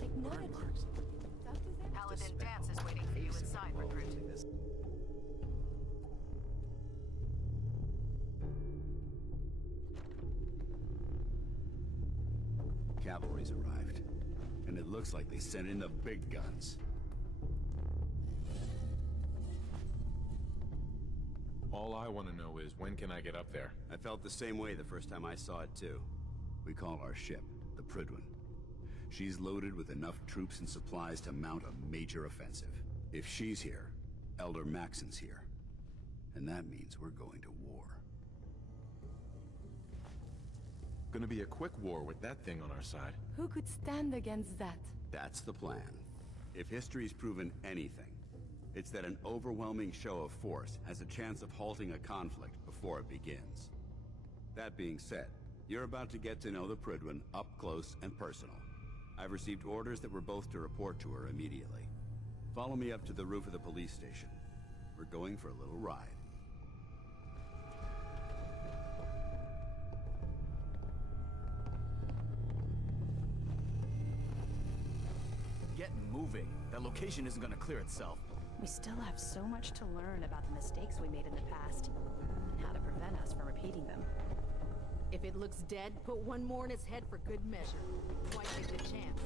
these burn marks. Paladin Dance is waiting for you inside, recruit. Cavalry's arrived, and it looks like they sent in the big guns. All I want to know is, when can I get up there? I felt the same way the first time I saw it too. We call our ship the Prydwen. She's loaded with enough troops and supplies to mount a major offensive. If she's here, Elder Maxon's here. And that means we're going to war. Gonna be a quick war with that thing on our side. Who could stand against that? That's the plan. If history's proven anything, it's that an overwhelming show of force has a chance of halting a conflict before it begins. That being said, you're about to get to know the Prydwen up close and personal. I've received orders that we're both to report to her immediately. Follow me up to the roof of the police station. We're going for a little ride. Get moving. That location isn't gonna clear itself. We still have so much to learn about the mistakes we made in the past, and how to prevent us from repeating them. If it looks dead, put one more in its head for good measure. Why take the chance?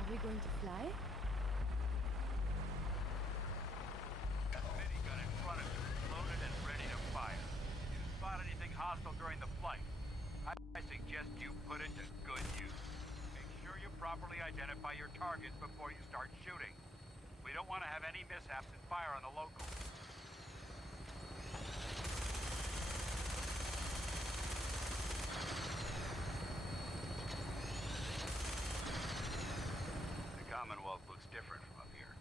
Are we going to fly? Minigun in front of you, loaded and ready to fire. If you spot anything hostile during the flight, I suggest you put it to good use. Make sure you properly identify your targets before you start shooting. We don't want to have any mishaps and fire on the locals. The Commonwealth looks different from up here,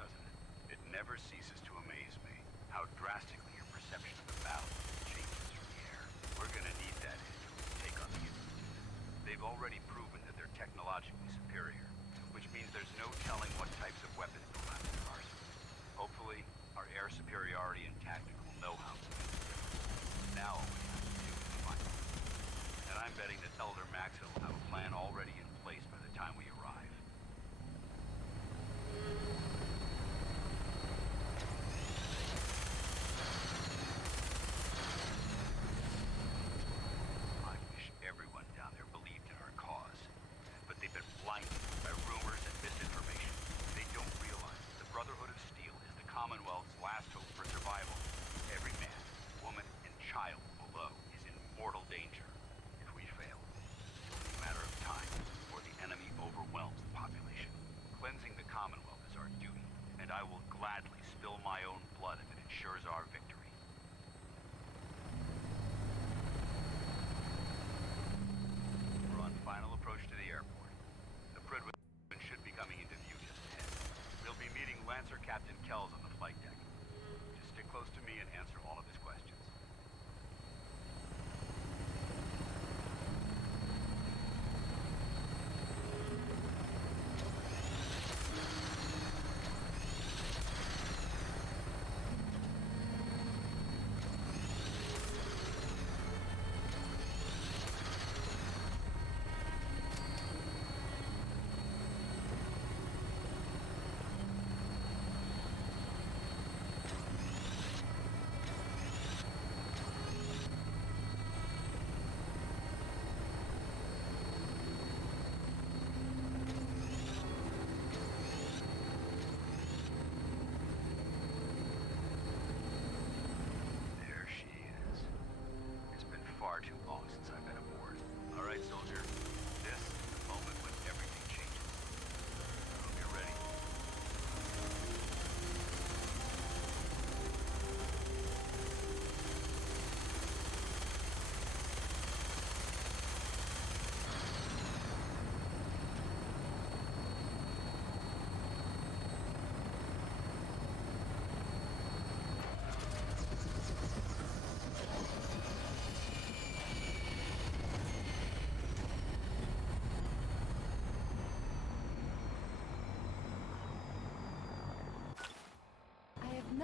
doesn't it? It never ceases to amaze me how drastically your perception of the battle changes from the air. We're gonna need that edge when we take on the Institute. They've already proven that they're technologically superior, which means there's no telling what types of weapons they'll have in their arsenal. Hopefully, our air superiority and tactical know-how will make the difference. Now all we have to do is find them. And I'm betting that Elder Maxon will have a plan already in place by the time we arrive. I wish everyone down there believed in our cause. But they've been blinded by rumors and misinformation. They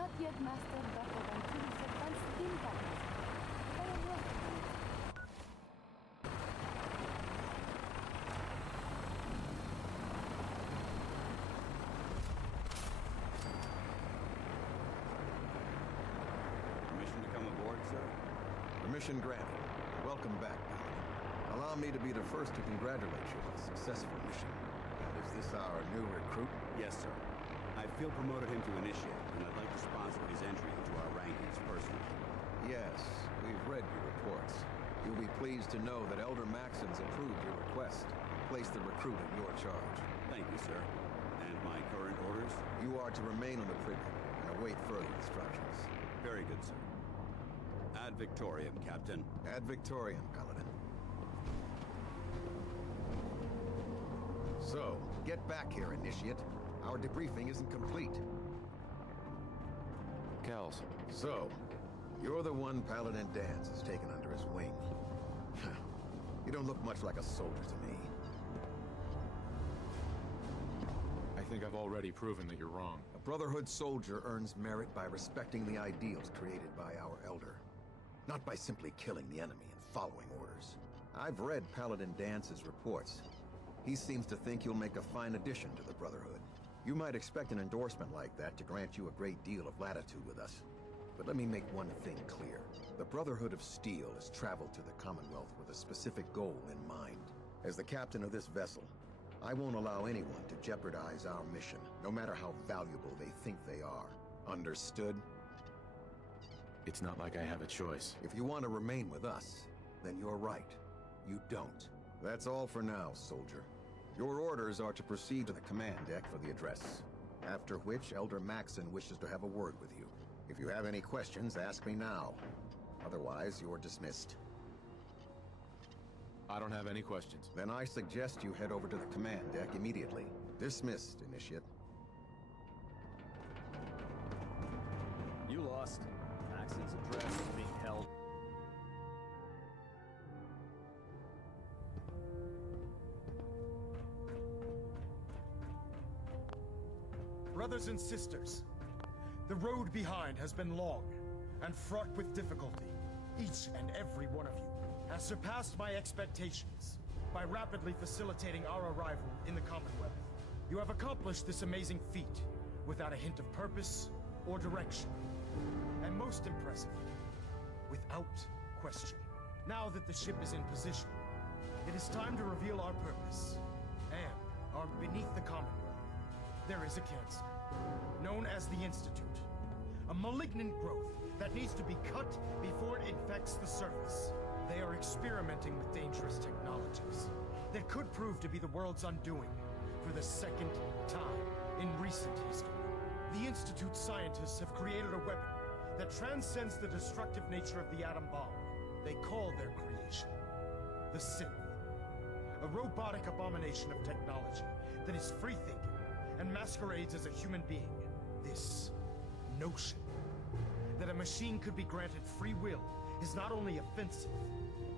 not yet mastered better than tools advanced impact. But I am working on it. Permission to come aboard, sir? Permission granted. Welcome back, Paladin. Allow me to be the first to congratulate you on a successful mission. And is this our new recruit? Yes, sir. I feel promoted him to initiate, and I'd like to sponsor his entry into our rankings personally. Yes, we've read your reports. You'll be pleased to know that Elder Maxon's approved your request and placed the recruit in your charge. Thank you, sir. And my current orders? You are to remain on the frigate and await further instructions. Very good, sir. Ad Victoriam, Captain. Ad Victoriam, Paladin. So, get back here, Initiate. Our debriefing isn't complete. Kells. So, you're the one Paladin Danse has taken under his wing. You don't look much like a soldier to me. I think I've already proven that you're wrong. A Brotherhood soldier earns merit by respecting the ideals created by our Elder, not by simply killing the enemy and following orders. I've read Paladin Dance's reports. He seems to think you'll make a fine addition to the Brotherhood. You might expect an endorsement like that to grant you a great deal of latitude with us. But let me make one thing clear. The Brotherhood of Steel has traveled to the Commonwealth with a specific goal in mind. As the captain of this vessel, I won't allow anyone to jeopardize our mission, no matter how valuable they think they are. Understood? It's not like I have a choice. If you want to remain with us, then you're right. You don't. That's all for now, soldier. Your orders are to proceed to the command deck for the address, after which Elder Maxon wishes to have a word with you. If you have any questions, ask me now. Otherwise, you're dismissed. I don't have any questions. Then I suggest you head over to the command deck immediately. Dismissed, Initiate. You lost. Maxon's address is being held. Brothers and sisters, the road behind has been long and fraught with difficulty. Each and every one of you has surpassed my expectations by rapidly facilitating our arrival in the Commonwealth. You have accomplished this amazing feat without a hint of purpose or direction. And most impressively, without question. Now that the ship is in position, it is time to reveal our purpose. And beneath the Commonwealth, there is a cancer, known as the Institute. A malignant growth that needs to be cut before it infects the surface. They are experimenting with dangerous technologies that could prove to be the world's undoing for the second time in recent history. The Institute scientists have created a weapon that transcends the destructive nature of the atom bomb. They call their creation the Synth. A robotic abomination of technology that is free-thinking and masquerades as a human being. This notion that a machine could be granted free will is not only offensive,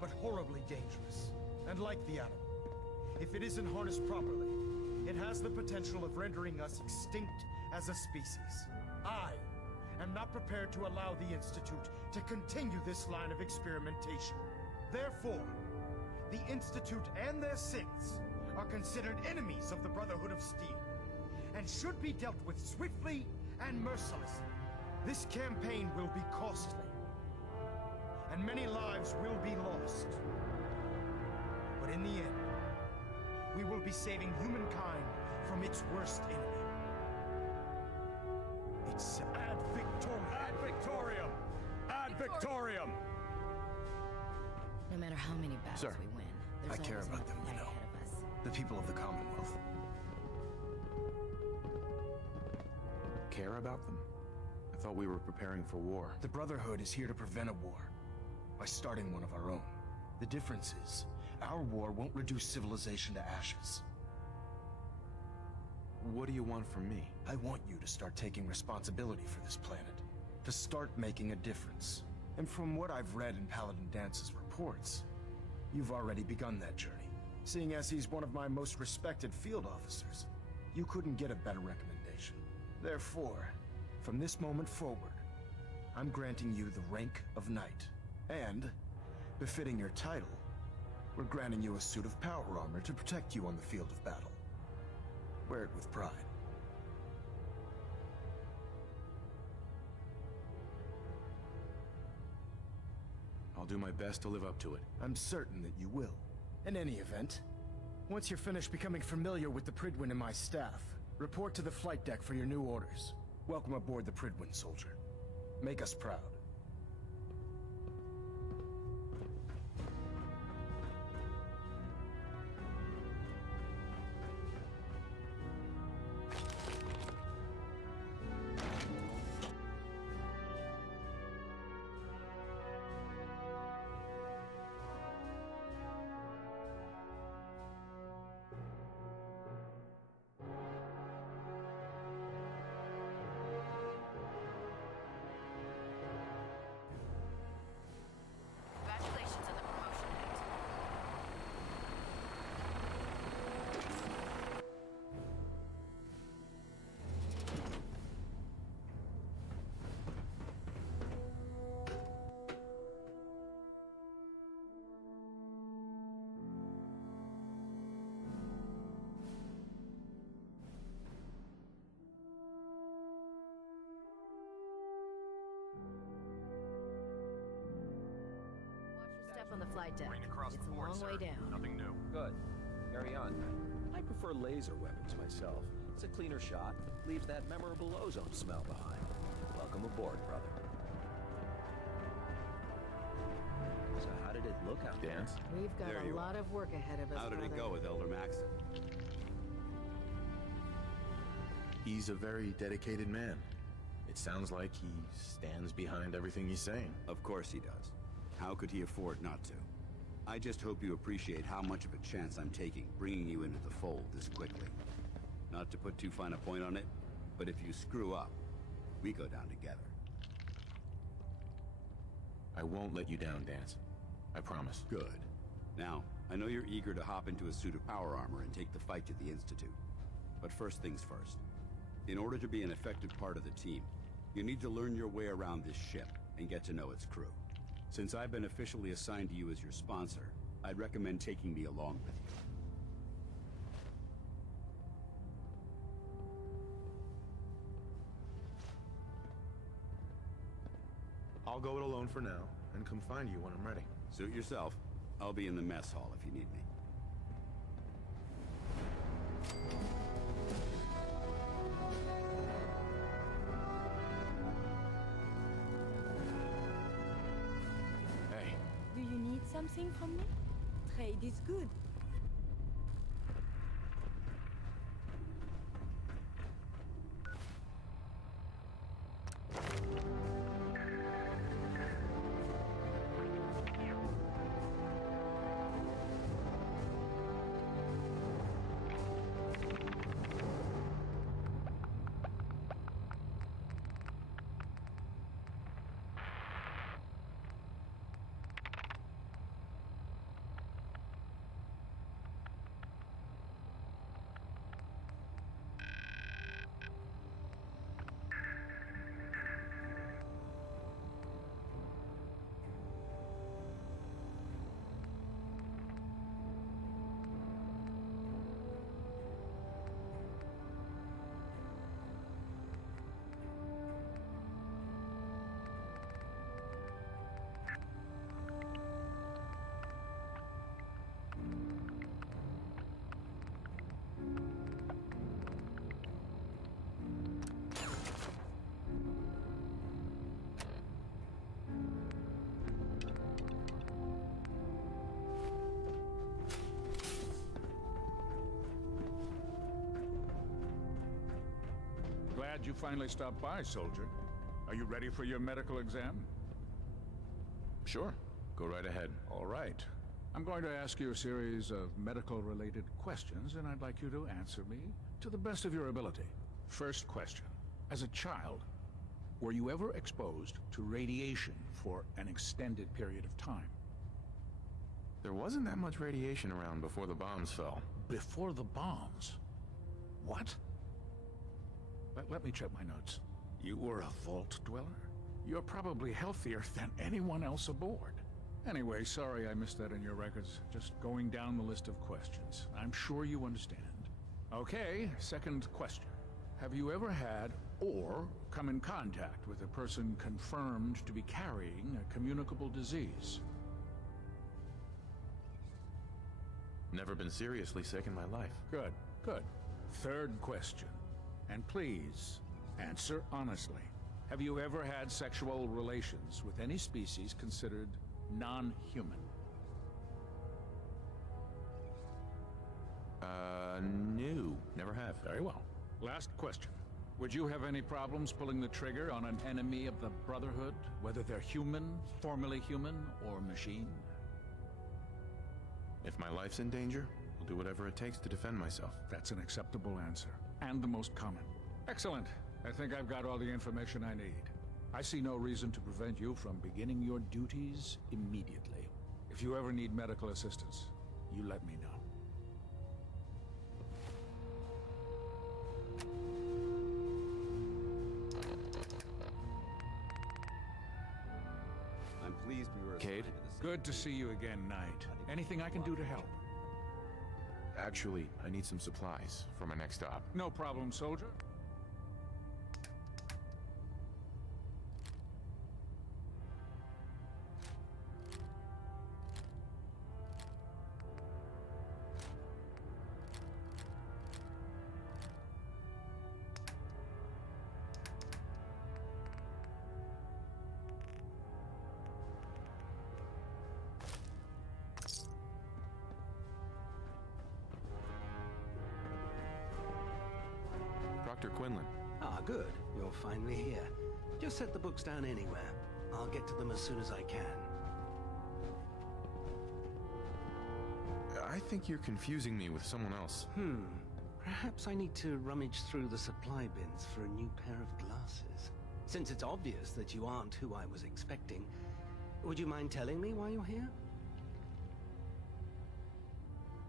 but horribly dangerous. And like the atom, if it isn't harnessed properly, it has the potential of rendering us extinct as a species. I am not prepared to allow the Institute to continue this line of experimentation. Therefore, the Institute and their synths are considered enemies of the Brotherhood of Steel, and should be dealt with swiftly and mercilessly. This campaign will be costly, and many lives will be lost. But in the end, we will be saving humankind from its worst enemy. It's Ad Victoriam! Ad Victoriam! Ad Victoriam! No matter how many battles Sir, we win, there's I care always about them, another you fight know. ahead of us. The people of the Commonwealth. Care about them? I thought we were preparing for war. The Brotherhood is here to prevent a war by starting one of our own. The difference is, our war won't reduce civilization to ashes. What do you want from me? I want you to start taking responsibility for this planet. To start making a difference. And from what I've read in Paladin Dance's reports, you've already begun that journey. Seeing as he's one of my most respected field officers, you couldn't get a better recommendation. Therefore, From this moment forward, I'm granting you the rank of knight. And, befitting your title, we're granting you a suit of power armor to protect you on the field of battle. Wear it with pride. I'll do my best to live up to it. I'm certain that you will. In any event, once you're finished becoming familiar with the Pridwin and my staff, report to the flight deck for your new orders. Welcome aboard the Pridwin, soldier. Make us proud. Congratulations on the promotion, Nate. Watch your step on the flight deck. Rain across It's the a board, long sir. way down. Nothing new. Good. Carry on. I prefer laser weapons myself. It's a cleaner shot, leaves that memorable ozone smell behind. Welcome aboard, brother. So how did it look out there? Dance? We've got There a you lot are. of work ahead of us, How did it brother. go with Elder Maxon? He's a very dedicated man. It sounds like he stands behind everything he's saying. Of course he does. How could he afford not to? I just hope you appreciate how much of a chance I'm taking bringing you into the fold this quickly. Not to put too fine a point on it, but if you screw up, we go down together. I won't let you down, Dance. I promise. Good. Now, I know you're eager to hop into a suit of power armor and take the fight to the Institute. But first things first. In order to be an effective part of the team, you need to learn your way around this ship and get to know its crew. Since I've been officially assigned to you as your sponsor, I'd recommend taking me along with you. I'll go it alone for now, and come find you when I'm ready. Suit yourself. I'll be in the mess hall if you need me. Hey, Do you need something from me? Trade is good. Glad you finally stopped by, soldier. Are you ready for your medical exam? sure. Go right ahead. All right. I'm going to ask you a series of medical-related questions, and I'd like you to answer me to the best of your ability. First question. As a child, were you ever exposed to radiation for an extended period of time? There wasn't that much radiation around before the bombs fell. Before the bombs? What? Let me check my notes. You were a vault dweller? You're probably healthier than anyone else aboard. Anyway, sorry I missed that in your records. Just going down the list of questions. I'm sure you understand. Okay, second question. Have you ever had or come in contact with a person confirmed to be carrying a communicable disease? Never been seriously sick in my life. Good, good. Third question. And please, answer honestly. Have you ever had sexual relations with any species considered non-human? No. Never have. Very well. Last question. Would you have any problems pulling the trigger on an enemy of the Brotherhood, whether they're human, formerly human, or machine? If my life's in danger, I'll do whatever it takes to defend myself. That's an acceptable answer, and the most common. Excellent. I think I've got all the information I need. I see no reason to prevent you from beginning your duties immediately. If you ever need medical assistance, you let me know. I'm pleased we were assigned Cade? to the Good to see you again, Knight. Anything I can do to help? Actually, I need some supplies for my next stop. No problem, soldier. Dr. Quinlan. Ah, good. You're finally here. Just set the books down anywhere. I'll get to them as soon as I can. I think you're confusing me with someone else. Perhaps I need to rummage through the supply bins for a new pair of glasses. Since it's obvious that you aren't who I was expecting, would you mind telling me why you're here?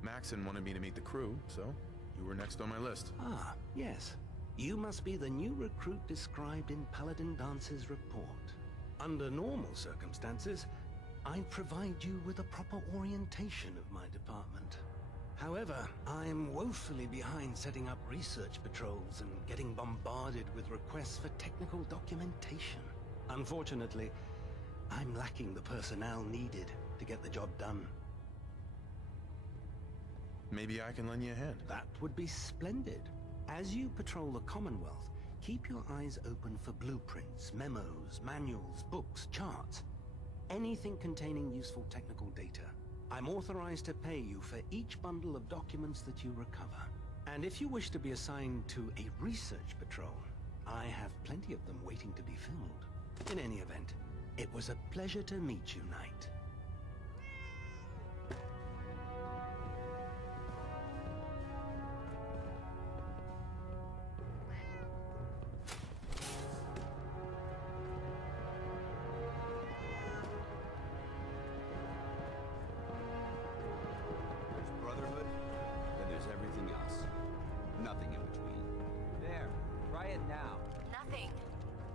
Maxon wanted me to meet the crew, so you were next on my list. Ah, yes. You must be the new recruit described in Paladin Dance's report. Under normal circumstances, I'd provide you with a proper orientation of my department. However, I'm woefully behind setting up research patrols and getting bombarded with requests for technical documentation. Unfortunately, I'm lacking the personnel needed to get the job done. Maybe I can lend you a hand. That would be splendid. As you patrol the Commonwealth, keep your eyes open for blueprints, memos, manuals, books, charts. Anything containing useful technical data. I'm authorized to pay you for each bundle of documents that you recover. And if you wish to be assigned to a research patrol, I have plenty of them waiting to be filled. In any event, it was a pleasure to meet you, Knight. There's Brotherhood, then there's everything else. Nothing in between. There. Try it now. Nothing.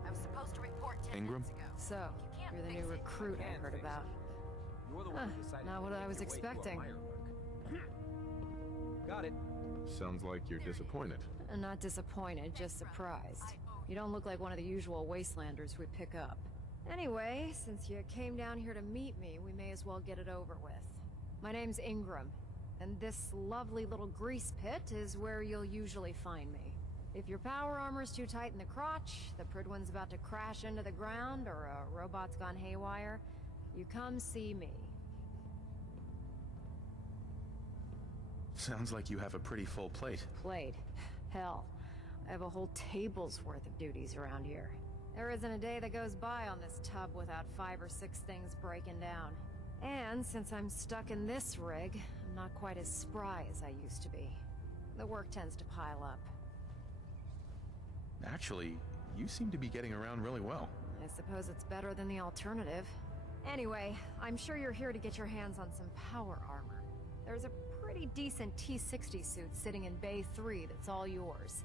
I was supposed to report 10 Ingram? minutes ago. So, You can't you're the fix new it. recruit I heard about. You're the one who decided not to what I make was your way to a expecting. mire work. Got it. Sounds like you're disappointed. Not disappointed, just surprised. You don't look like one of the usual wastelanders we pick up. Anyway, since you came down here to meet me, we may as well get it over with. My name's Ingram, and this lovely little grease pit is where you'll usually find me. If your power armor's too tight in the crotch, the Pridwin's about to crash into the ground, or a robot's gone haywire, you come see me. Sounds like you have a pretty full plate. Plate. Hell, I have a whole table's worth of duties around here. There isn't a day that goes by on this tub without 5 or 6 things breaking down. And since I'm stuck in this rig, I'm not quite as spry as I used to be. The work tends to pile up. Actually, you seem to be getting around really well. I suppose it's better than the alternative. Anyway, I'm sure you're here to get your hands on some power armor. There's a pretty decent T-60 suit sitting in Bay 3 that's all yours.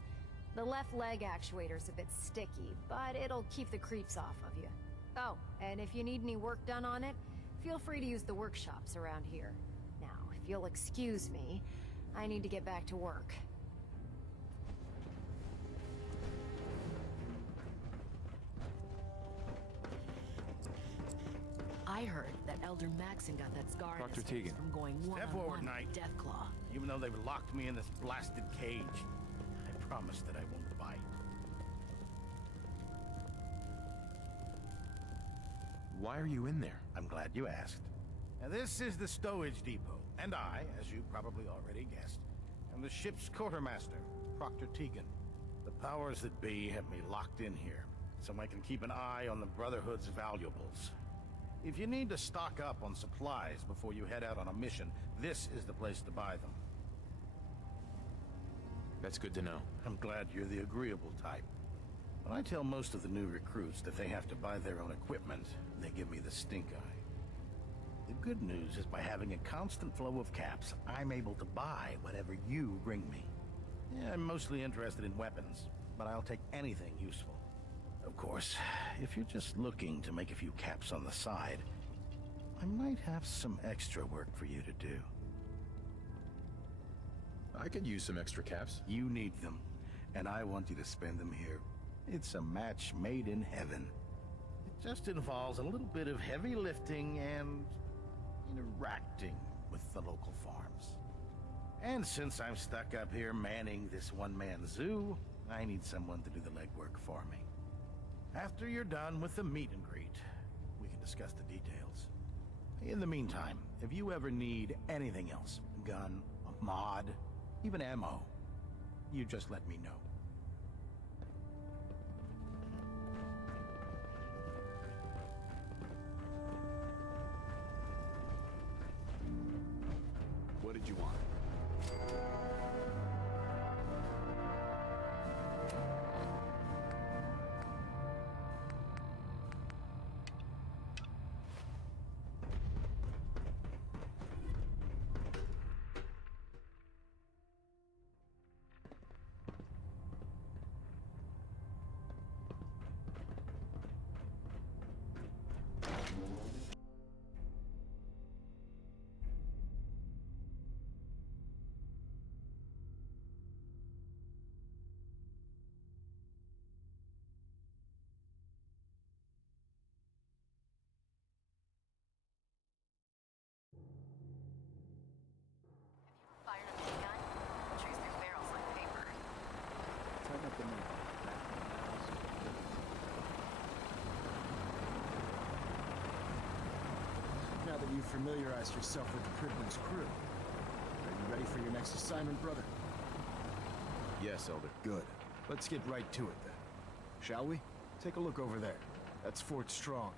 The left leg actuator's a bit sticky, but it'll keep the creeps off of you. Oh, and if you need any work done on it, feel free to use the workshops around here. Now, if you'll excuse me, I need to get back to work. I heard that Elder Maxon got that scar in his face from going one-on-one with Deathclaw. Even though they've locked me in this blasted cage, I promise that I won't bite. Why are you in there? I'm glad you asked. Now, this is the stowage depot, and I, as you probably already guessed, am the ship's quartermaster, Proctor Tegan. The powers that be have me locked in here, so I can keep an eye on the Brotherhood's valuables. If you need to stock up on supplies before you head out on a mission, this is the place to buy them. That's good to know. I'm glad you're the agreeable type. When I tell most of the new recruits that they have to buy their own equipment, they give me the stink eye. The good news is by having a constant flow of caps, I'm able to buy whatever you bring me. Yeah, I'm mostly interested in weapons, but I'll take anything useful. Of course, if you're just looking to make a few caps on the side, I might have some extra work for you to do. I could use some extra caps. You need them, and I want you to spend them here. It's a match made in heaven. It just involves a little bit of heavy lifting and interacting with the local farms. And since I'm stuck up here manning this one-man zoo, I need someone to do the legwork for me. After you're done with the meet and greet, we can discuss the details. In the meantime, if you ever need anything else, a gun, a mod, even ammo, you just let me know. What did you want? Now that you've familiarized yourself with the Pridman's crew, are you ready for your next assignment, brother? Yes, Elder. Good. Let's get right to it then. Shall we? Take a look over there. That's Fort Strong.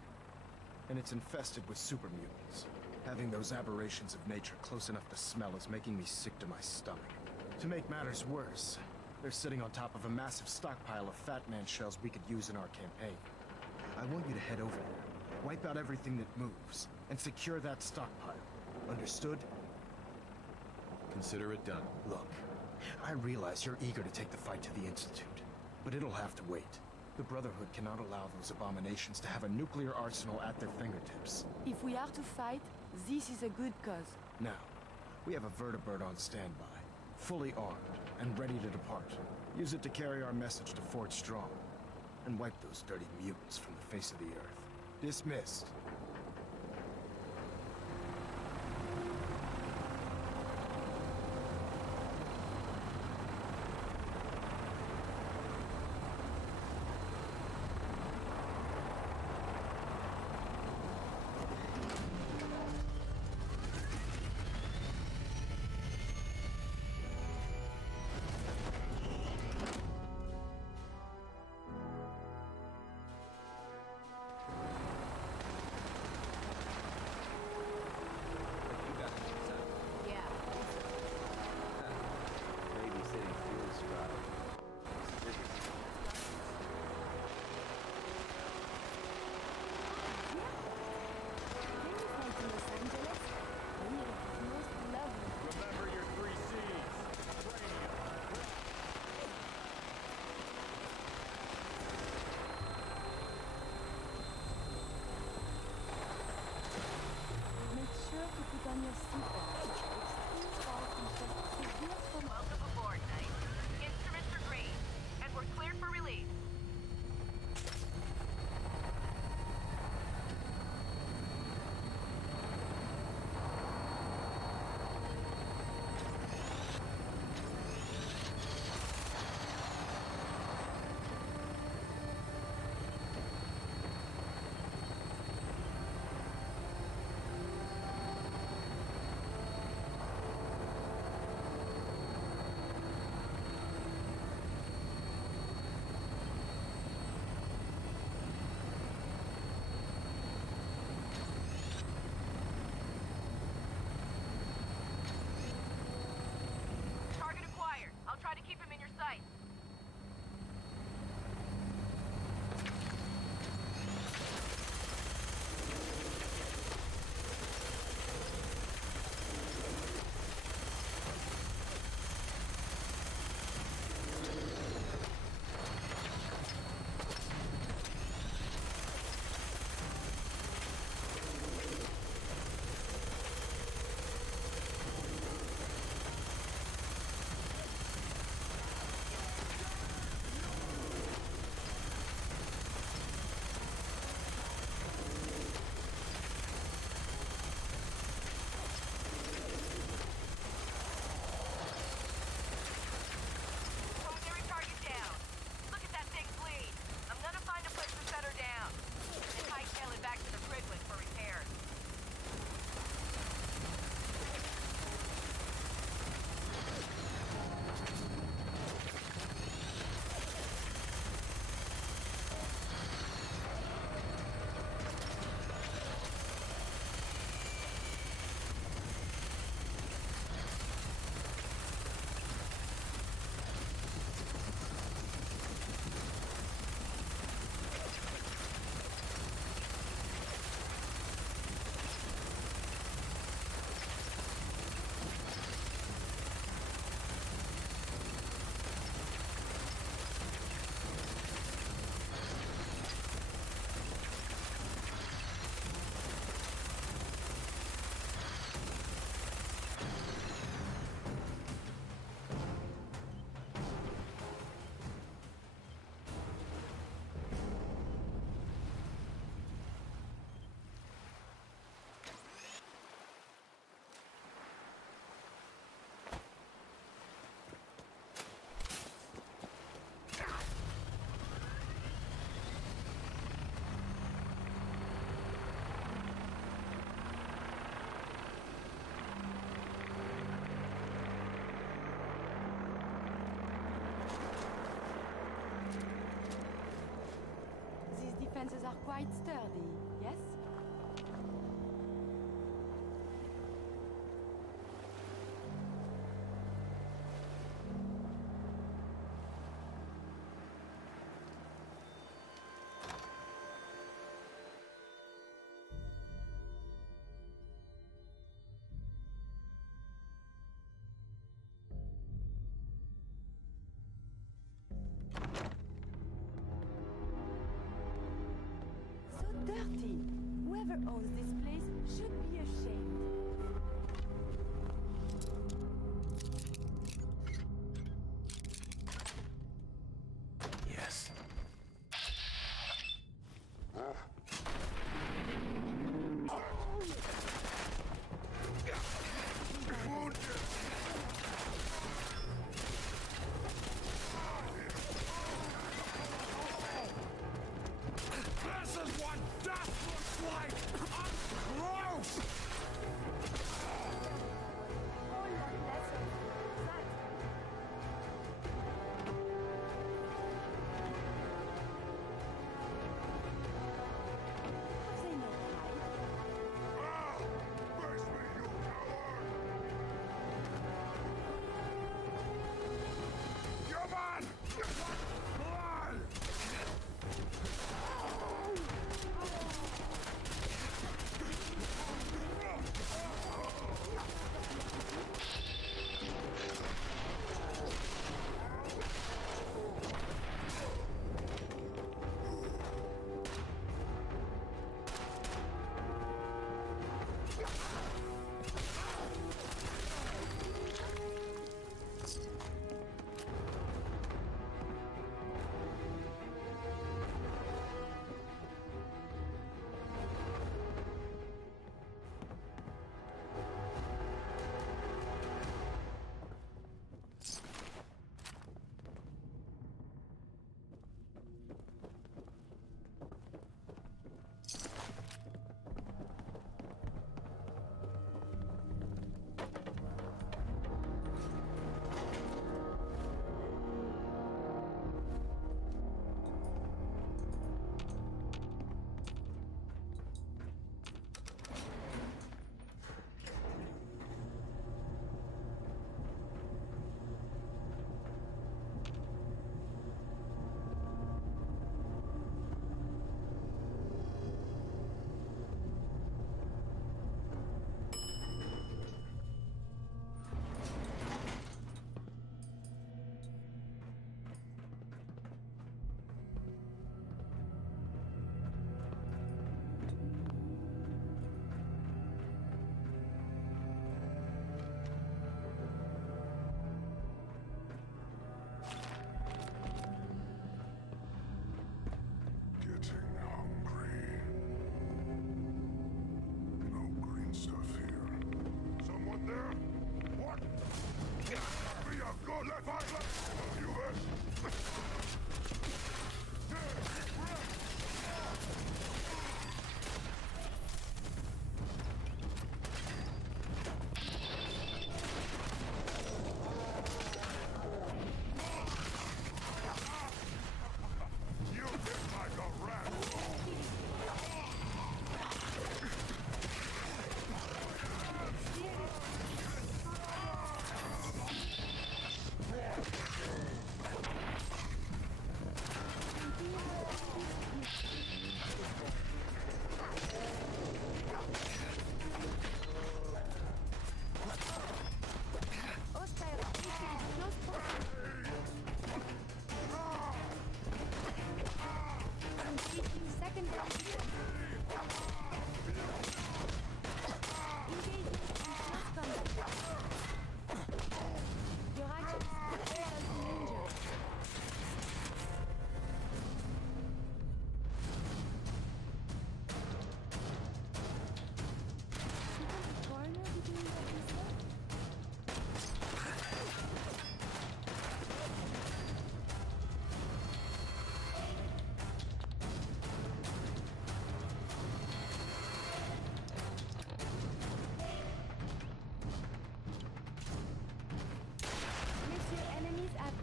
And it's infested with super mutants. Having those aberrations of nature close enough to smell is making me sick to my stomach. To make matters worse, they're sitting on top of a massive stockpile of Fat Man shells we could use in our campaign. I want you to head over there, wipe out everything that moves, and secure that stockpile. Understood? Consider it done. Look, I realize you're eager to take the fight to the Institute, but it'll have to wait. The Brotherhood cannot allow those abominations to have a nuclear arsenal at their fingertips. If we are to fight, this is a good cause. Now, we have a vertibird on standby, fully armed and ready to depart. Use it to carry our message to Fort Strong, and wipe those dirty mutants from the face of the earth. Dismissed. are quite sturdy, yes? So dirty. Whoever owns this place should be ashamed. Yes. This is what death looks like! Up close! Have they no pride? Come on! Blood! Getting hungry. No green stuff here. Someone there? What? We are good. Left, right, left. US. You hit like a rat.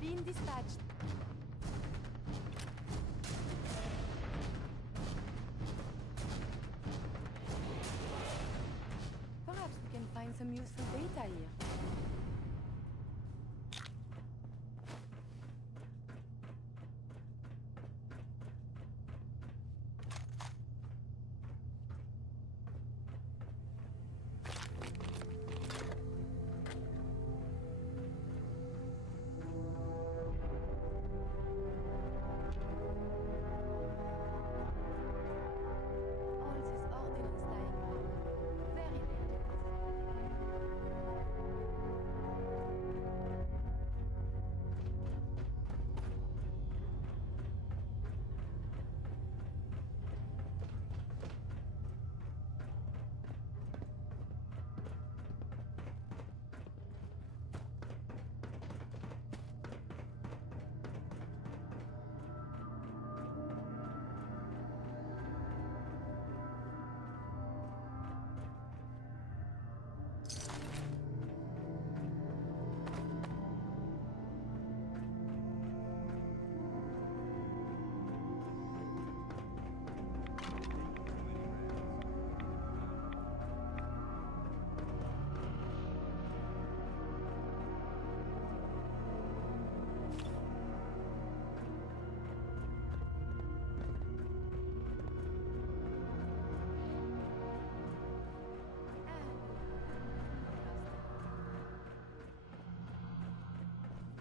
Been dispatched. trahir. All these ordnance lying about.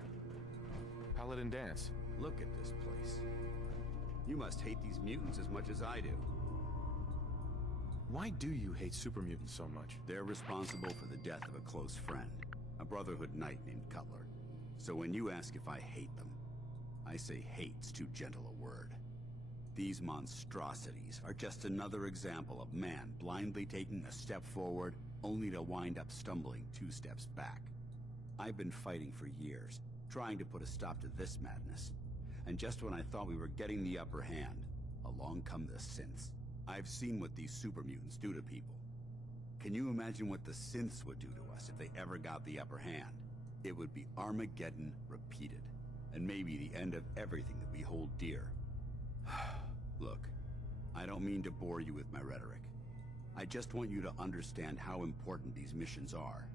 Very dangerous. Paladin Dance. Look at this place. You must hate these mutants as much as I do. Why do you hate super mutants so much? They're responsible for the death of a close friend, a Brotherhood knight named Cutler. So when you ask if I hate them, I say hate's too gentle a word. These monstrosities are just another example of man blindly taking a step forward, only to wind up stumbling 2 steps back. I've been fighting for years, trying to put a stop to this madness. And just when I thought we were getting the upper hand, along come the synths. I've seen what these super mutants do to people. Can you imagine what the synths would do to us if they ever got the upper hand? It would be Armageddon repeated, and maybe the end of everything that we hold dear. Look, I don't mean to bore you with my rhetoric. I just want you to understand how important these missions are.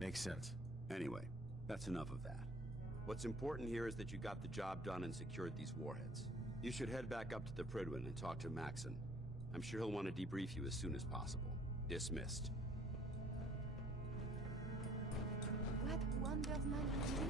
Makes sense. Anyway, that's enough of that. What's important here is that you got the job done and secured these warheads. You should head back up to the Prydwen and talk to Maxon. I'm sure he'll want to debrief you as soon as possible. Dismissed. What wonders man is doing?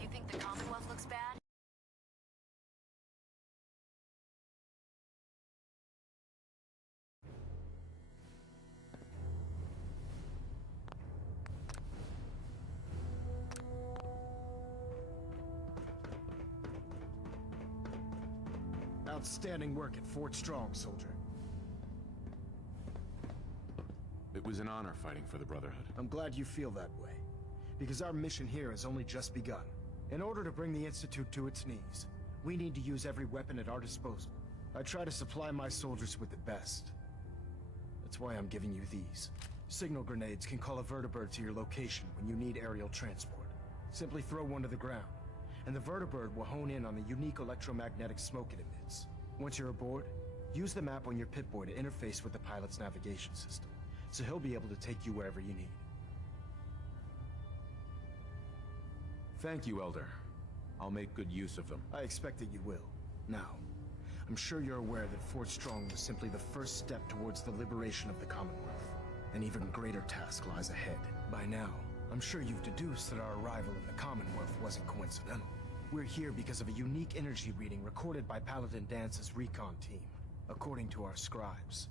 You think the Commonwealth looks bad? Outstanding work at Fort Strong, soldier. It was an honor fighting for the Brotherhood. I'm glad you feel that way, because our mission here has only just begun. In order to bring the Institute to its knees, we need to use every weapon at our disposal. I try to supply my soldiers with the best. That's why I'm giving you these. Signal grenades can call a vertibird to your location when you need aerial transport. Simply throw one to the ground, and the vertibird will hone in on the unique electromagnetic smoke it emits. Once you're aboard, use the map on your Pip-Boy to interface with the pilot's navigation system, so he'll be able to take you wherever you need. Thank you, Elder. I'll make good use of them. I expect that you will. Now, I'm sure you're aware that Fort Strong was simply the first step towards the liberation of the Commonwealth. An even greater task lies ahead. By now, I'm sure you've deduced that our arrival in the Commonwealth wasn't coincidental. We're here because of a unique energy reading recorded by Paladin Dance's recon team. According to our scribes,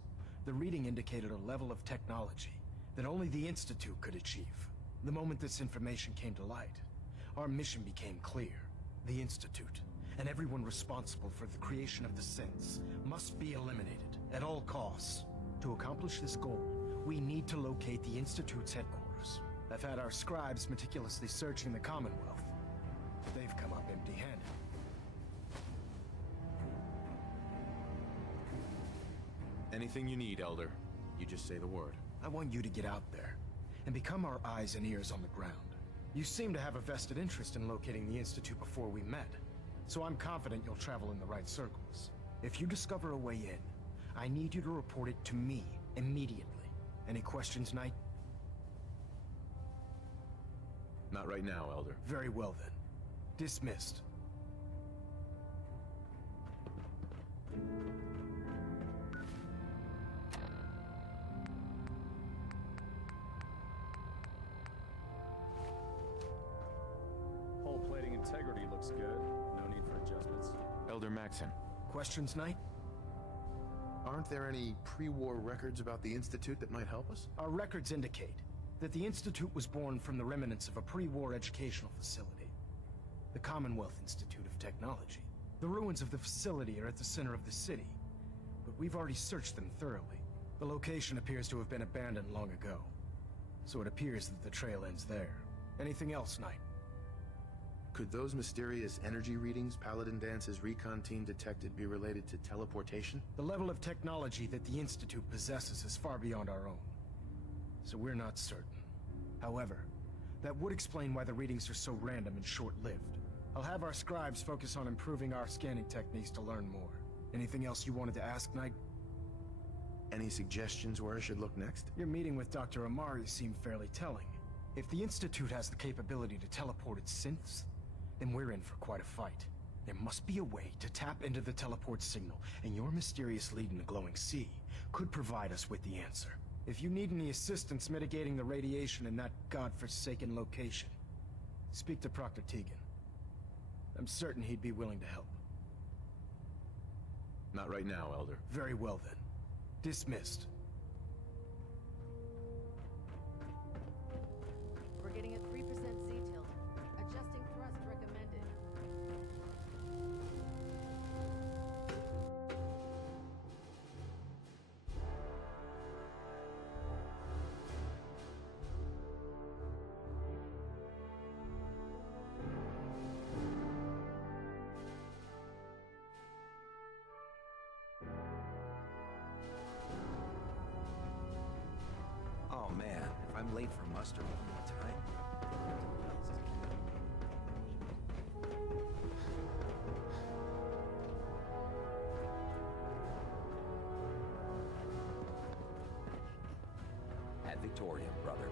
the reading indicated a level of technology that only the Institute could achieve. The moment this information came to light, our mission became clear. The Institute, and everyone responsible for the creation of the synths, must be eliminated at all costs. To accomplish this goal, we need to locate the Institute's headquarters. I've had our scribes meticulously searching the Commonwealth. They've come up empty-handed. Anything you need, Elder. You just say the word. I want you to get out there and become our eyes and ears on the ground. You seem to have a vested interest in locating the Institute before we met, so I'm confident you'll travel in the right circles. If you discover a way in, I need you to report it to me immediately. Any questions, Knight? Not right now, Elder. Very well then. Dismissed. Hull plating integrity looks good. No need for adjustments. Elder Maxon. Questions, Knight? Aren't there any pre-war records about the Institute that might help us? Our records indicate that the Institute was born from the remnants of a pre-war educational facility, the Commonwealth Institute of Technology. The ruins of the facility are at the center of the city, but we've already searched them thoroughly. The location appears to have been abandoned long ago, so it appears that the trail ends there. Anything else, Knight? Could those mysterious energy readings Paladin Dance's recon team detected be related to teleportation? The level of technology that the Institute possesses is far beyond our own, so we're not certain. However, that would explain why the readings are so random and short-lived. I'll have our scribes focus on improving our scanning techniques to learn more. Anything else you wanted to ask, Knight? Any suggestions where I should look next? Your meeting with Dr. Amari seemed fairly telling. If the Institute has the capability to teleport its synths, then we're in for quite a fight. There must be a way to tap into the teleport signal, and your mysterious lead in the glowing sea could provide us with the answer. If you need any assistance mitigating the radiation in that godforsaken location, speak to Proctor Tegan. I'm certain he'd be willing to help. Not right now, Elder. Very well then. Dismissed. We're getting a 3% Z-tilt. Adjusting thrust recommended. Oh man, if I'm late for muster one more time. At Victoria, brother.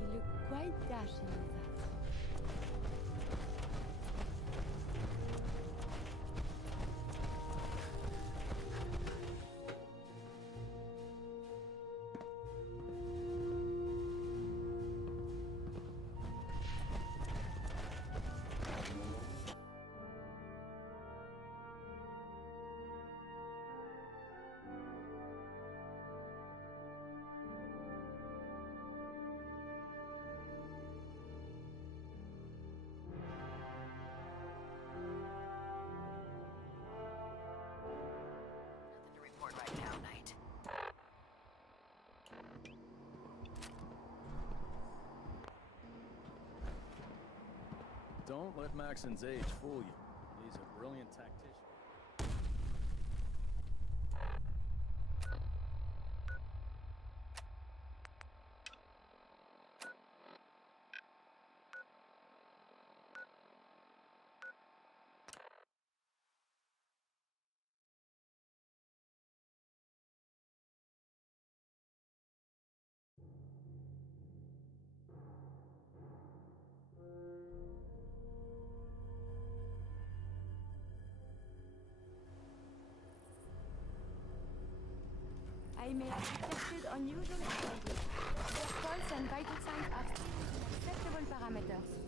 You look quite dashing with that. Don't let Maxon's age fool you. He's a brilliant tactician. I may have detected unusual behavior. Their pulse and vital signs are still within acceptable parameters.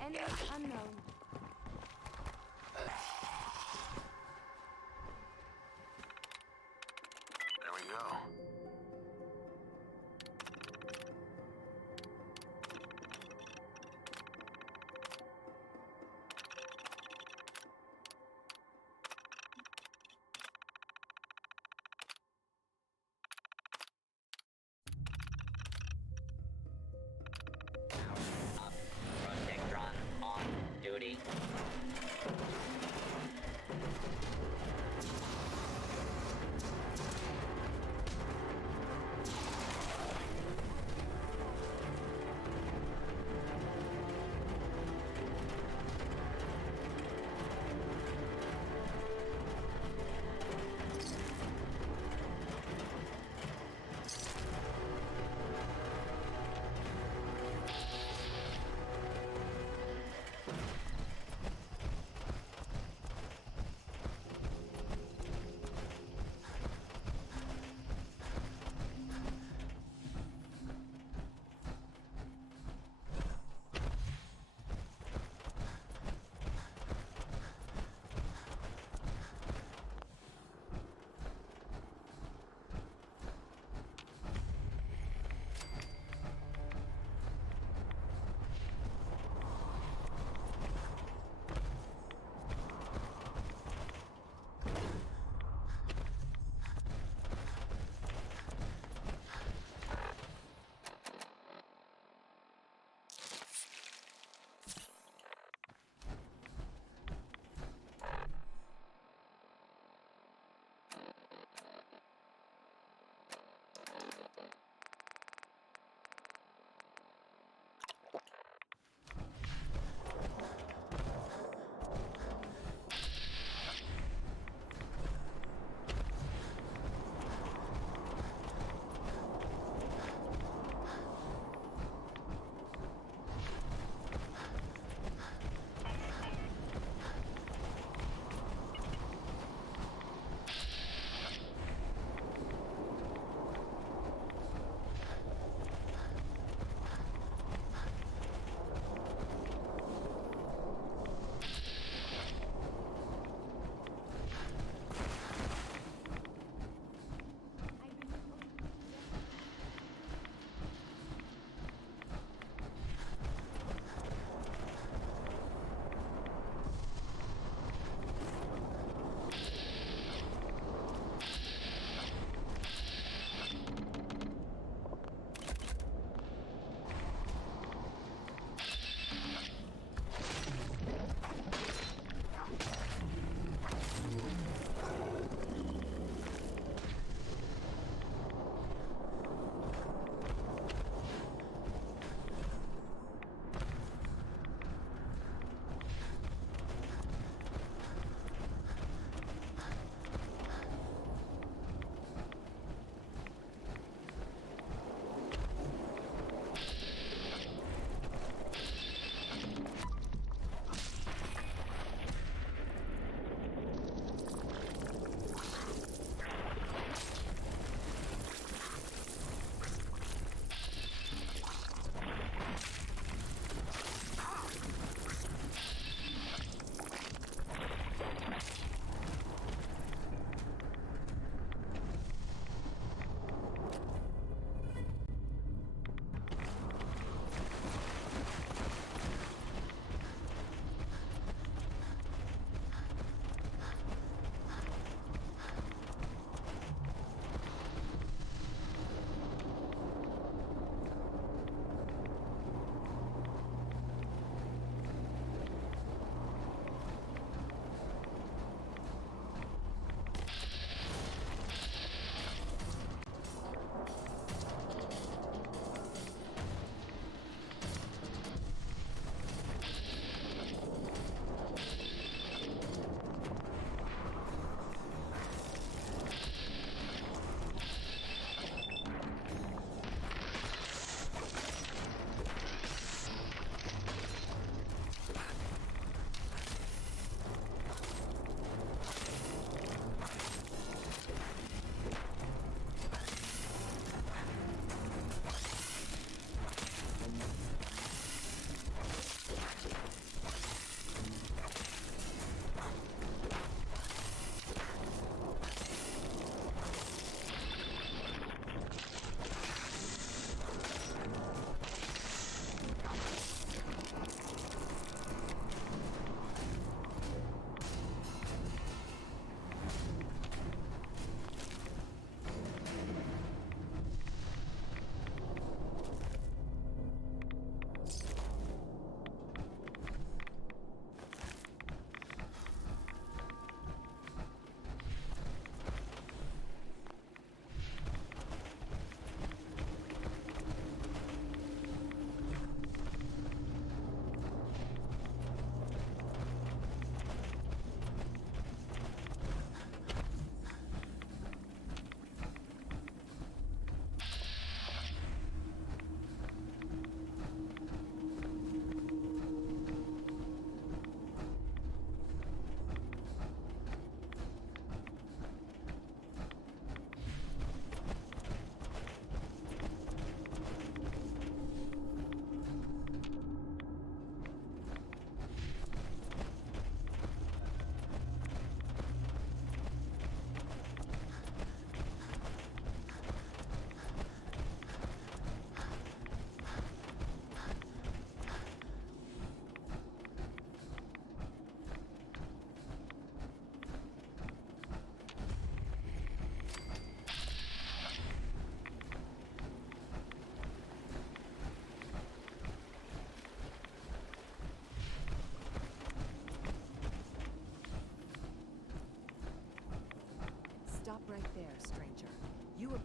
Enemy unknown. There we go. Protectron on duty.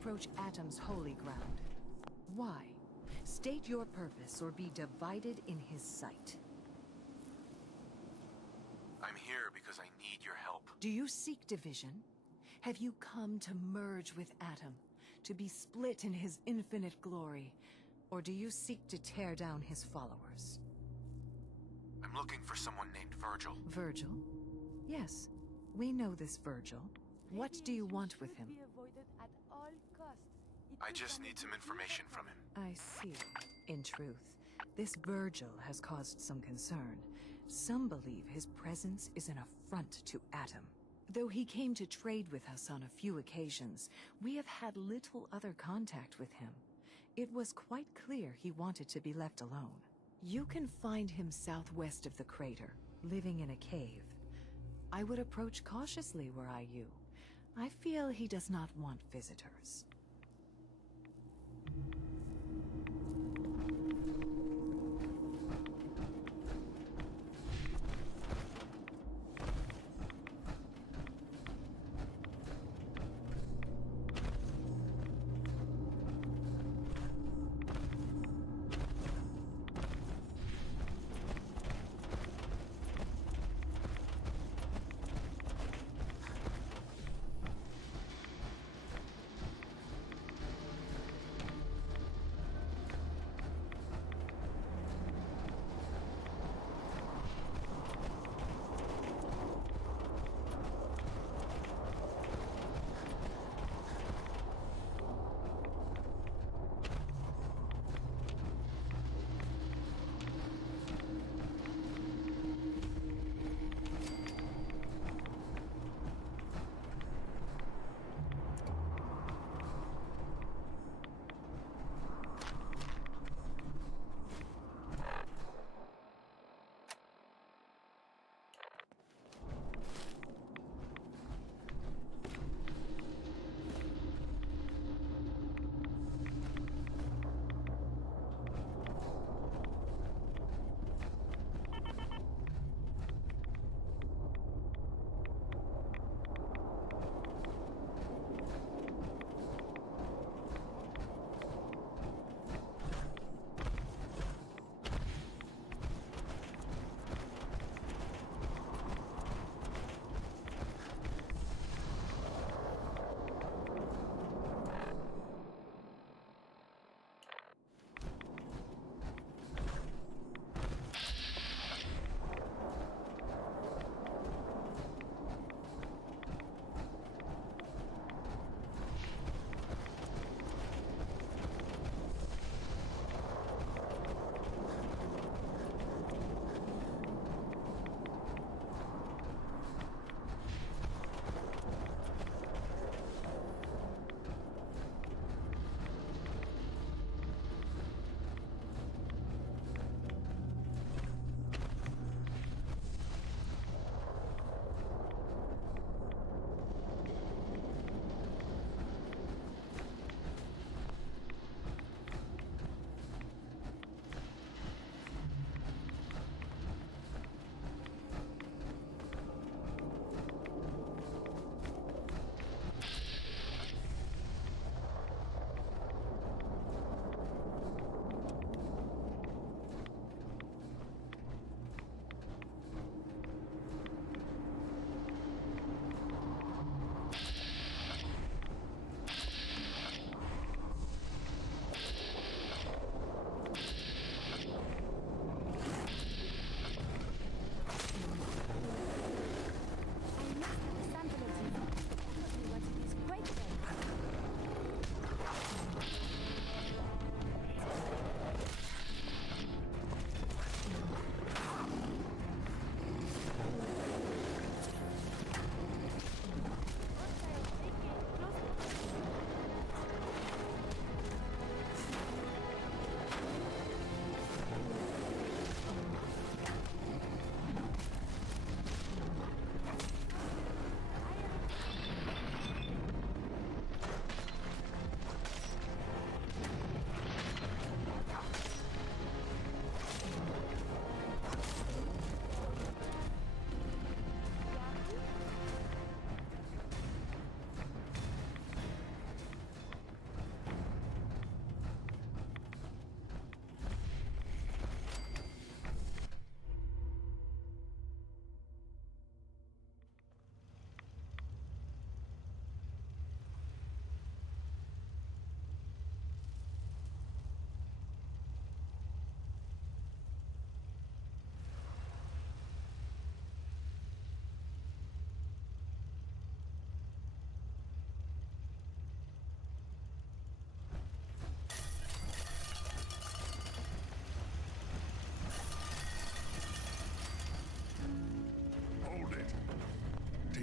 approach Atom's holy ground. Why? State your purpose or be divided in his sight. I'm here because I need your help. Do you seek division? Have you come to merge with Atom, to be split in his infinite glory? Or do you seek to tear down his followers? I'm looking for someone named Virgil. Virgil? Yes, we know this Virgil. What do you want with him? I just need some information from him. I see. In truth, this Virgil has caused some concern. Some believe his presence is an affront to Atom. Though he came to trade with us on a few occasions, we have had little other contact with him. It was quite clear he wanted to be left alone. You can find him southwest of the crater, living in a cave. I would approach cautiously were I you. I feel he does not want visitors.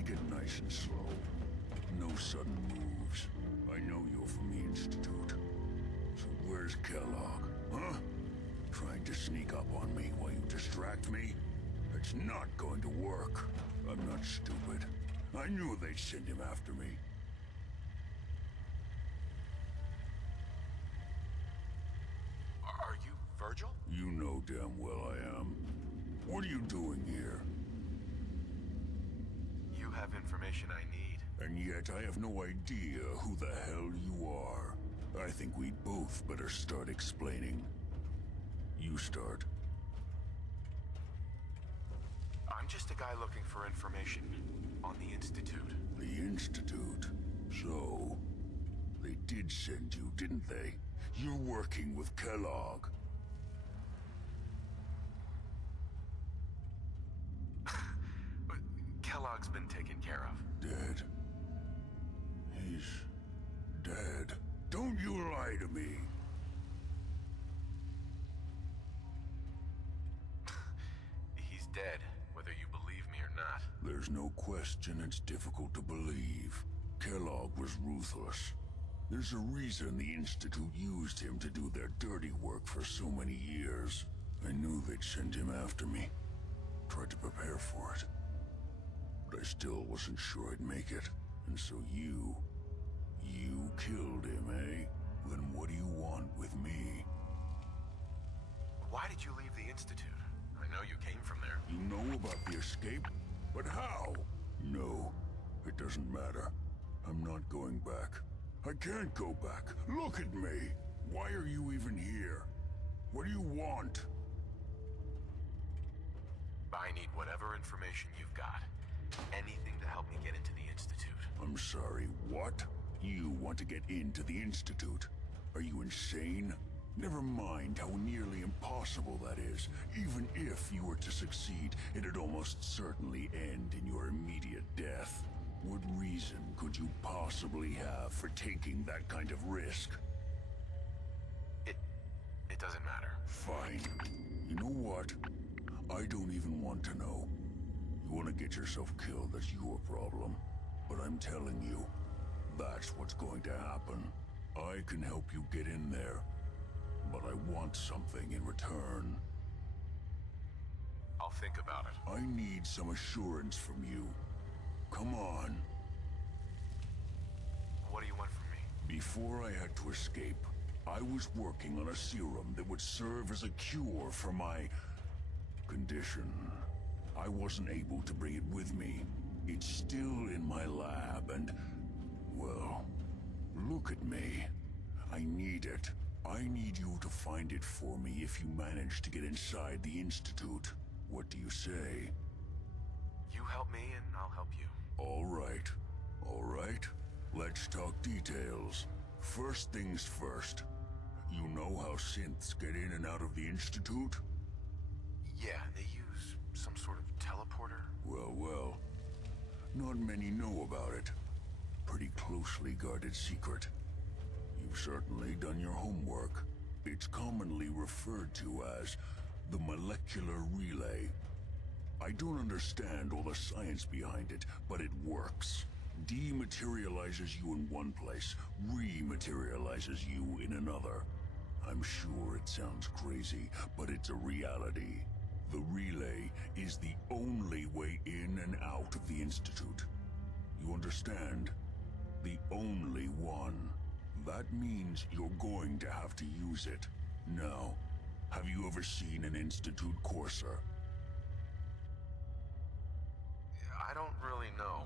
Take it nice and slow. No sudden moves. I know you're from the Institute. So where's Kellogg, huh? Trying to sneak up on me while you distract me? It's not going to work. I'm not stupid. I knew they'd send him after me. Are you Virgil? You know damn well I am. What are you doing here? You have information I need. And yet I have no idea who the hell you are. I think we'd both better start explaining. You start. I'm just a guy looking for information on the Institute. The Institute? So, they did send you, didn't they? You're working with Kellogg. But Kellogg's been taken care of. Dead. He's dead. Don't you lie to me. He's dead, whether you believe me or not. There's no question it's difficult to believe. Kellogg was ruthless. There's a reason the Institute used him to do their dirty work for so many years. I knew they'd send him after me. Tried to prepare for it. But I still wasn't sure I'd make it. And so you killed him, eh? Then what do you want with me? Why did you leave the Institute? I know you came from there. You know about the escape? But how? No, it doesn't matter. I'm not going back. I can't go back. Look at me. Why are you even here? What do you want? I need whatever information you've got. Anything to help me get into the Institute. I'm sorry, what? You want to get into the Institute? Are you insane? Never mind how nearly impossible that is. Even if you were to succeed, it'd almost certainly end in your immediate death. What reason could you possibly have for taking that kind of risk? It doesn't matter. Fine. You know what? I don't even want to know. You want to get yourself killed, that's your problem. But I'm telling you, that's what's going to happen. I can help you get in there. But I want something in return. I'll think about it. I need some assurance from you. Come on. What do you want from me? Before I had to escape, I was working on a serum that would serve as a cure for my condition. I wasn't able to bring it with me. It's still in my lab and, well, look at me. I need it. I need you to find it for me if you manage to get inside the Institute. What do you say? You help me and I'll help you. All right. All right. Let's talk details. First things first. You know how synths get in and out of the Institute? Yeah, they use some sort of teleporter. Well. Not many know about it. Pretty closely guarded secret. You've certainly done your homework. It's commonly referred to as the molecular relay. I don't understand all the science behind it, but it works. Dematerializes you in one place, rematerializes you in another. I'm sure it sounds crazy, but it's a reality. The relay is the only way in and out of the Institute. You understand? The only one. That means you're going to have to use it. Now, have you ever seen an Institute courser? I don't really know.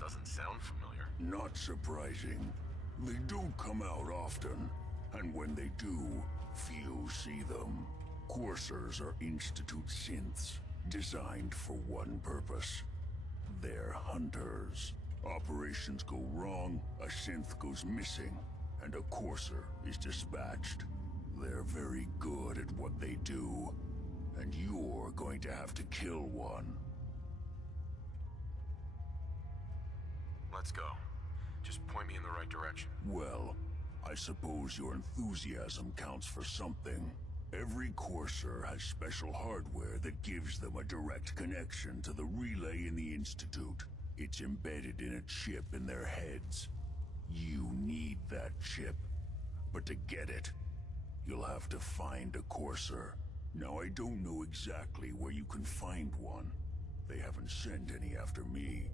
Doesn't sound familiar. Not surprising. They don't come out often, and when they do, few see them. Coursers are Institute synths, designed for one purpose. They're hunters. Operations go wrong, a synth goes missing, and a courser is dispatched. They're very good at what they do, and you're going to have to kill one. Let's go. Just point me in the right direction. Well, I suppose your enthusiasm counts for something. Every courser has special hardware that gives them a direct connection to the relay in the Institute. It's embedded in a chip in their heads. You need that chip. But to get it, you'll have to find a Courser. Now, I don't know exactly where you can find one. They haven't sent any after me.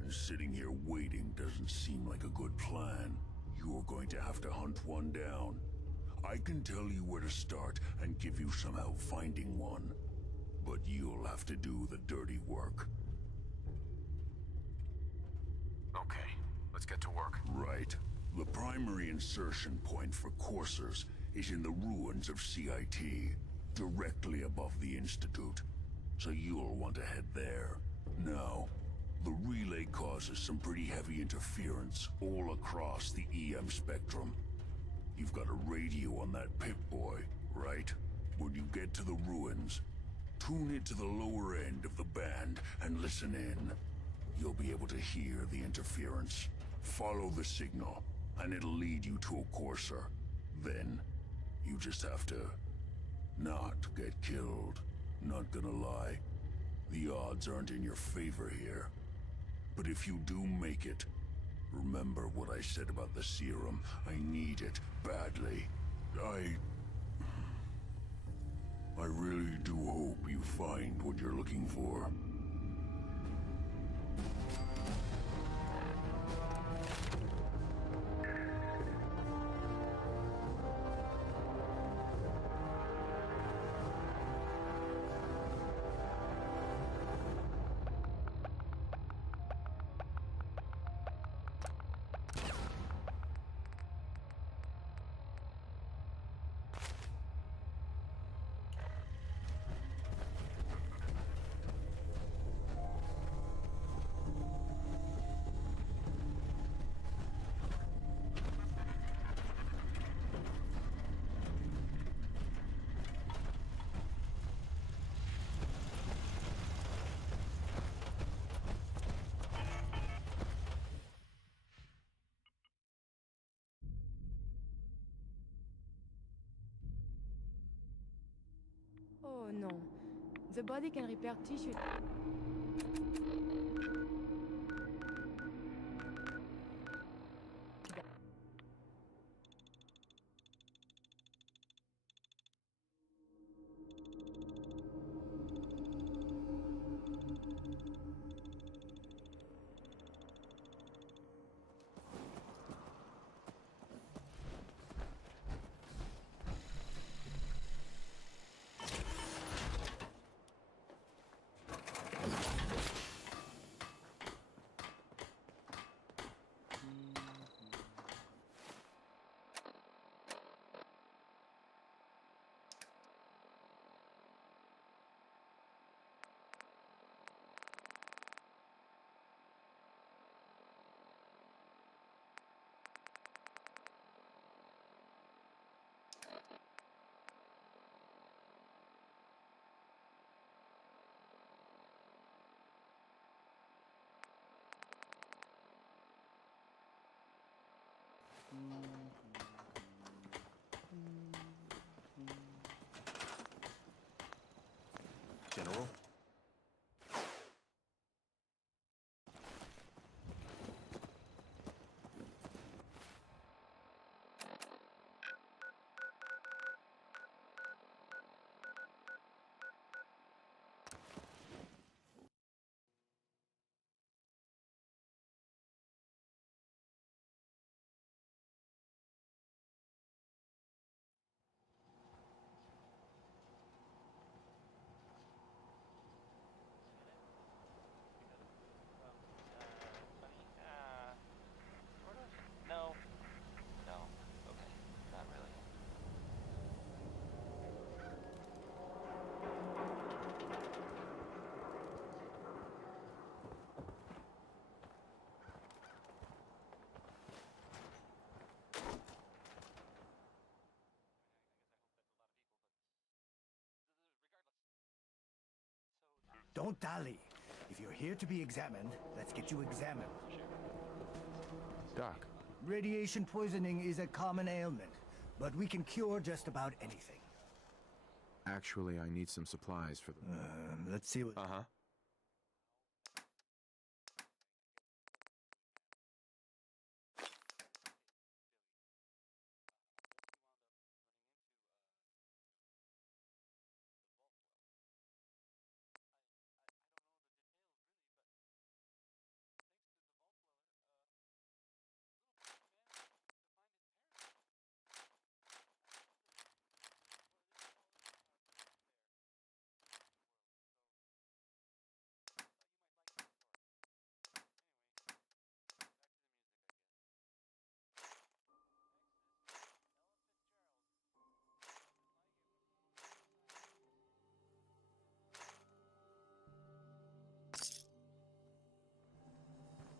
And sitting here waiting doesn't seem like a good plan. You're going to have to hunt one down. I can tell you where to start and give you some help finding one. But you'll have to do the dirty work. Okay, let's get to work. Right. The primary insertion point for coursers is in the ruins of CIT, directly above the Institute. So you'll want to head there. Now, the relay causes some pretty heavy interference all across the EM spectrum. You've got a radio on that Pip-Boy, right? When you get to the ruins, tune it to the lower end of the band and listen in. You'll be able to hear the interference. Follow the signal, and it'll lead you to a courser. Then, you just have to not get killed. Not gonna lie, the odds aren't in your favor here. But if you do make it, remember what I said about the serum. I need it badly. I really do hope you find what you're looking for. Oh no. The body can repair tissue. General? No. No. Okay. Not really. Don't dally. If you're here to be examined, let's get you examined. Doc. Radiation poisoning is a common ailment, but we can cure just about anything. Actually, I need some supplies for the... Let's see what... Uh-huh.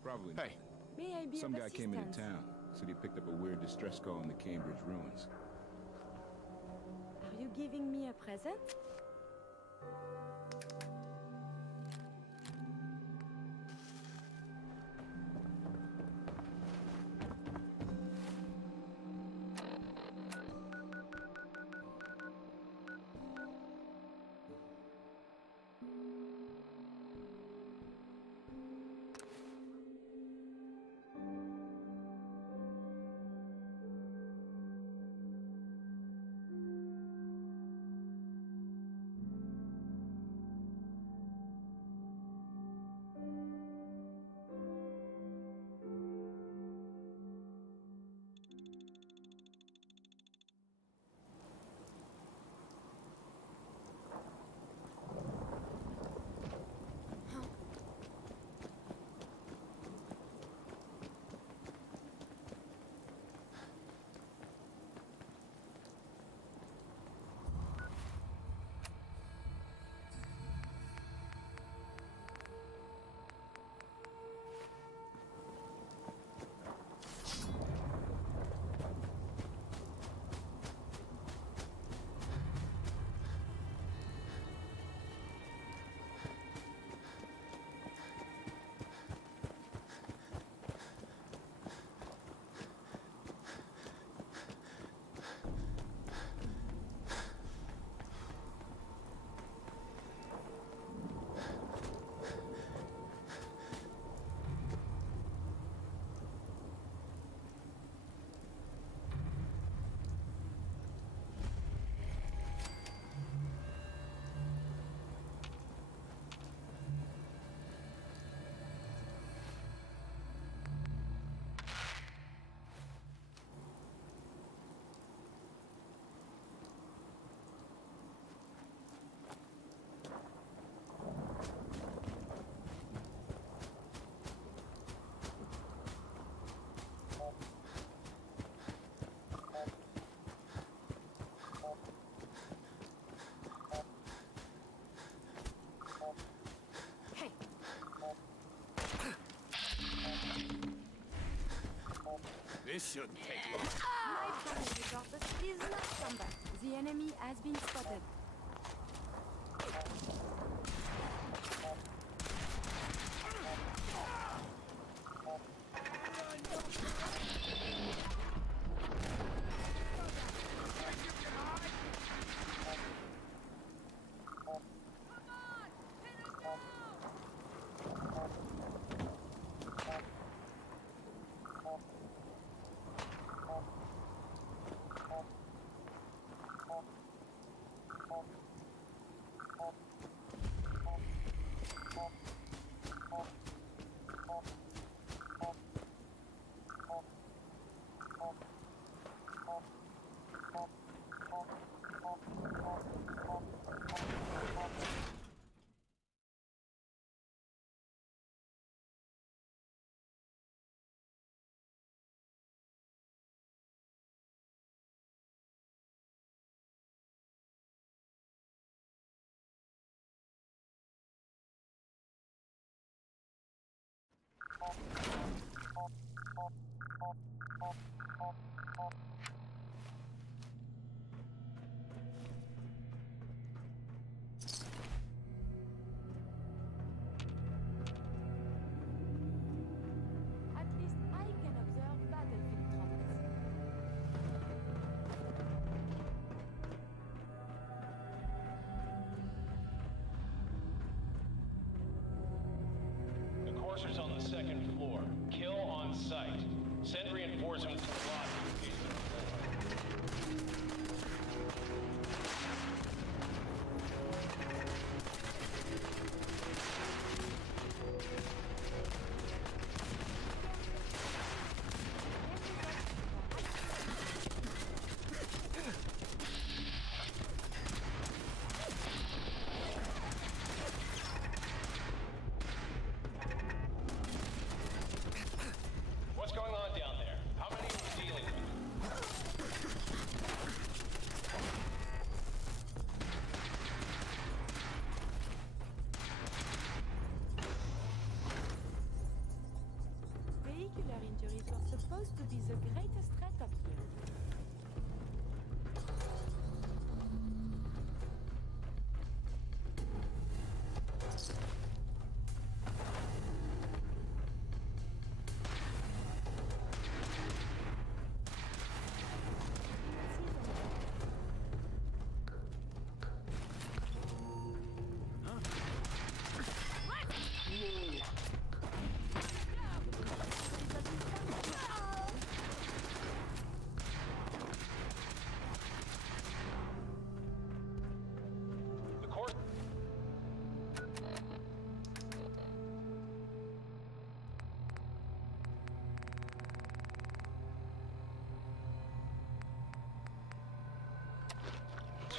Probably. Hey. May I be Some of guy came into assistance? town. Said he picked up a weird distress call in the Cambridge ruins. Are you giving me a present? This shouldn't take long. My promise, but please not come back. The enemy has been spotted. At least I can observe battlefield trumpets. The courser's on the second floor. Kill on sight. Send reinforcements to the lobby in case they're What's going on down there? How many are we dealing centuries were supposed to be the greatest threat up here.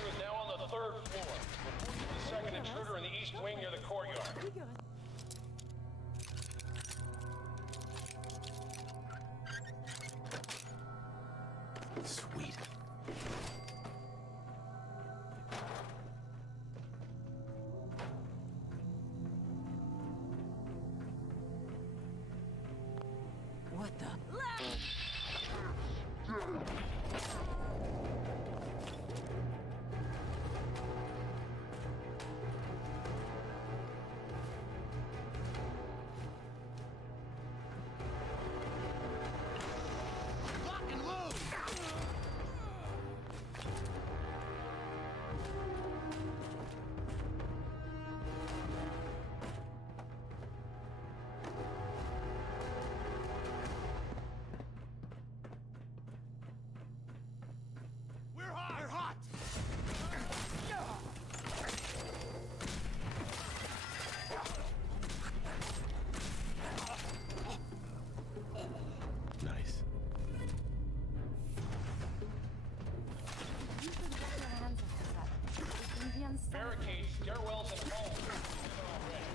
Is now on the 3rd floor. Report to the second intruder in the east wing near the courtyard. Sweet. What the? Lock and load! We're hot! We're hot! Nice. You should wash your hands after that. It can be unsafe. Barricades, stairwells, and homes. Already.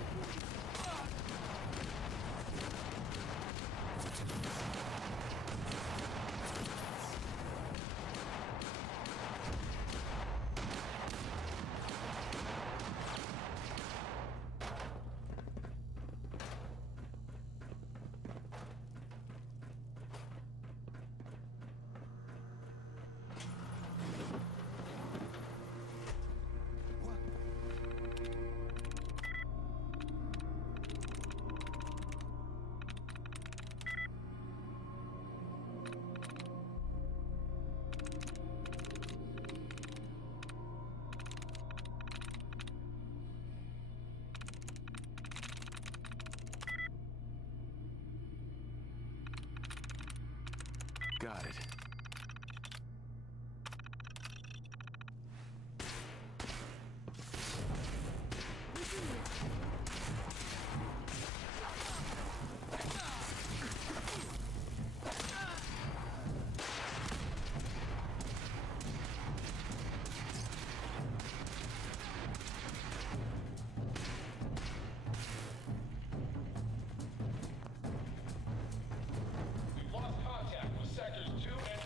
Got it. We've lost contact with sectors 2 and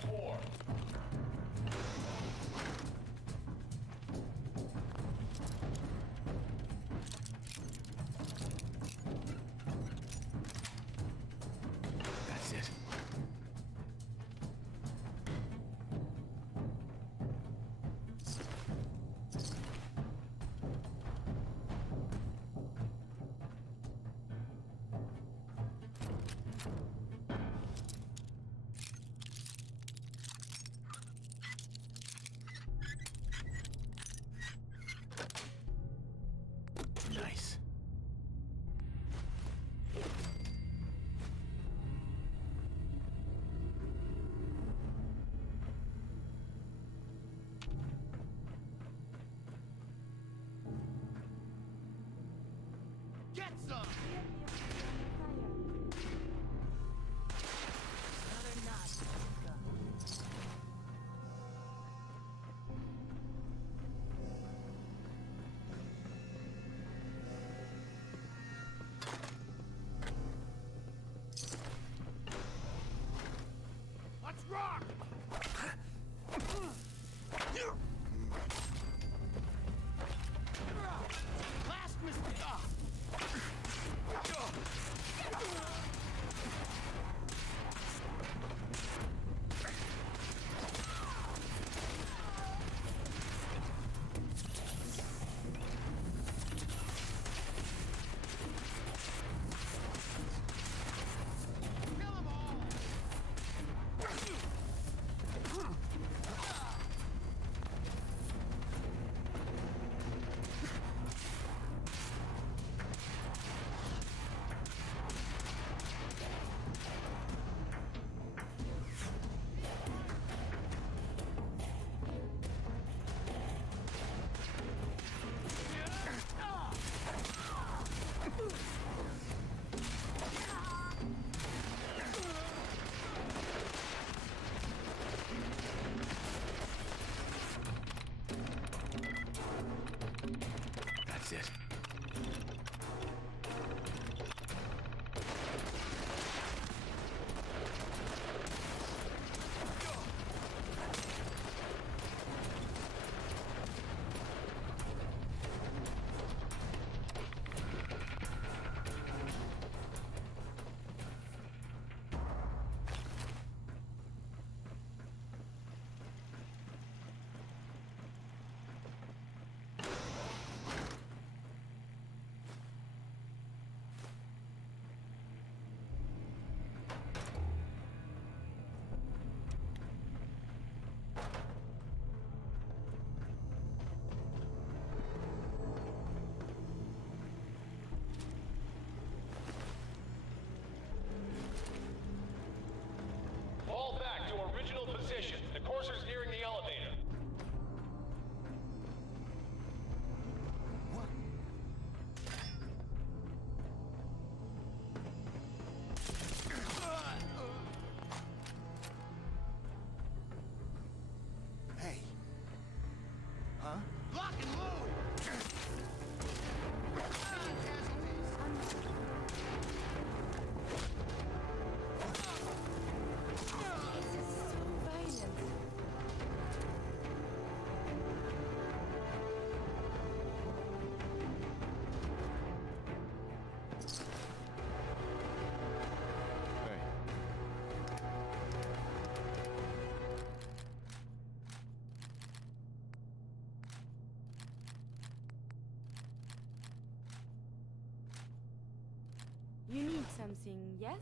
You need something, yes?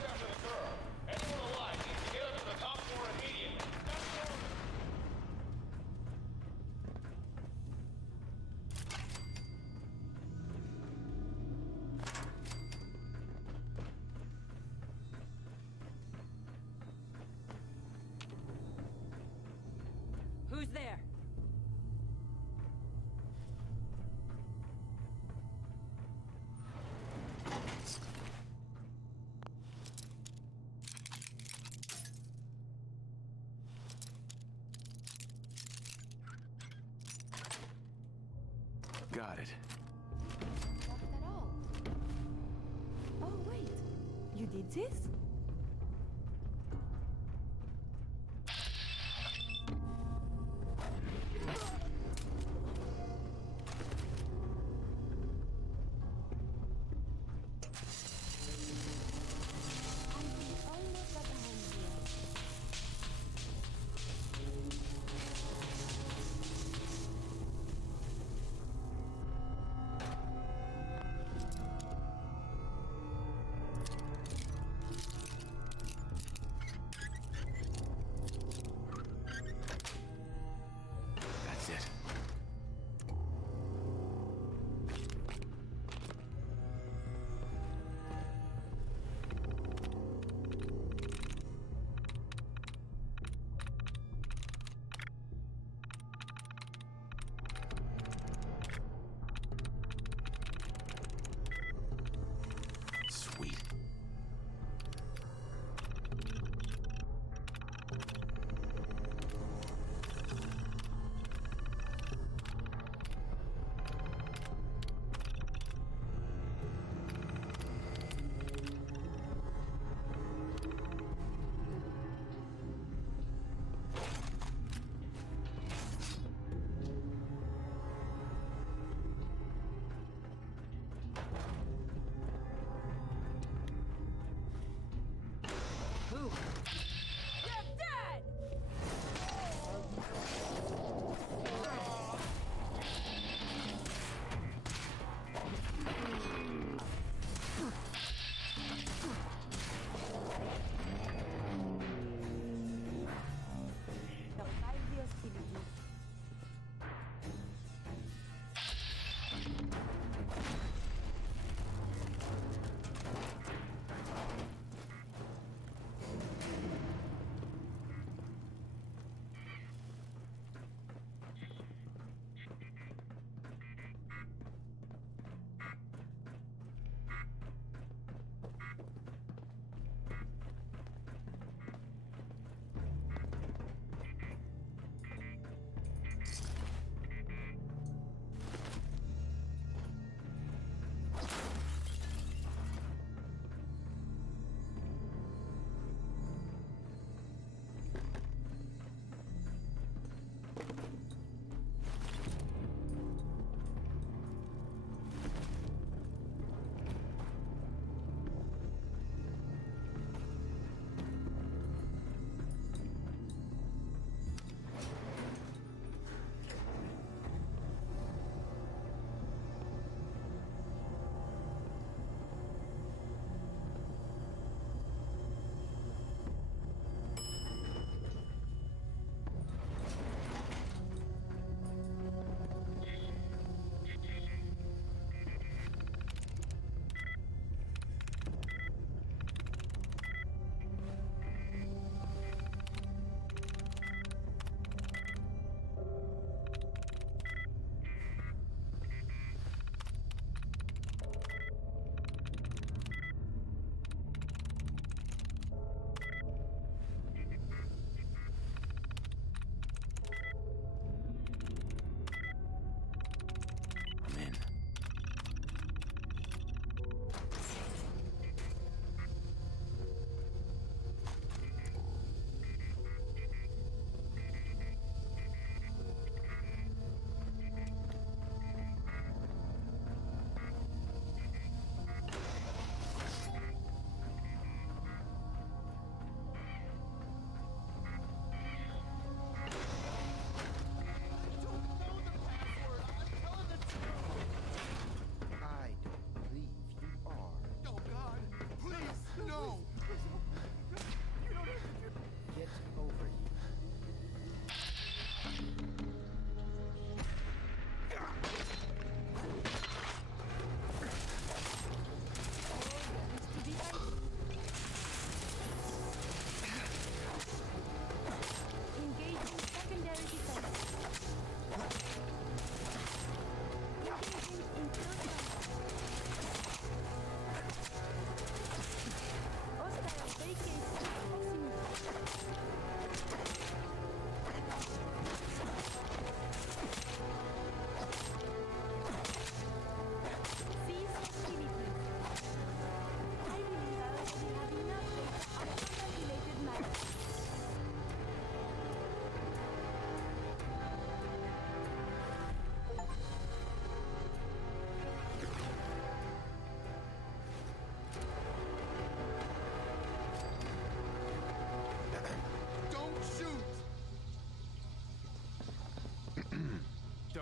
Down to the girl. Anyone alive needs to get up to the top floor immediately. Who's there? Got it. Not at all. Oh, wait. You did this? Almost at home here.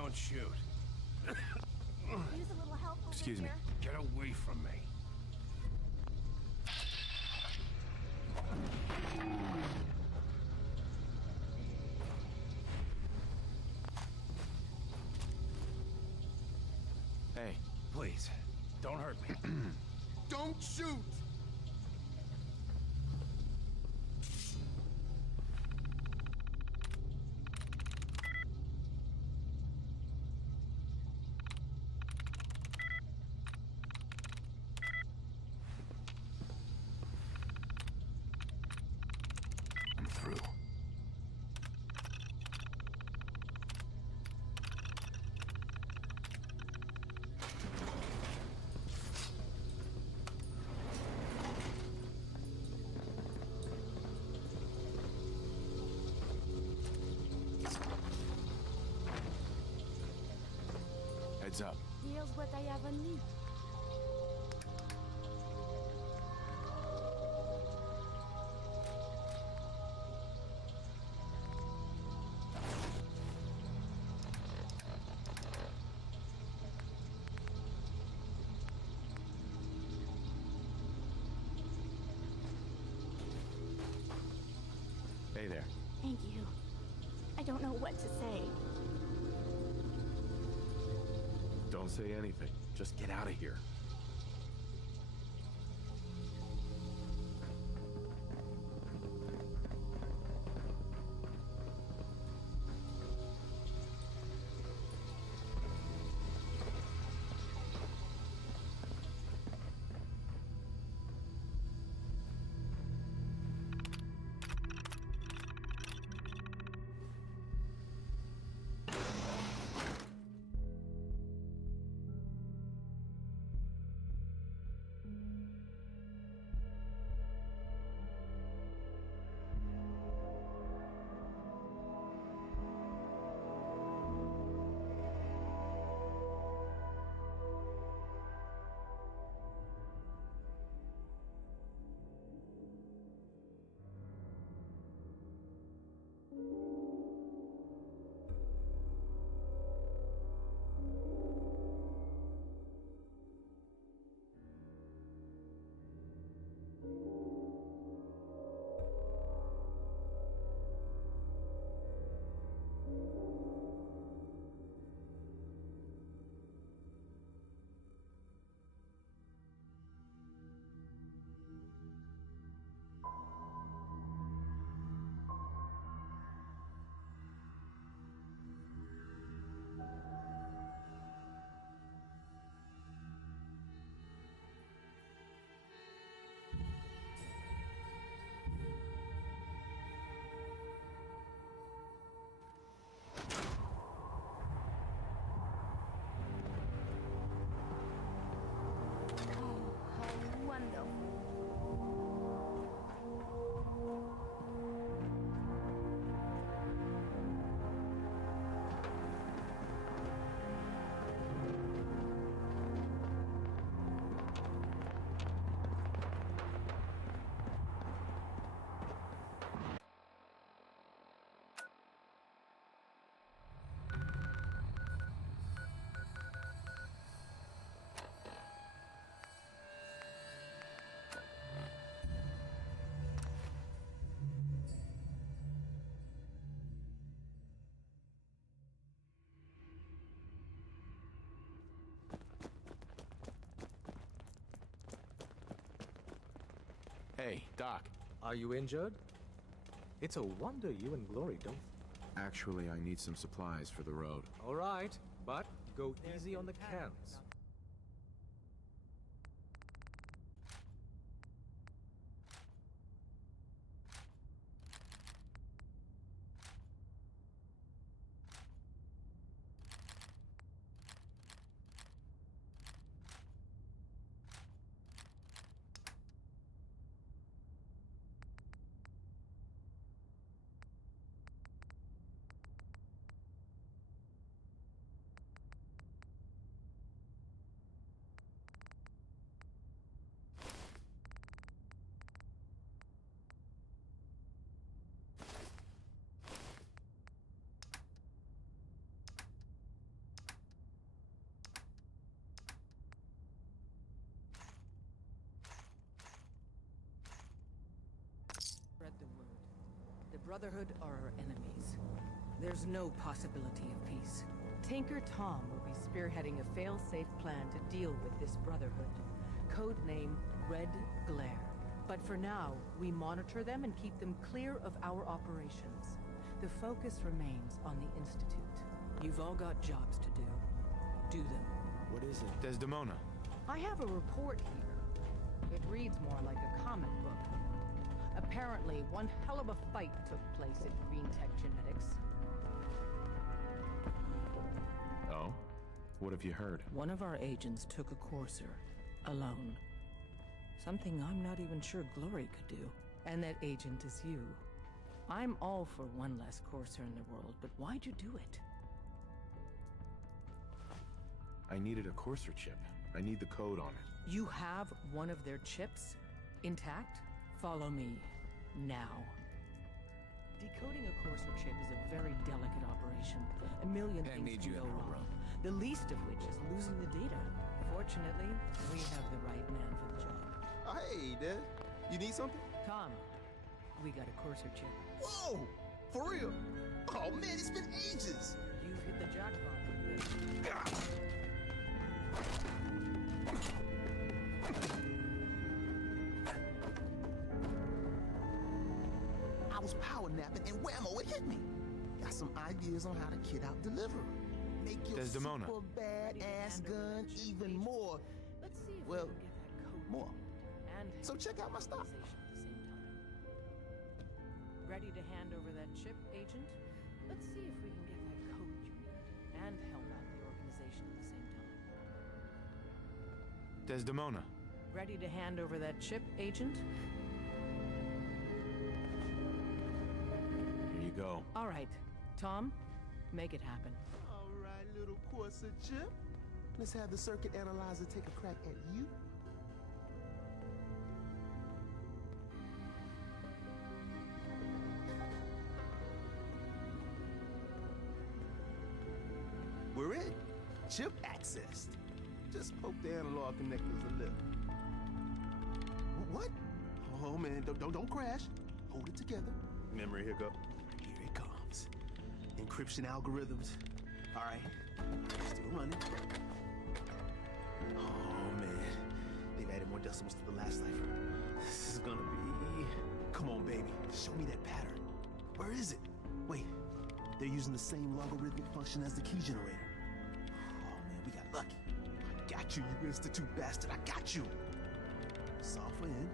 don't shoot. Use a little help over Excuse me. Get away from me. Hey. Please, don't hurt me. Don't shoot! I'm through. Heads up. Here's what I have on me. Hey there. Thank you. I don't know what to say. Don't say anything. Just get out of here. Hey, Doc. Are you injured? It's a wonder you and Glory don't... Actually, I need some supplies for the road. All right, but go easy on the cans. Brotherhood are our enemies. There's no possibility of peace. Tinker Tom will be spearheading a fail-safe plan to deal with this Brotherhood. Codename Red Glare. But for now, we monitor them and keep them clear of our operations. The focus remains on the Institute. You've all got jobs to do. Do them. What is it? Desdemona. I have a report here. It reads more like a comic book. Apparently, one hell of a fight took place at Green Tech Genetics. Oh? What have you heard? One of our agents took a courser, alone. Something I'm not even sure Glory could do. And that agent is you. I'm all for one less courser in the world, but why'd you do it? I needed a courser chip. I need the code on it. You have one of their chips? Intact? Follow me. Now. Decoding a courser chip is a very delicate operation. A million things can go wrong. The least of which is losing the data. Fortunately, we have the right man for the job. Oh, hey, Dad. You need something? Tom, we got a courser chip. Whoa! For real? Oh, man, it's been ages! You've hit the jackpot with this. I was power napping and whammo, it hit me. Got some ideas on how to kit out delivery. Make your Desdemona. super badass gun even more. Let's see if well, we can get that code. more. And So check out my stuff. Ready to hand over that chip, Agent? Let's see if we can get that code you need and help out the organization at the same time. Desdemona. Ready to hand over that chip, Agent? Here you go. All right, Tom, make it happen. All right, little courser chip. Let's have the circuit analyzer take a crack at you. We're in. Chip accessed. Just poke the analog connectors a little. What? Oh man, don't crash. Hold it together. Memory hiccup. Here it comes. Encryption algorithms. All right. Still running. Oh man, they've added more decimals to the last cipher. This is gonna be. Come on, baby. Show me that pattern. Where is it? Wait. They're using the same logarithmic function as the key generator. Oh man, we got lucky. I got you, you Institute bastard. I got you. Software in.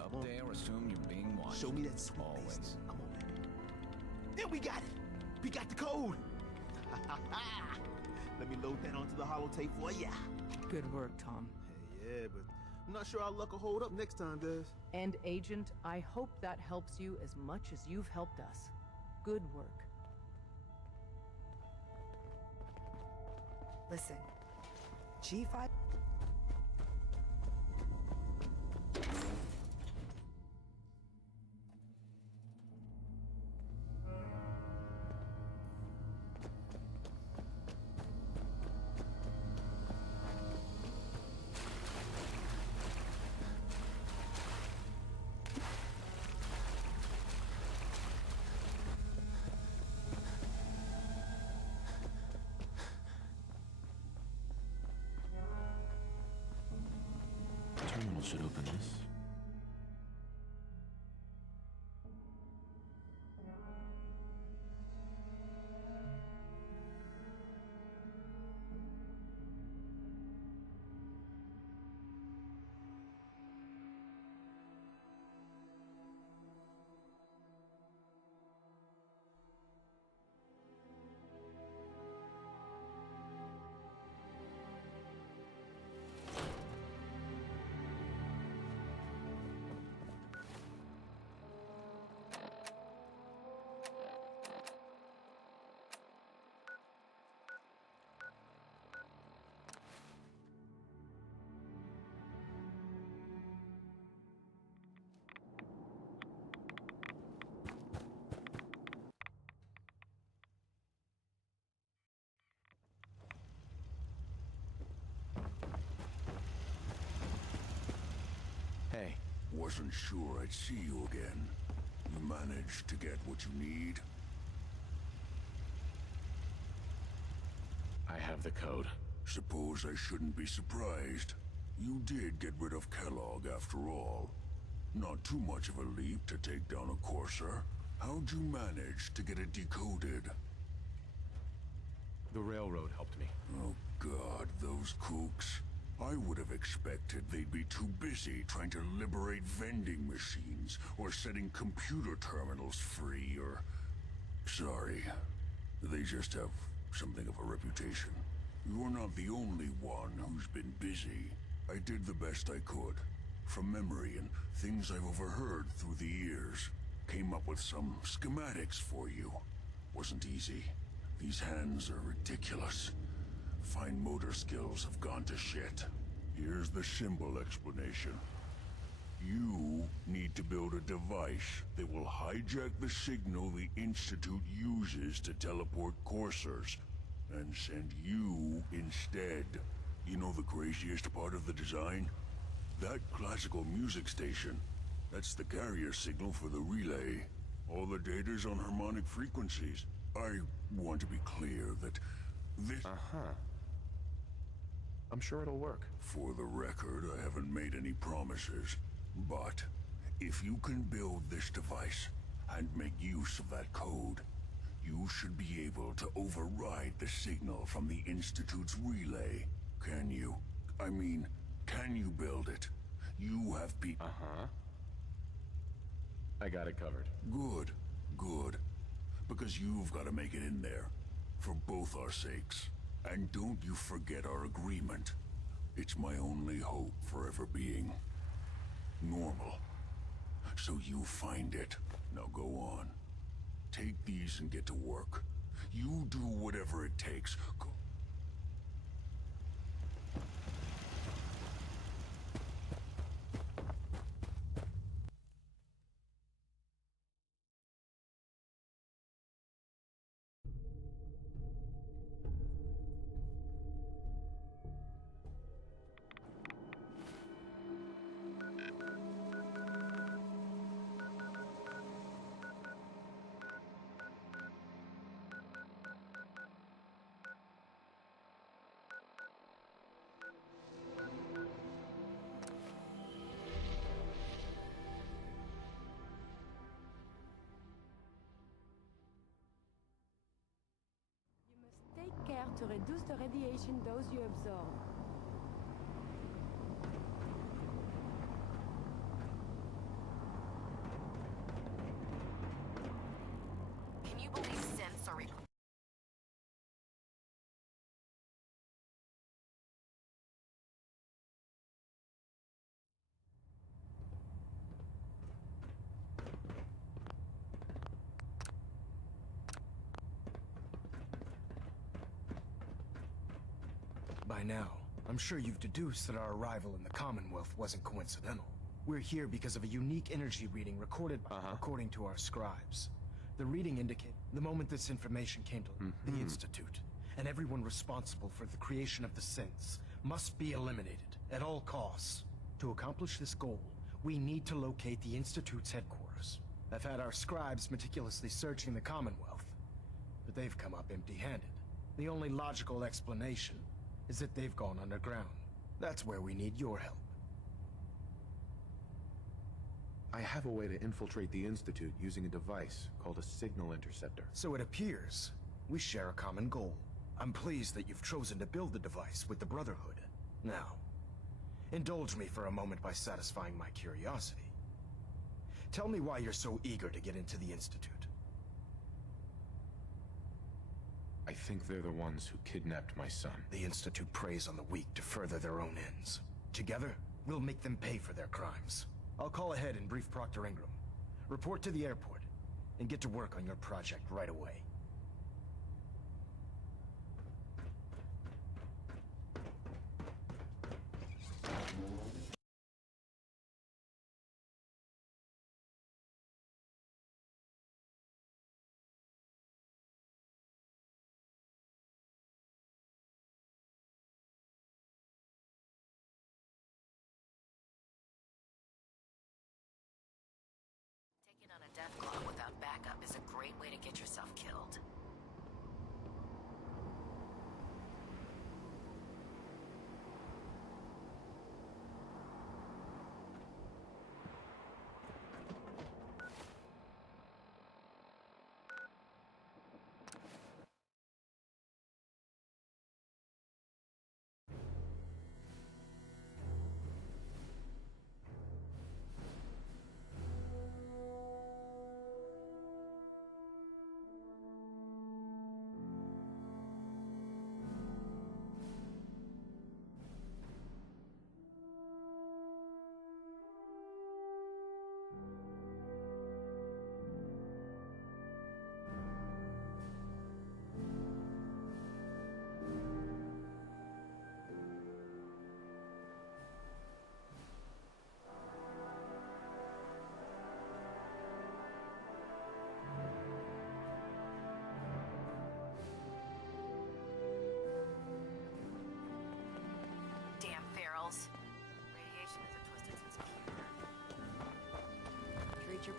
Up there, assume you're being watched. Show me that sweet Always. bass. Come on, baby. Then we got it. We got the code. Let me load that onto the holotape for ya. Good work, Tom. Hey, yeah, but I'm not sure our luck will hold up next time, Des. And Agent, I hope that helps you as much as you've helped us. Good work. Listen, G5... Terminal should open this. Hey. Wasn't sure I'd see you again. You managed to get what you need? I have the code. Suppose I shouldn't be surprised. You did get rid of Kellogg after all. Not too much of a leap to take down a Courser. How'd you manage to get it decoded? The railroad helped me. Oh God, those kooks. I would have expected they'd be too busy trying to liberate vending machines or setting computer terminals free or... Sorry. They just have something of a reputation. You're not the only one who's been busy. I did the best I could. From memory and things I've overheard through the years. Came up with some schematics for you. Wasn't easy. These hands are ridiculous. Fine motor skills have gone to shit. Here's the symbol explanation. You need to build a device that will hijack the signal the Institute uses to teleport coursers, and send you instead. You know the craziest part of the design? That classical music station. That's the carrier signal for the relay. All the data's on harmonic frequencies. I want to be clear that this... I'm sure it'll work. For the record, I haven't made any promises. But if you can build this device and make use of that code, you should be able to override the signal from the Institute's relay. Can you? I mean, can you build it? You have people... I got it covered. Good, good. Because you've got to make it in there. For both our sakes. And don't you forget our agreement. It's my only hope for ever being... normal. So you find it. Now go on. Take these and get to work. You do whatever it takes. Take care to reduce the radiation dose you absorb. Can you believe sensory? By now, I'm sure you've deduced that our arrival in the Commonwealth wasn't coincidental. We're here because of a unique energy reading recorded according to our scribes. The reading indicated the moment this information came to the Institute, and everyone responsible for the creation of the synths must be eliminated at all costs. To accomplish this goal, we need to locate the Institute's headquarters. I've had our scribes meticulously searching the Commonwealth, but they've come up empty-handed. The only logical explanation is that they've gone underground. That's where we need your help. I have a way to infiltrate the Institute using a device called a signal interceptor. So it appears we share a common goal. I'm pleased that you've chosen to build the device with the Brotherhood. Now, indulge me for a moment by satisfying my curiosity. Tell me why you're so eager to get into the Institute. I think they're the ones who kidnapped my son. The Institute preys on the weak to further their own ends. Together, we'll make them pay for their crimes. I'll call ahead and brief Proctor Ingram. Report to the airport, and get to work on your project right away. Taking on a death clock.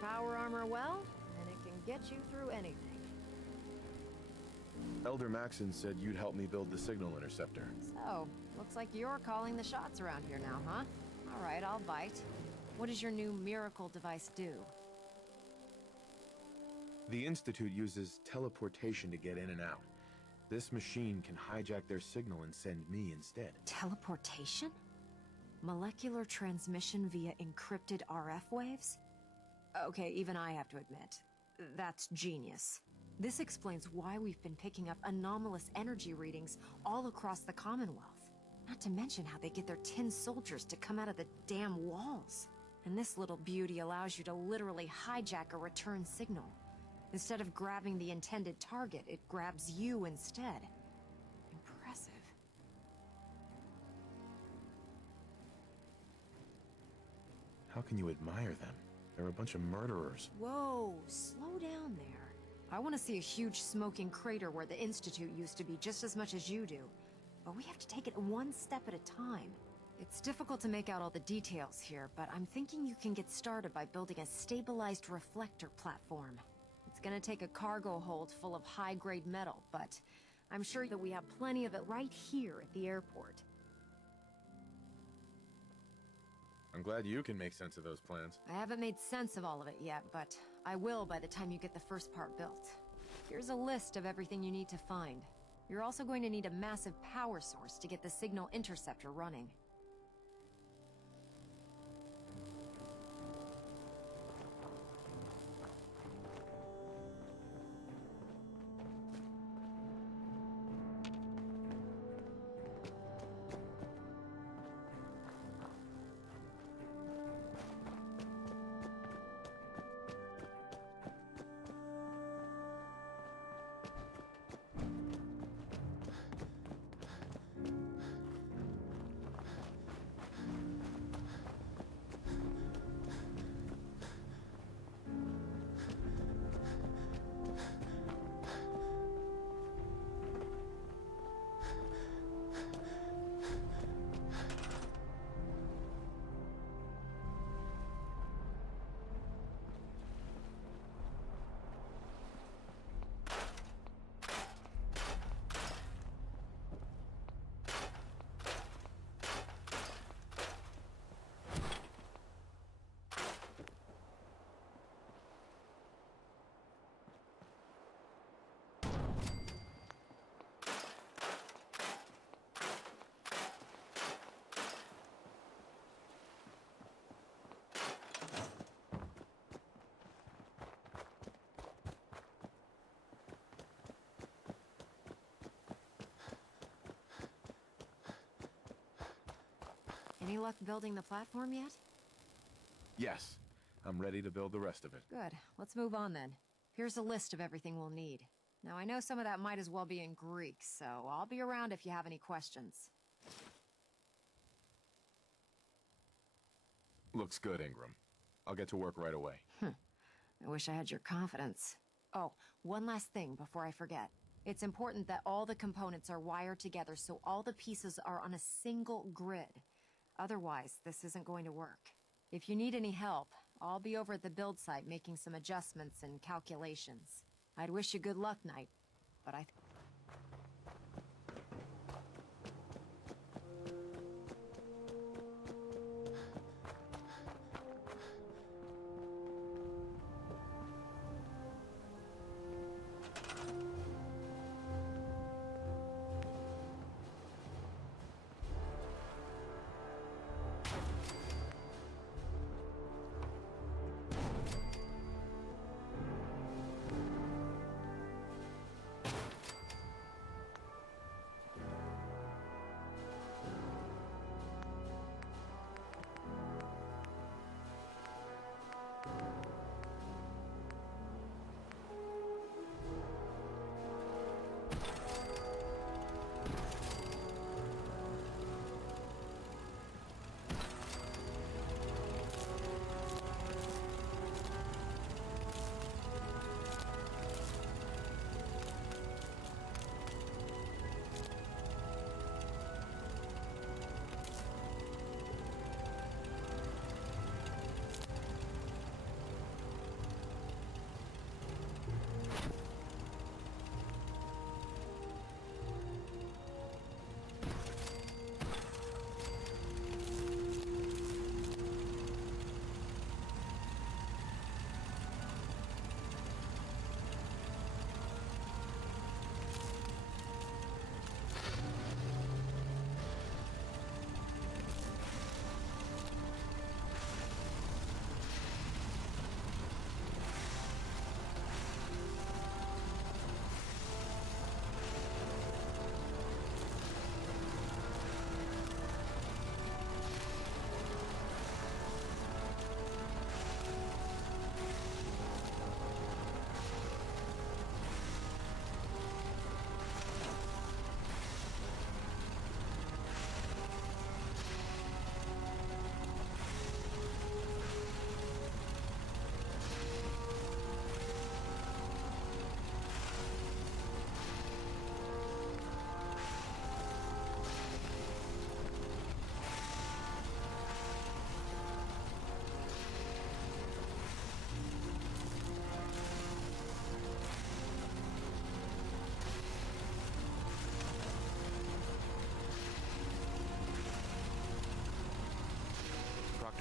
power armor well, and it can get you through anything. Elder Maxon said you'd help me build the signal interceptor. So, looks like you're calling the shots around here now, huh? All right, I'll bite. What does your new miracle device do? The Institute uses teleportation to get in and out. This machine can hijack their signal and send me instead. Teleportation? Molecular transmission via encrypted RF waves? Okay, even I have to admit, that's genius. This explains why we've been picking up anomalous energy readings all across the Commonwealth. Not to mention how they get their tin soldiers to come out of the damn walls. And this little beauty allows you to literally hijack a return signal. Instead of grabbing the intended target, it grabs you instead. Impressive. How can you admire them? They're a bunch of murderers. Whoa, slow down there. I want to see a huge smoking crater where the Institute used to be just as much as you do. But we have to take it one step at a time. It's difficult to make out all the details here, but I'm thinking you can get started by building a stabilized reflector platform. It's gonna take a cargo hold full of high-grade metal, but I'm sure that we have plenty of it right here at the airport. I'm glad you can make sense of those plans. I haven't made sense of all of it yet, but I will by the time you get the first part built. Here's a list of everything you need to find. You're also going to need a massive power source to get the signal interceptor running. Any luck building the platform yet? Yes, I'm ready to build the rest of it. Good. Let's move on then. Here's a list of everything we'll need. Now, I know some of that might as well be in Greek, so I'll be around if you have any questions. Looks good, Ingram. I'll get to work right away. I wish I had your confidence. Oh, one last thing before I forget. It's important that all the components are wired together so all the pieces are on a single grid. Otherwise, this isn't going to work. If you need any help, I'll be over at the build site making some adjustments and calculations. I'd wish you good luck, Knight, but I...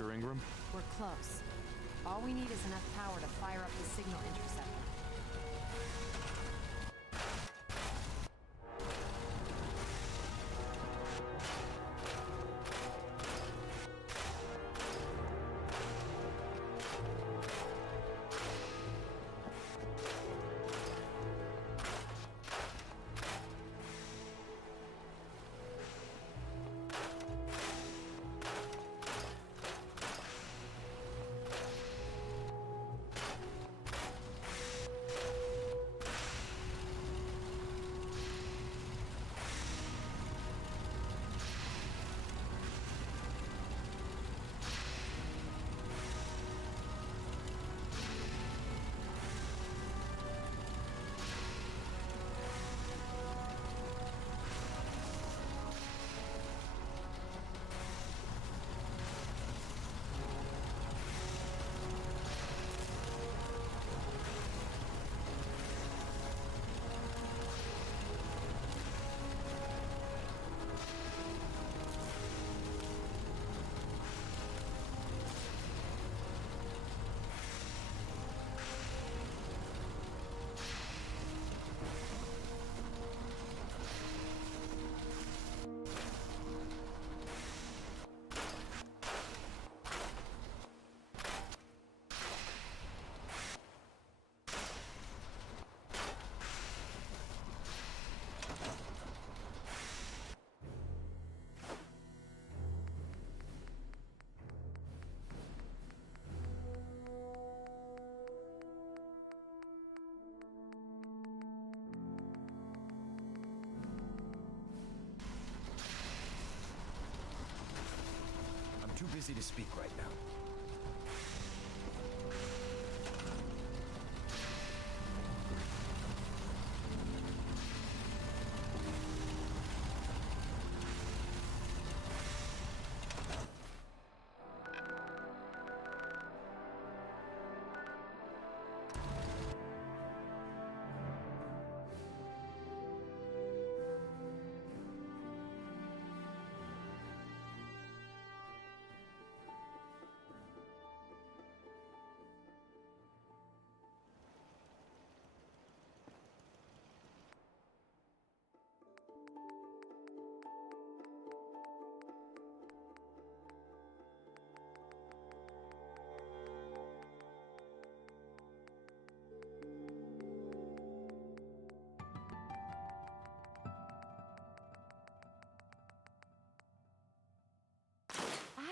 Dr. Ingram? We're close. All we need is enough power to fire up the signal interceptor. Too busy to speak right now.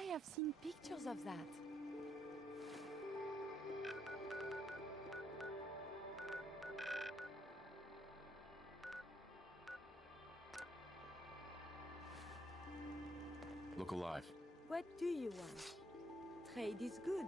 I have seen pictures of that. Look alive. What do you want? Trade is good.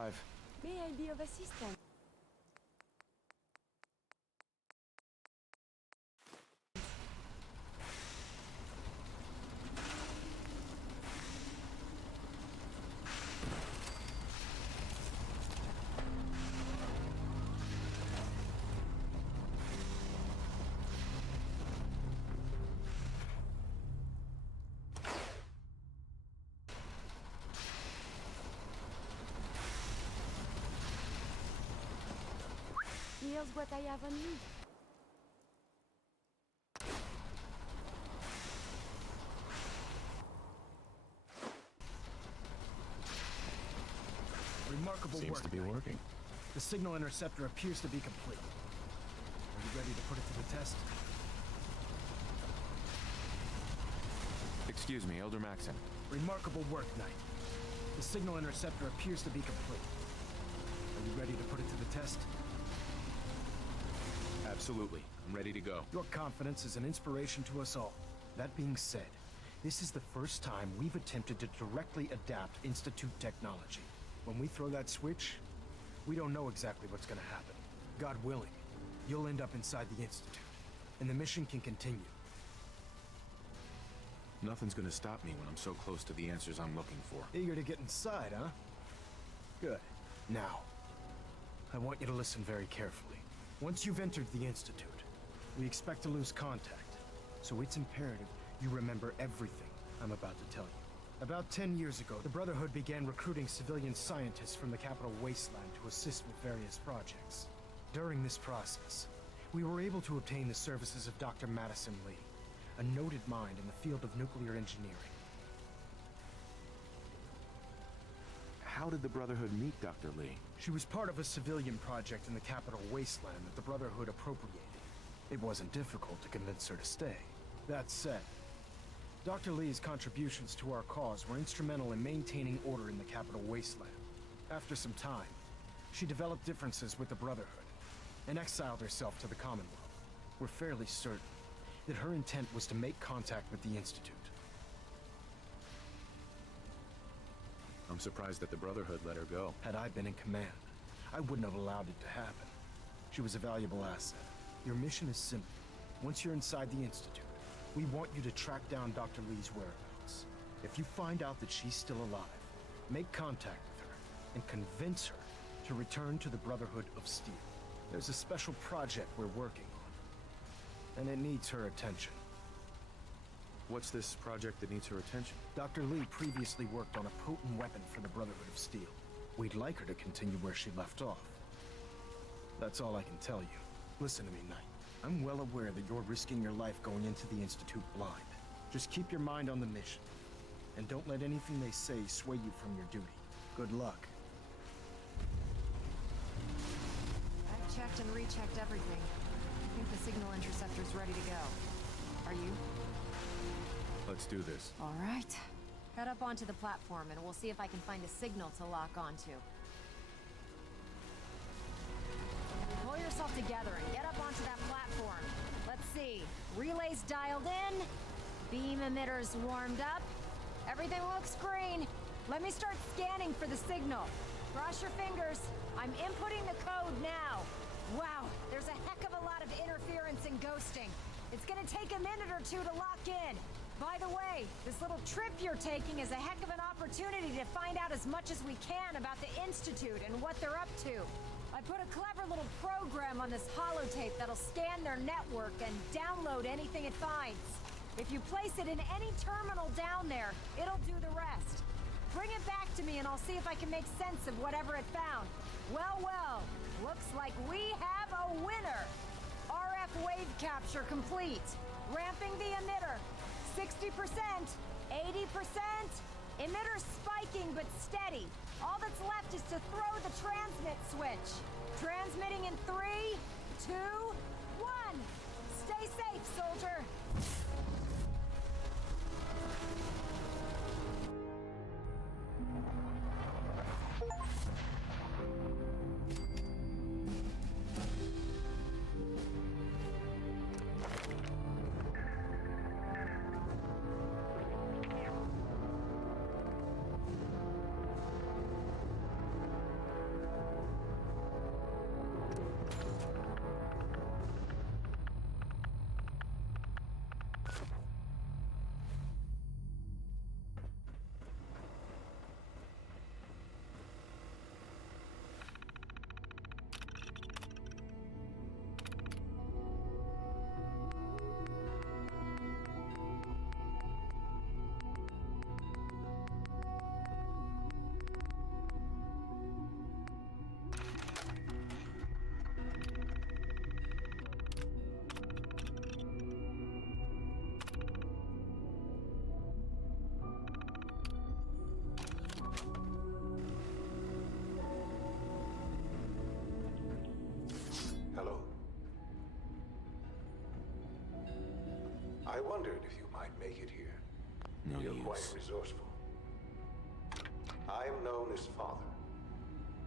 survive. May I be of assistance? Here's what I have on me. Remarkable work. Seems to be working. The signal interceptor appears to be complete. Are you ready to put it to the test? Excuse me, Elder Maxon. Remarkable work, Knight. The signal interceptor appears to be complete. Are you ready to put it to the test? Absolutely. I'm ready to go. Your confidence is an inspiration to us all. That being said, this is the first time we've attempted to directly adapt Institute technology. When we throw that switch, we don't know exactly what's gonna happen. God willing, you'll end up inside the Institute, and the mission can continue. Nothing's gonna stop me when I'm so close to the answers I'm looking for. Eager to get inside, huh? Good. Now, I want you to listen very carefully. Once you've entered the Institute, we expect to lose contact, so it's imperative you remember everything I'm about to tell you. About 10 years ago, the Brotherhood began recruiting civilian scientists from the capital wasteland to assist with various projects. During this process, we were able to obtain the services of Dr. Madison Lee, a noted mind in the field of nuclear engineering. How did the Brotherhood meet Dr. Lee? She was part of a civilian project in the capital wasteland that the Brotherhood appropriated. It wasn't difficult to convince her to stay. That said, Dr. Lee's contributions to our cause were instrumental in maintaining order in the capital wasteland. After some time, she developed differences with the Brotherhood and exiled herself to the Commonwealth. We're fairly certain that her intent was to make contact with the Institute. I'm surprised that the Brotherhood let her go. Had I been in command, I wouldn't have allowed it to happen. She was a valuable asset. Your mission is simple. Once you're inside the Institute, we want you to track down Dr. Lee's whereabouts. If you find out that she's still alive, make contact with her and convince her to return to the Brotherhood of Steel. There's a special project we're working on, and it needs her attention. What's this project that needs her attention? Dr. Lee previously worked on a potent weapon for the Brotherhood of Steel. We'd like her to continue where she left off. That's all I can tell you. Listen to me, Knight. I'm well aware that you're risking your life going into the Institute blind. Just keep your mind on the mission, and don't let anything they say sway you from your duty. Good luck. I've checked and rechecked everything. I think the signal interceptor's ready to go. Are you? Let's do this. All right. Head up onto the platform and we'll see if I can find a signal to lock onto. Pull yourself together and get up onto that platform. Let's see. Relays dialed in. Beam emitters warmed up. Everything looks green. Let me start scanning for the signal. Cross your fingers. I'm inputting the code now. Wow, there's a heck of a lot of interference and ghosting. It's gonna take a minute or two to lock in. By the way, this little trip you're taking is a heck of an opportunity to find out as much as we can about the Institute and what they're up to. I put a clever little program on this holotape that'll scan their network and download anything it finds. If you place it in any terminal down there, it'll do the rest. Bring it back to me and I'll see if I can make sense of whatever it found. Well, looks like we have a winner. RF wave capture complete. Ramping the emitter. 60%, 80%, emitter spiking but steady. All that's left is to throw the transmit switch. Transmitting in 3, 2, 1. Stay safe, soldier. I wondered if you might make it here. No You're use. quite resourceful. I am known as Father.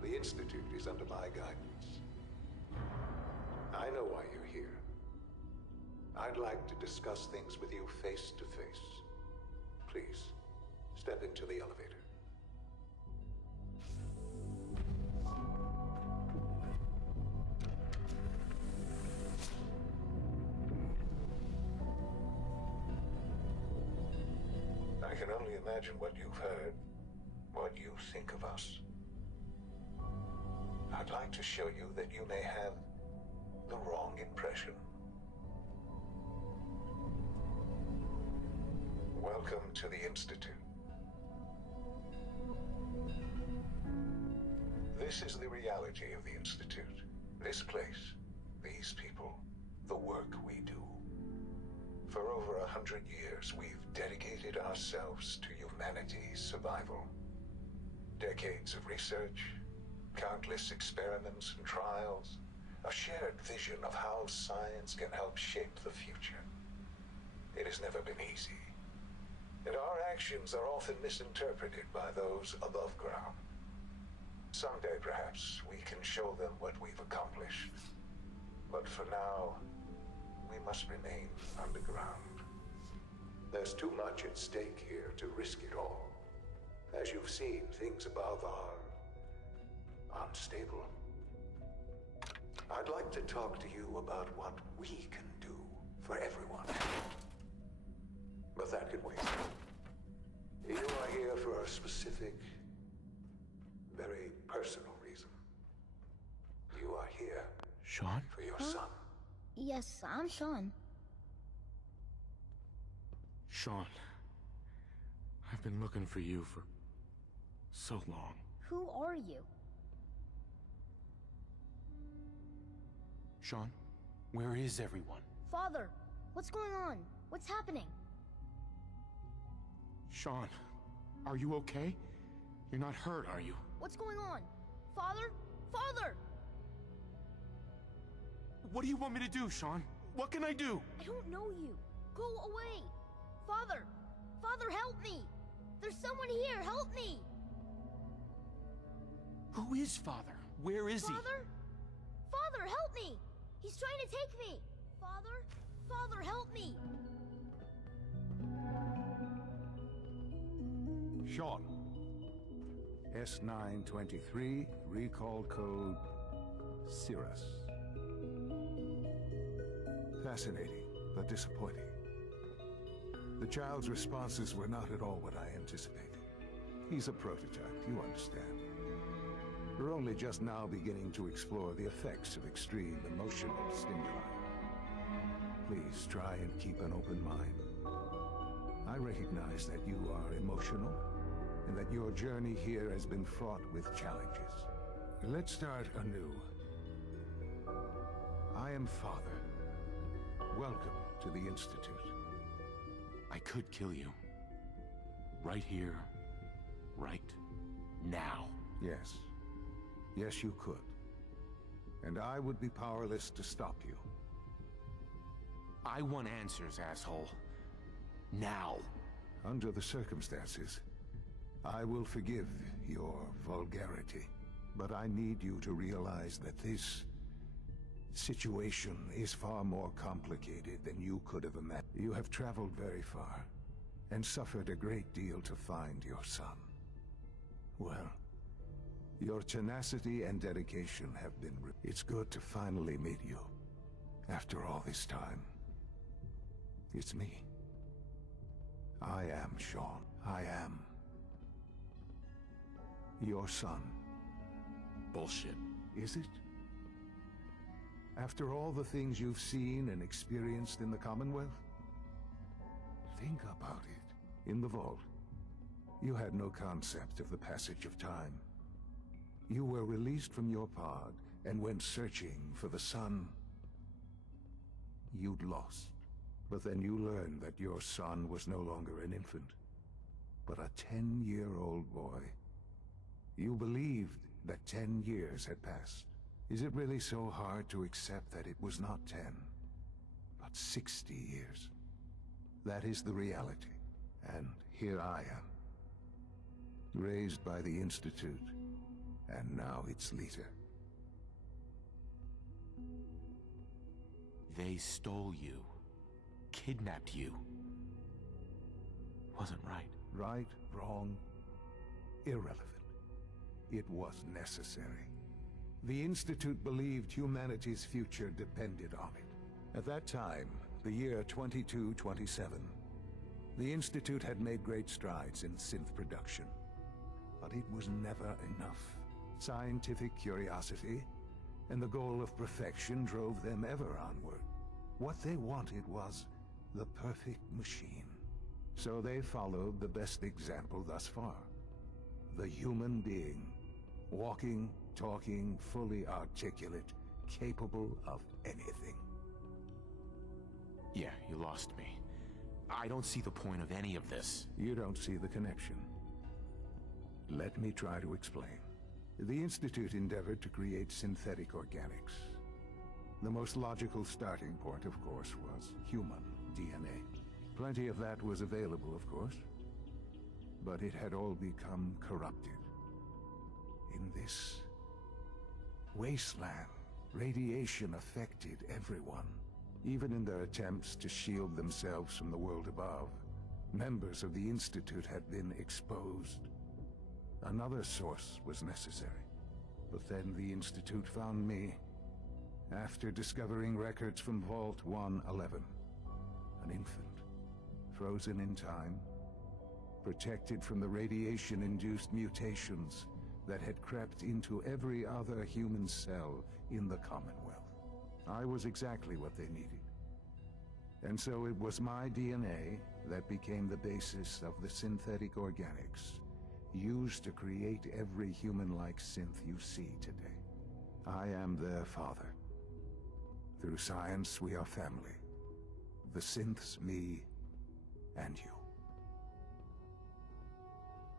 The Institute is under my guidance. I know why you're here. I'd like to discuss things with you face to face. Please, step into the elevator. I can only imagine what you've heard, what you think of us. I'd like to show you that you may have the wrong impression. Welcome to the Institute. This is the reality of the Institute. This place, these people, the work we do. For over 100 years, we've dedicated ourselves to humanity's survival. Decades of research, countless experiments and trials, a shared vision of how science can help shape the future. It has never been easy, and our actions are often misinterpreted by those above ground. Someday, perhaps, we can show them what we've accomplished. But for now, we must remain underground. There's too much at stake here to risk it all. As you've seen, things above are unstable. I'd like to talk to you about what we can do for everyone. But that can wait. You are here for a specific, very personal reason. You are here, Sean? For your son. Yes, I'm Sean. Sean, I've been looking for you for so long. Who are you? Sean, where is everyone? Father, what's going on? What's happening? Sean, are you okay? You're not hurt, are you? What's going on? Father? Father! What do you want me to do, Sean? What can I do? I don't know you. Go away! Father! Father, help me! There's someone here! Help me! Who is Father? Where is he? Father? Father, help me! He's trying to take me! Father? Father, help me! Sean. S923, recall code Cirrus. Fascinating, but disappointing. The child's responses were not at all what I anticipated. He's a prototype, you understand. We're only just now beginning to explore the effects of extreme emotional stimuli. Please try and keep an open mind. I recognize that you are emotional, and that your journey here has been fraught with challenges. Let's start anew. I am Father. Welcome to the Institute. I could kill you. Right here. Right now. Yes. Yes, you could. And I would be powerless to stop you. I want answers, asshole. Now. Under the circumstances, I will forgive your vulgarity. But I need you to realize that this situation is far more complicated than you could have imagined. You have traveled very far, and suffered a great deal to find your son. Well, your tenacity and dedication have been... It's good to finally meet you. After all this time. It's me. I am Sean. I am your son. Bullshit. Is it? After all the things you've seen and experienced in the Commonwealth? Think about it. In the vault, you had no concept of the passage of time. You were released from your pod and went searching for the son you'd lost. But then you learned that your son was no longer an infant, but a 10-year-old boy. You believed that 10 years had passed. Is it really so hard to accept that it was not 10, but 60 years? That is the reality. And here I am. Raised by the Institute, and now its leader. They stole you. Kidnapped you. Wasn't right. Right, wrong, irrelevant. It was necessary. The Institute believed humanity's future depended on it. At that time, the year 2227, the Institute had made great strides in synth production. But it was never enough. Scientific curiosity and the goal of perfection drove them ever onward. What they wanted was the perfect machine. So they followed the best example thus far. The human being. Walking, talking, fully articulate, capable of anything. Yeah, you lost me. I don't see the point of any of this. You don't see the connection. Let me try to explain. The Institute endeavored to create synthetic organics. The most logical starting point, of course, was human DNA. Plenty of that was available, of course. But it had all become corrupted. In this wasteland, radiation affected everyone. Even in their attempts to shield themselves from the world above, members of the Institute had been exposed. Another source was necessary. But then the Institute found me, after discovering records from Vault 111. An infant, frozen in time, protected from the radiation-induced mutations that had crept into every other human cell in the Commonwealth. I was exactly what they needed. And so it was my DNA that became the basis of the synthetic organics used to create every human-like synth you see today. I am their father. Through science, we are family. The synths, me, and you.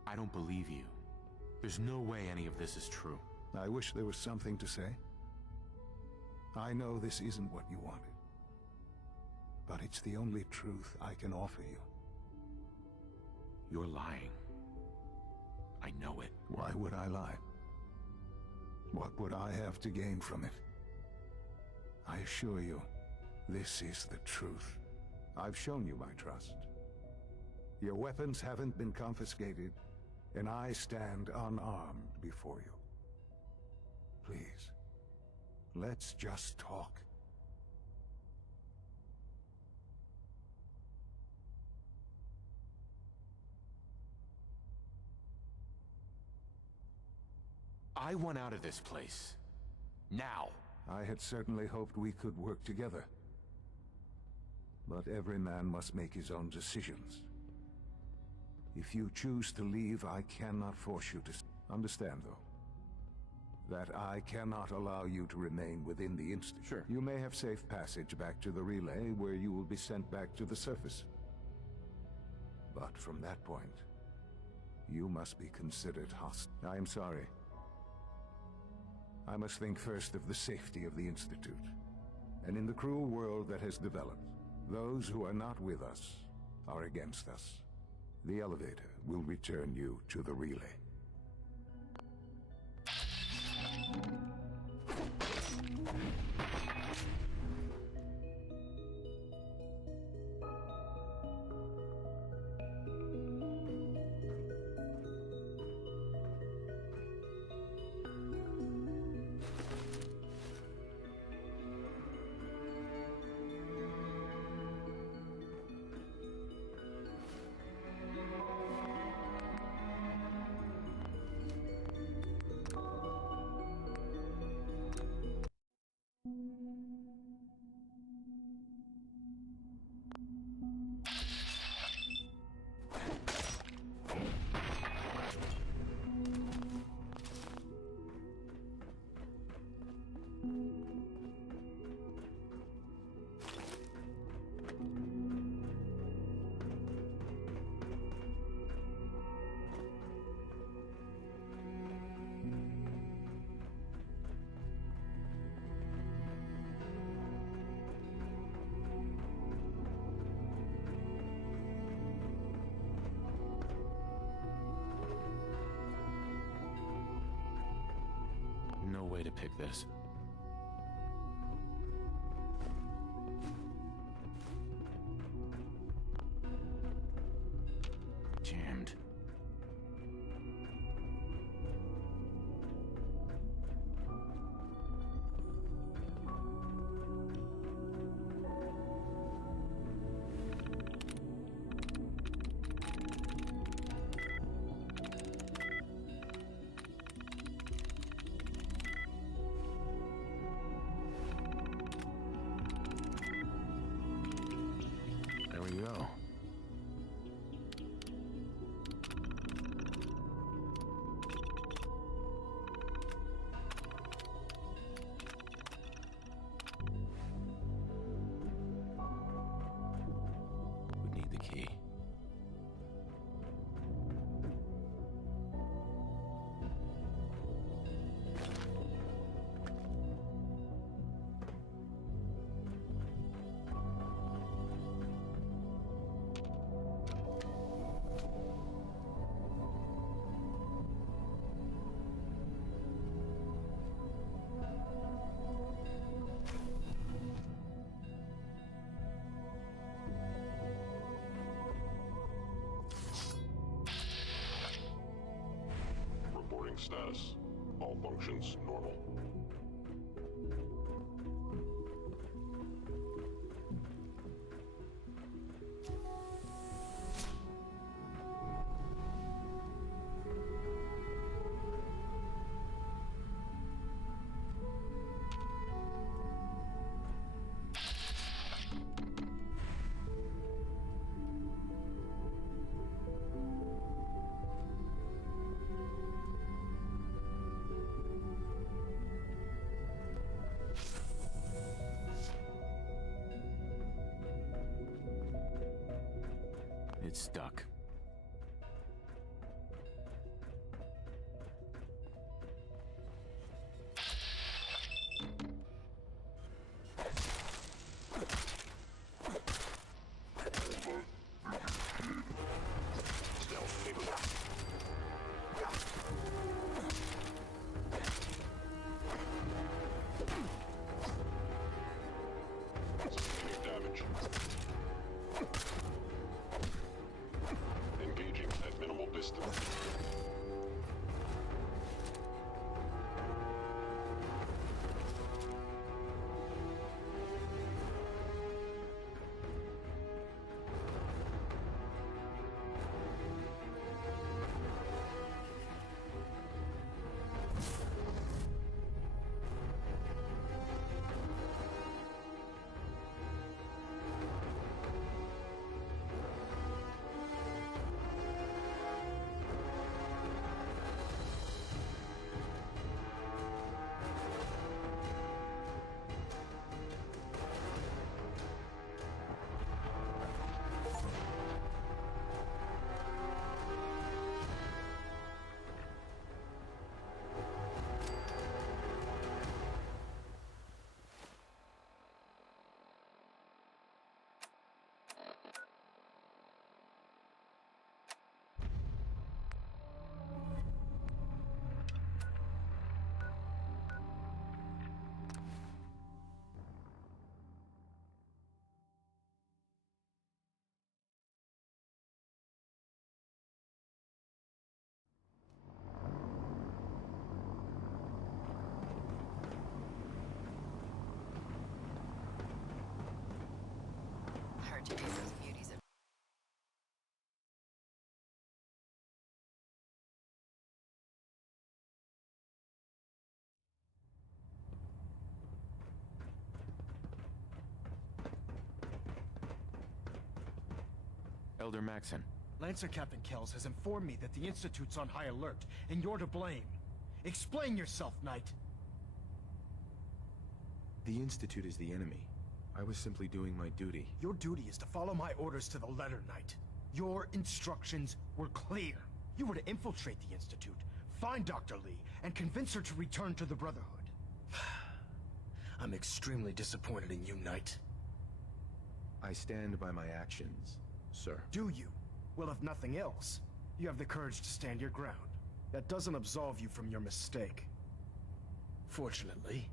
I don't believe you. There's no way any of this is true. I wish there was something to say. I know this isn't what you wanted. But it's the only truth I can offer you. You're lying. I know it. Why would I lie? What would I have to gain from it? I assure you, this is the truth. I've shown you my trust. Your weapons haven't been confiscated, and I stand unarmed before you. Please, let's just talk. I want out of this place. Now. I had certainly hoped we could work together. But every man must make his own decisions. If you choose to leave, I cannot force you to... Understand, though, that I cannot allow you to remain within the Institute. Sure. You may have safe passage back to the relay, where you will be sent back to the surface. But from that point, you must be considered hostile. I am sorry. I must think first of the safety of the Institute. And in the cruel world that has developed, those who are not with us are against us. The elevator will return you to the relay. pick this. Jammed. There we go. Would need the key. Reporting status. All functions normal. It's stuck. Damage. Engaging at minimal distance. Heard you those beauties of... Elder Maxon. Lancer Captain Kells has informed me that the Institute's on high alert, and you're to blame. Explain yourself, Knight. The Institute is the enemy. I was simply doing my duty. Your duty is to follow my orders to the letter, Knight. Your instructions were clear. You were to infiltrate the Institute, find Dr. Lee, and convince her to return to the Brotherhood. I'm extremely disappointed in you, Knight. I stand by my actions, sir. Do you? Well, if nothing else, you have the courage to stand your ground. That doesn't absolve you from your mistake. Fortunately,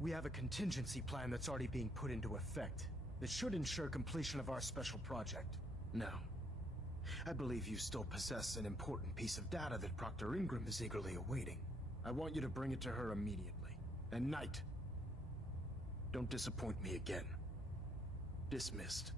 we have a contingency plan that's already being put into effect that should ensure completion of our special project. Now, I believe you still possess an important piece of data that Proctor Ingram is eagerly awaiting. I want you to bring it to her immediately. And Knight, don't disappoint me again. Dismissed.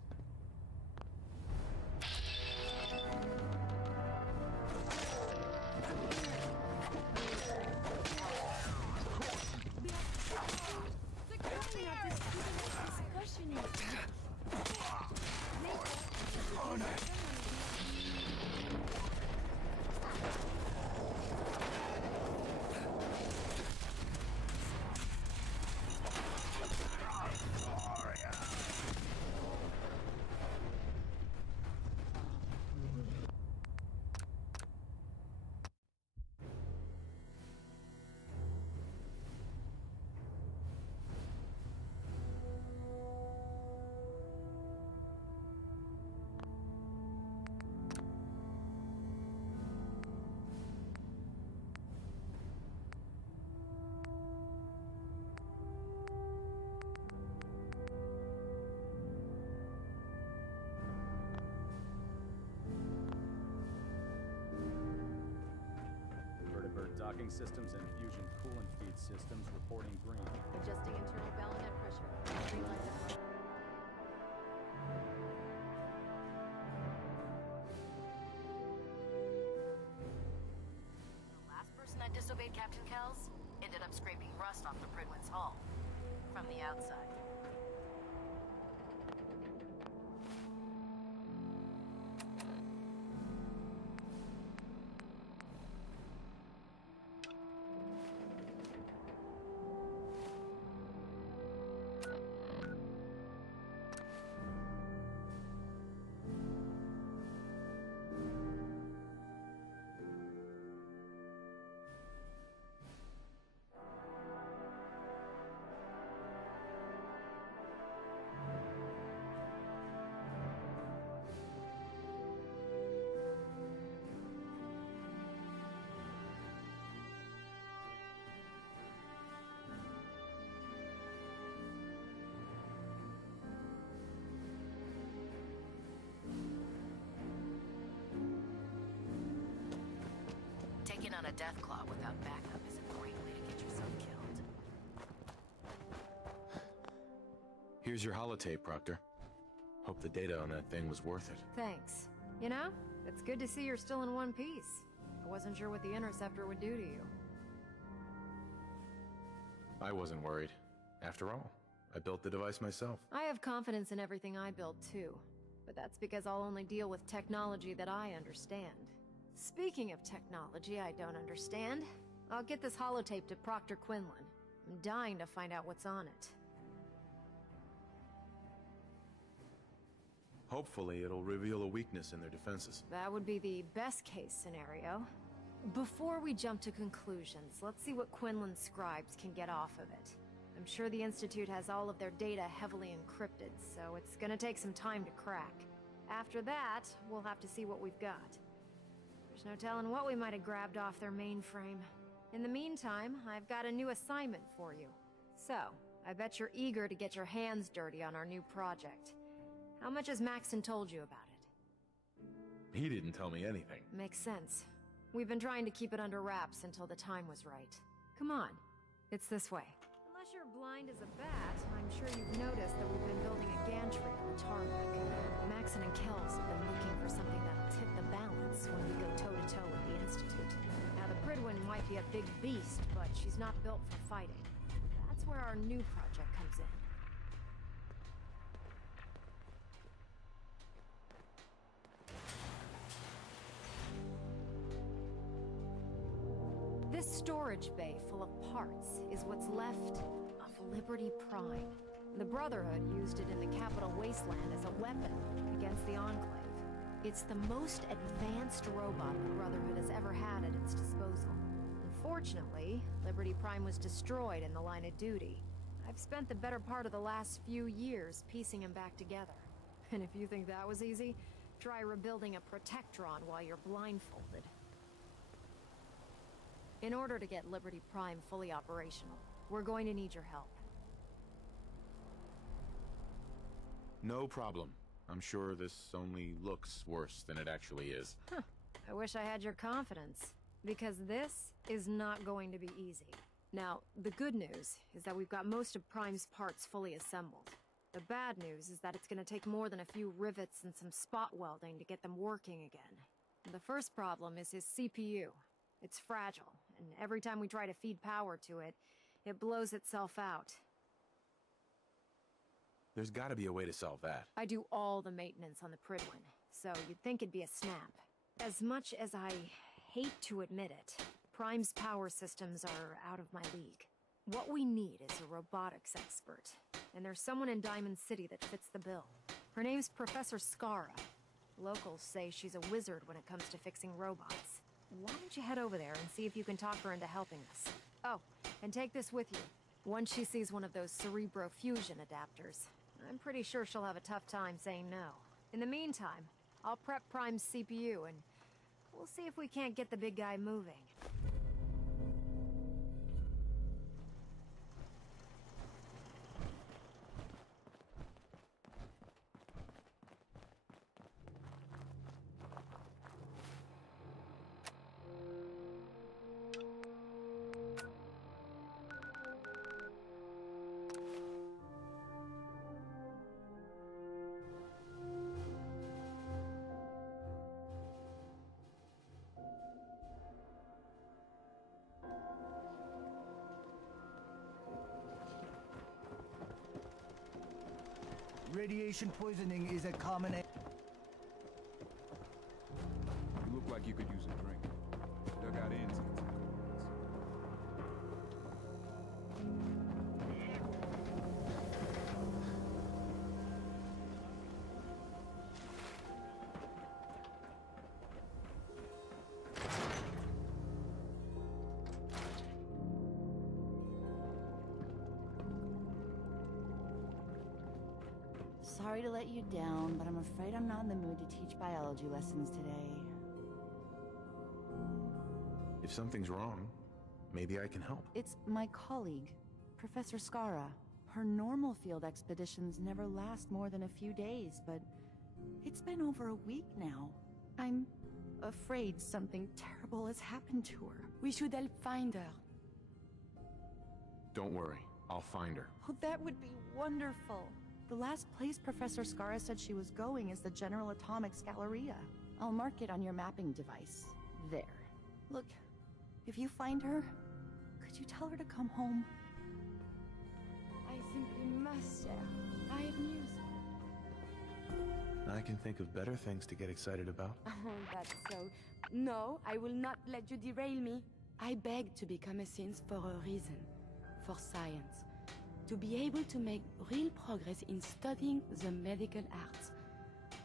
Docking systems and fusion coolant feed systems reporting green. Adjusting internal ballonnet pressure. Green light deployed. The last person that disobeyed Captain Kells ended up scraping rust off the Pridwin's hull. From the outside. Taking on a Deathclaw without backup is a great way to get yourself killed. Here's your holotape, Proctor. Hope the data on that thing was worth it. Thanks. You know, it's good to see you're still in one piece. I wasn't sure what the Interceptor would do to you. I wasn't worried. After all, I built the device myself. I have confidence in everything I build too. But that's because I'll only deal with technology that I understand. Speaking of technology I don't understand, I'll get this holotape to Proctor Quinlan. I'm dying to find out what's on it. Hopefully it'll reveal a weakness in their defenses. That would be the best case scenario. Before we jump to conclusions, let's see what Quinlan's scribes can get off of it. I'm sure the Institute has all of their data heavily encrypted, so it's gonna take some time to crack. After that, we'll have to see what we've got. There's no telling what we might have grabbed off their mainframe. In the meantime, I've got a new assignment for you. So, I bet you're eager to get your hands dirty on our new project. How much has Maxon told you about it? He didn't tell me anything. Makes sense. We've been trying to keep it under wraps until the time was right. Come on, it's this way. Unless you're blind as a bat, I'm sure you've noticed that we've been building a gantry on the tarmac. Maxon and Kells have been looking for something that'll tip the balance when we go toe-to-toe with the Institute. Now, the Pridwin might be a big beast, but she's not built for fighting. That's where our new project comes in. This storage bay full of parts is what's left of Liberty Prime. The Brotherhood used it in the Capital Wasteland as a weapon against the Enclave. It's the most advanced robot the Brotherhood has ever had at its disposal. Unfortunately, Liberty Prime was destroyed in the line of duty. I've spent the better part of the last few years piecing him back together. And if you think that was easy, try rebuilding a Protectron while you're blindfolded. In order to get Liberty Prime fully operational, we're going to need your help. No problem. I'm sure this only looks worse than it actually is. Huh. I wish I had your confidence, because this is not going to be easy. Now, the good news is that we've got most of Prime's parts fully assembled. The bad news is that it's gonna take more than a few rivets and some spot welding to get them working again. The first problem is his CPU. It's fragile, and every time we try to feed power to it, it blows itself out. There's gotta be a way to solve that. I do all the maintenance on the Prydwen, so you'd think it'd be a snap. As much as I hate to admit it, Prime's power systems are out of my league. What we need is a robotics expert, and there's someone in Diamond City that fits the bill. Her name's Professor Skara. Locals say she's a wizard when it comes to fixing robots. Why don't you head over there and see if you can talk her into helping us? Oh, and take this with you. Once she sees one of those cerebro fusion adapters, I'm pretty sure she'll have a tough time saying no. In the meantime, I'll prep Prime's CPU and we'll see if we can't get the big guy moving. Radiation poisoning is a common... You look like you could use a drink. Dug out ends. Sorry to let you down, but I'm afraid I'm not in the mood to teach biology lessons today. If something's wrong, maybe I can help. It's my colleague, Professor Skara. Her normal field expeditions never last more than a few days, but it's been over a week now. I'm afraid something terrible has happened to her. We should help find her. Don't worry, I'll find her. Oh, that would be wonderful. The last place Professor Skara said she was going is the General Atomics Galleria. I'll mark it on your mapping device. There. Look, if you find her, could you tell her to come home? I simply must share. I have news. I can think of better things to get excited about. Oh, that's so... No, I will not let you derail me. I beg to become a synth for a reason. For science. To be able to make real progress in studying the medical arts.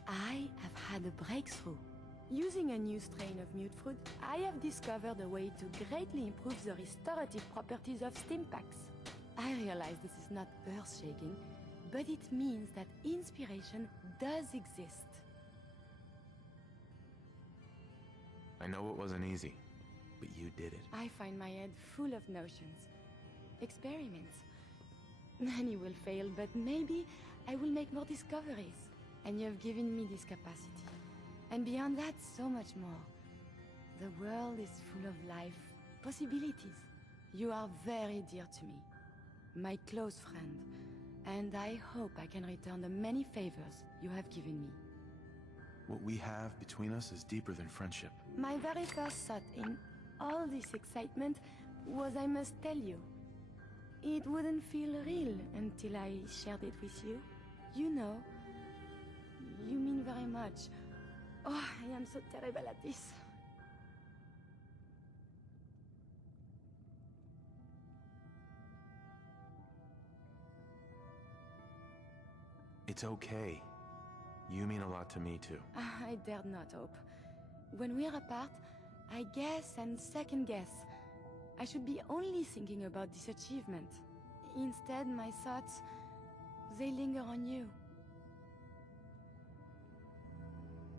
I have had a breakthrough. Using a new strain of mutfruit, I have discovered a way to greatly improve the restorative properties of stimpaks. I realize this is not earth-shaking, but it means that inspiration does exist. I know it wasn't easy, but you did it. I find my head full of notions. Experiments. Many will fail, but maybe I will make more discoveries. And you have given me this capacity. And beyond that, so much more. The world is full of life, possibilities. You are very dear to me. My close friend. And I hope I can return the many favors you have given me. What we have between us is deeper than friendship. My very first thought in all this excitement was I must tell you. It wouldn't feel real until I shared it with you. You know, you mean very much. Oh, I am so terrible at this. It's okay. You mean a lot to me too. I dared not hope. When we're apart, I guess and second guess. I should be only thinking about this achievement. Instead, my thoughts, they linger on you.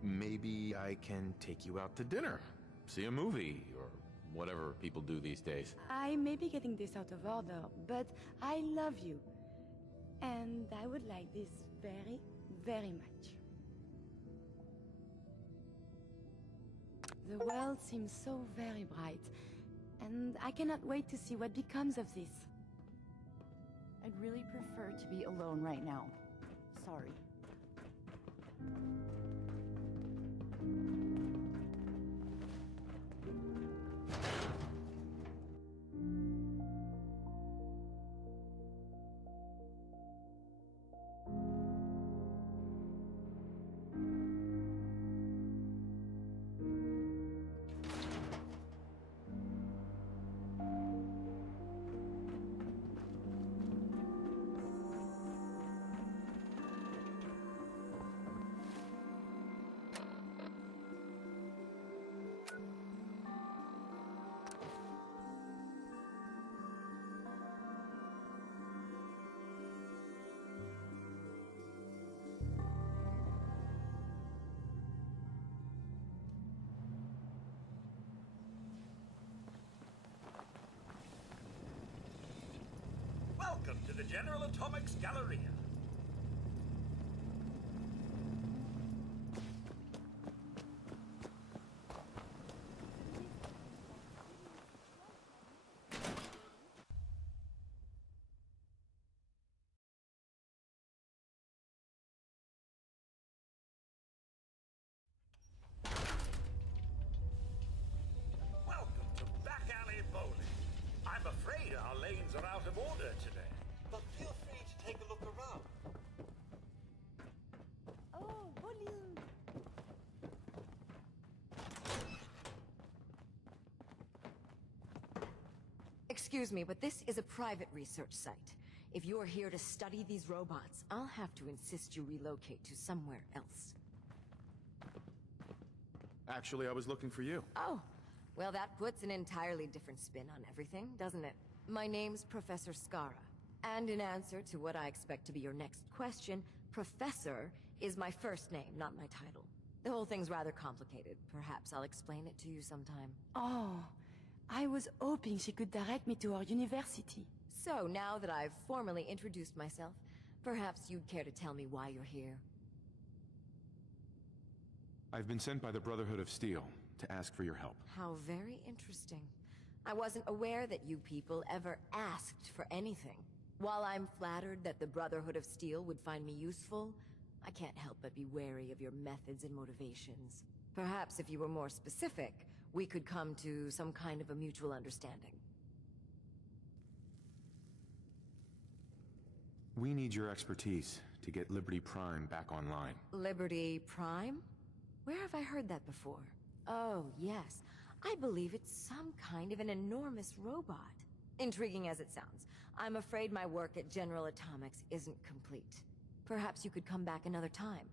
Maybe I can take you out to dinner, see a movie, or whatever people do these days. I may be getting this out of order, but I love you. And I would like this very, very much. The world seems so very bright, and I cannot wait to see what becomes of this. I'd really prefer to be alone right now. Sorry. Welcome to the General Atomics Galleria. Welcome to Back Alley Bowling. I'm afraid our lanes are out of order today, but feel free to take a look around. Oh, bowling! Excuse me, but this is a private research site. If you're here to study these robots, I'll have to insist you relocate to somewhere else. Actually, I was looking for you. Oh, well, that puts an entirely different spin on everything, doesn't it? My name's Professor Skara, and in answer to what I expect to be your next question, Professor is my first name, not my title. The whole thing's rather complicated. Perhaps I'll explain it to you sometime. Oh, I was hoping she could direct me to our university. So, now that I've formally introduced myself, perhaps you'd care to tell me why you're here. I've been sent by the Brotherhood of Steel to ask for your help. How very interesting. I wasn't aware that you people ever asked for anything. While I'm flattered that the Brotherhood of Steel would find me useful, I can't help but be wary of your methods and motivations. Perhaps if you were more specific, we could come to some kind of a mutual understanding. We need your expertise to get Liberty Prime back online. Liberty Prime? Where have I heard that before? Oh, yes. I believe it's some kind of an enormous robot. Intriguing as it sounds, I'm afraid my work at General Atomics isn't complete. Perhaps you could come back another time.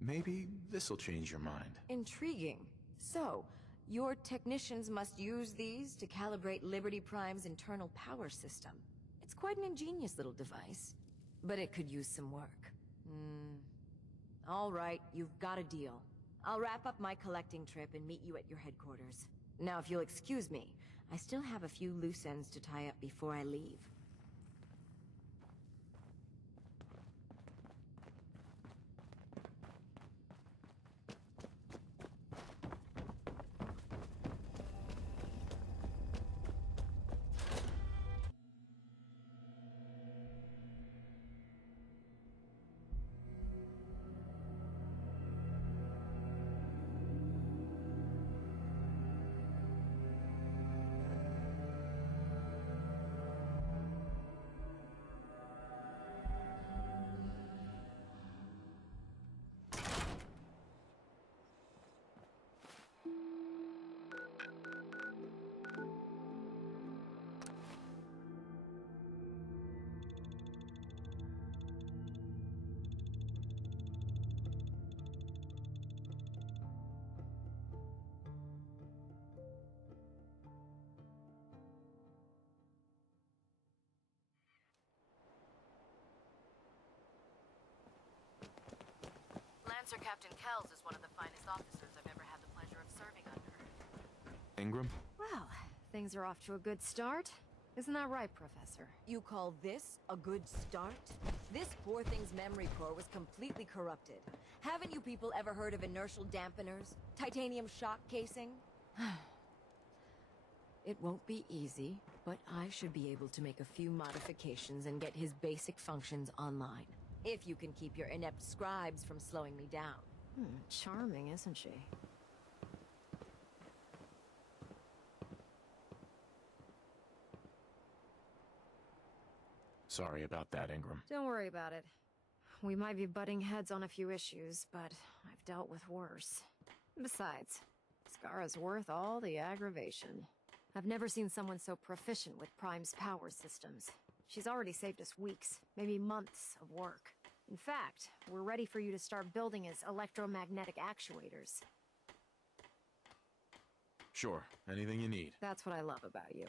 Maybe this'll change your mind. Intriguing. So, your technicians must use these to calibrate Liberty Prime's internal power system. It's quite an ingenious little device, but it could use some work. All right, you've got a deal. I'll wrap up my collecting trip and meet you at your headquarters. Now, if you'll excuse me, I still have a few loose ends to tie up before I leave. Spencer Captain Kells is one of the finest officers I've ever had the pleasure of serving under. Ingram? Well, things are off to a good start. Isn't that right, Professor? You call this a good start? This poor thing's memory core was completely corrupted. Haven't you people ever heard of inertial dampeners? Titanium shock casing? It won't be easy, but I should be able to make a few modifications and get his basic functions online. If you can keep your inept scribes from slowing me down. Charming, isn't she? Sorry about that, Ingram. Don't worry about it. We might be butting heads on a few issues, but I've dealt with worse. Besides, Skara's worth all the aggravation. I've never seen someone so proficient with Prime's power systems. She's already saved us weeks, maybe months of work. In fact, we're ready for you to start building his electromagnetic actuators. Sure, anything you need. That's what I love about you.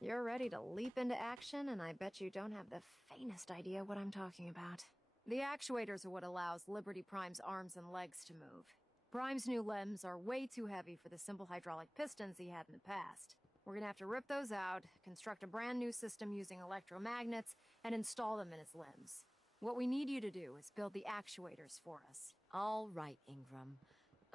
You're ready to leap into action, and I bet you don't have the faintest idea what I'm talking about. The actuators are what allows Liberty Prime's arms and legs to move. Prime's new limbs are way too heavy for the simple hydraulic pistons he had in the past. We're gonna have to rip those out, construct a brand new system using electromagnets, and install them in his limbs. What we need you to do is build the actuators for us. All right, Ingram.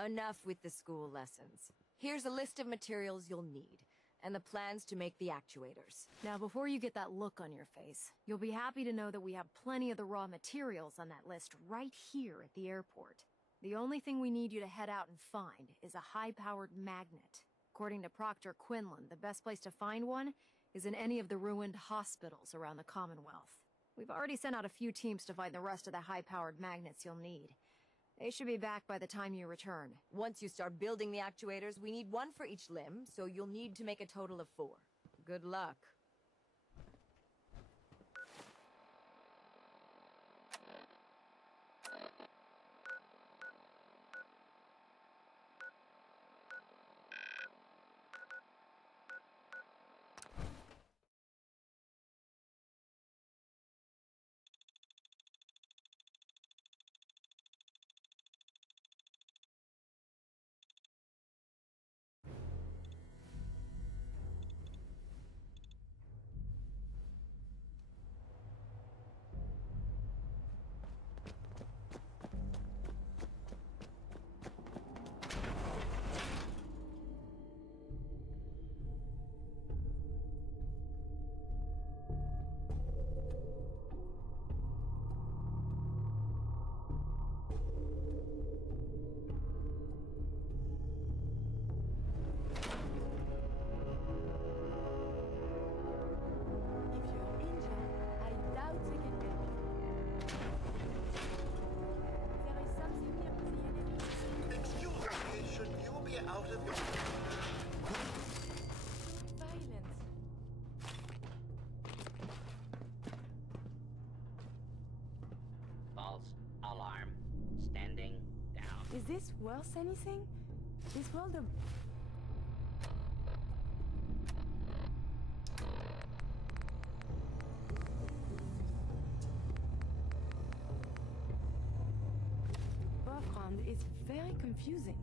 Enough with the school lessons. Here's a list of materials you'll need, and the plans to make the actuators. Now, before you get that look on your face, you'll be happy to know that we have plenty of the raw materials on that list right here at the airport. The only thing we need you to head out and find is a high-powered magnet. According to Proctor Quinlan, the best place to find one is in any of the ruined hospitals around the Commonwealth. We've already sent out a few teams to find the rest of the high-powered magnets you'll need. They should be back by the time you return. Once you start building the actuators, we need one for each limb, so you'll need to make a total of 4. Good luck. Is this worth anything? This world of... Background is very confusing.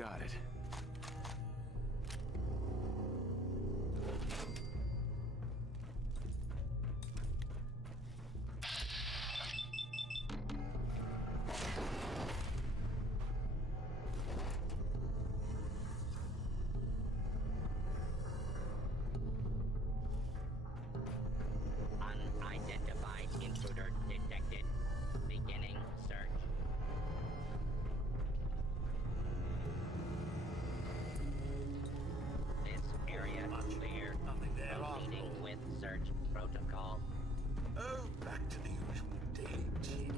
Got it. Unidentified intruder detected. Beginning search. This area clear. Nothing there Proceeding with search protocol. Oh, back to the usual daily tedium.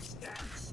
Stacks.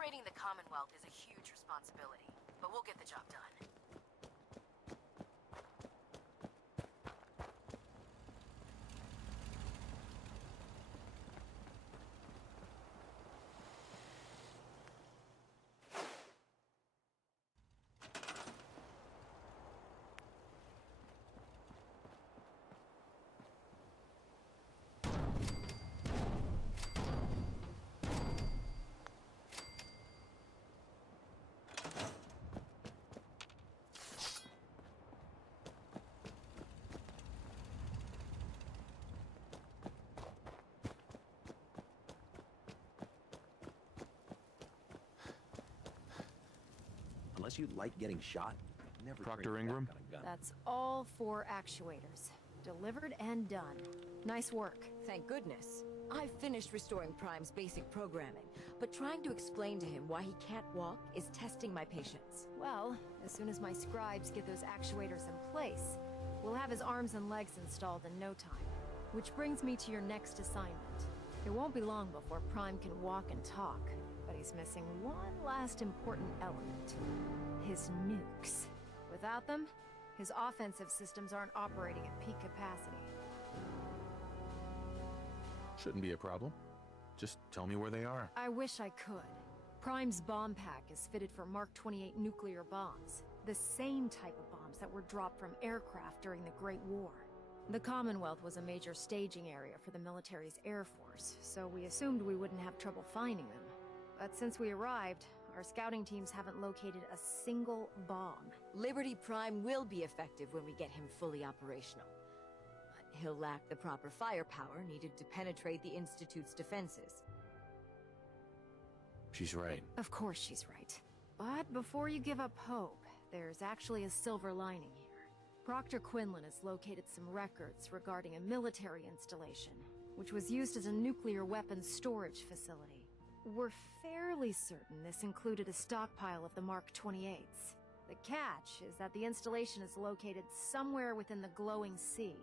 Liberating the Commonwealth is a huge responsibility, but we'll get the job done. Unless you like getting shot, never Dr. train Ingram? back on a gun. That's all 4 actuators. Delivered and done. Nice work. Thank goodness. I've finished restoring Prime's basic programming, but trying to explain to him why he can't walk is testing my patience. Well, as soon as my scribes get those actuators in place, we'll have his arms and legs installed in no time. Which brings me to your next assignment. It won't be long before Prime can walk and talk, but he's missing one last important element. His nukes. Without them, his offensive systems aren't operating at peak capacity. Shouldn't be a problem. Just tell me where they are. I wish I could. Prime's bomb pack is fitted for Mark 28 nuclear bombs, the same type of bombs that were dropped from aircraft during the Great War. The Commonwealth was a major staging area for the military's Air Force, so we assumed we wouldn't have trouble finding them. But since we arrived, our scouting teams haven't located a single bomb. Liberty Prime will be effective when we get him fully operational. But he'll lack the proper firepower needed to penetrate the Institute's defenses. She's right. Of course she's right. But before you give up hope, there's actually a silver lining here. Proctor Quinlan has located some records regarding a military installation, which was used as a nuclear weapons storage facility. We're fairly certain this included a stockpile of the Mark 28s. The catch is that the installation is located somewhere within the glowing sea.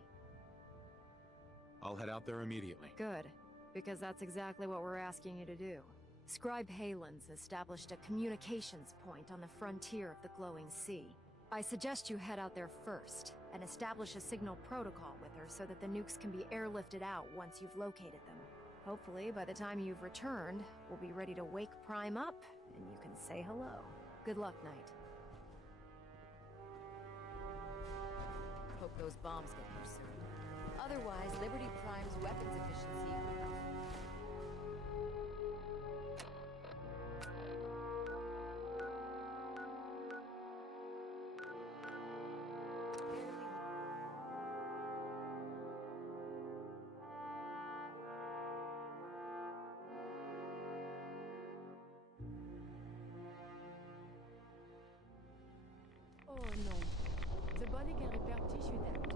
I'll head out there immediately. Good, because that's exactly what we're asking you to do. Scribe Halen's established a communications point on the frontier of the glowing sea. I suggest you head out there first, and establish a signal protocol with her so that the nukes can be airlifted out once you've located them. Hopefully, by the time you've returned, we'll be ready to wake Prime up, and you can say hello. Good luck, Knight. Hope those bombs get here soon. Otherwise, Liberty Prime's weapons efficiency will... Oh no. The body can repair tissue damage.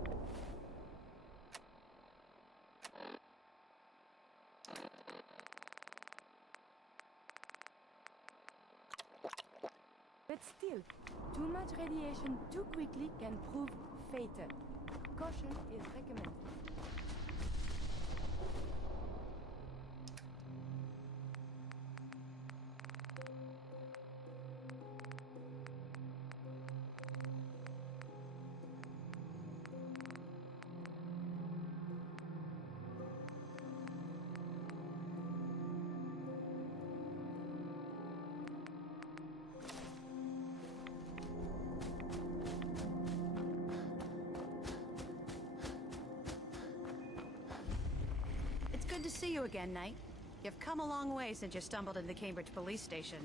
But still, too much radiation too quickly can prove fatal. Caution is recommended. Good to see you again, Knight. You've come a long way since you stumbled into the Cambridge police station.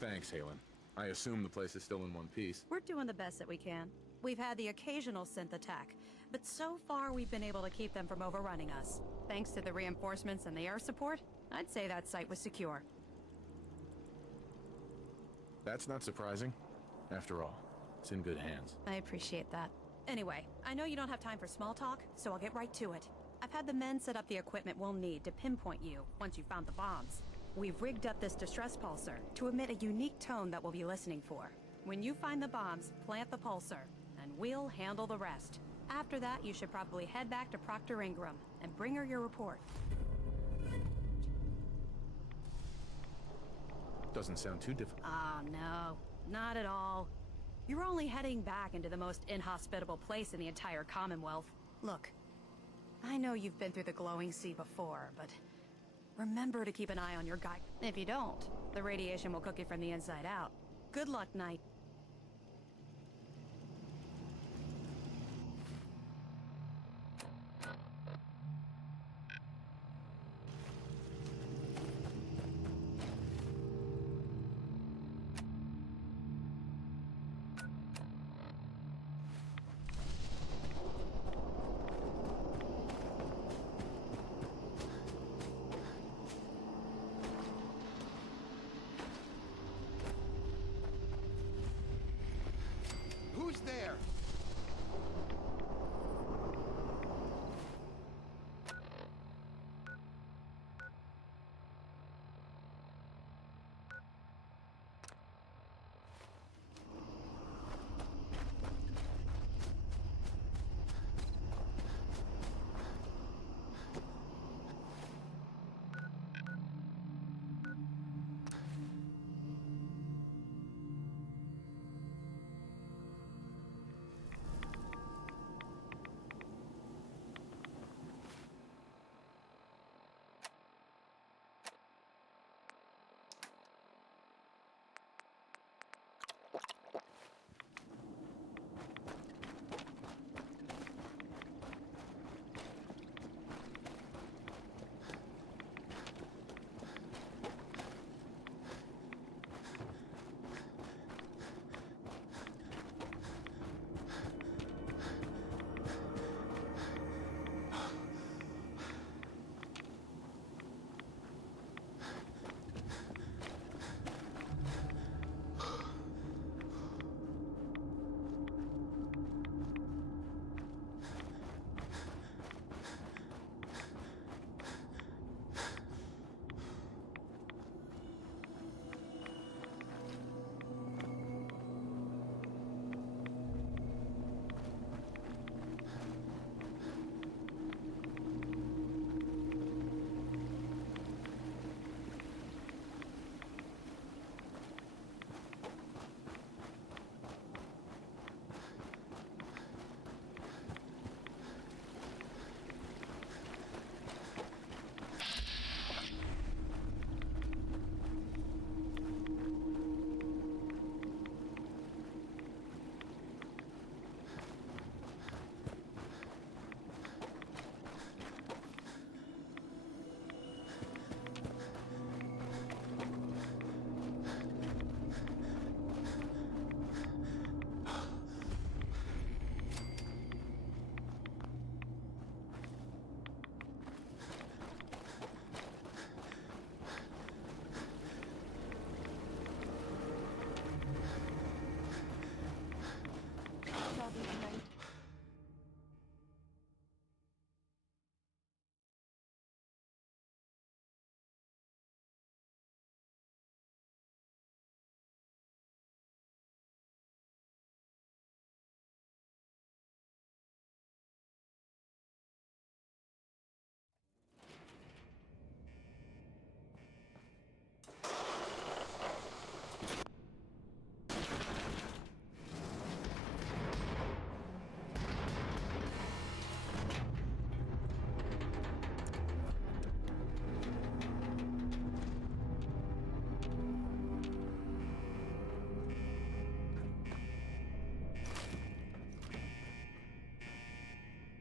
Thanks, Halen. I assume the place is still in one piece. We're doing the best that we can. We've had the occasional synth attack, but so far we've been able to keep them from overrunning us. Thanks to the reinforcements and the air support, I'd say that site was secure. That's not surprising. After all, it's in good hands. I appreciate that. Anyway, I know you don't have time for small talk, so I'll get right to it. I've had the men set up the equipment we'll need to pinpoint you once you've found the bombs. We've rigged up this distress pulsar to emit a unique tone that we'll be listening for. When you find the bombs, plant the pulsar, and we'll handle the rest. After that, you should probably head back to Proctor Ingram and bring her your report. Doesn't sound too difficult. Oh, no. Not at all. You're only heading back into the most inhospitable place in the entire Commonwealth. Look, I know you've been through the glowing sea before, but remember to keep an eye on your guy. If you don't, the radiation will cook you from the inside out. Good luck, Knight. Who's there?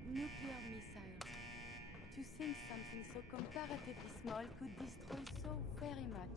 Nuclear missiles. To think something so comparatively small could destroy so very much.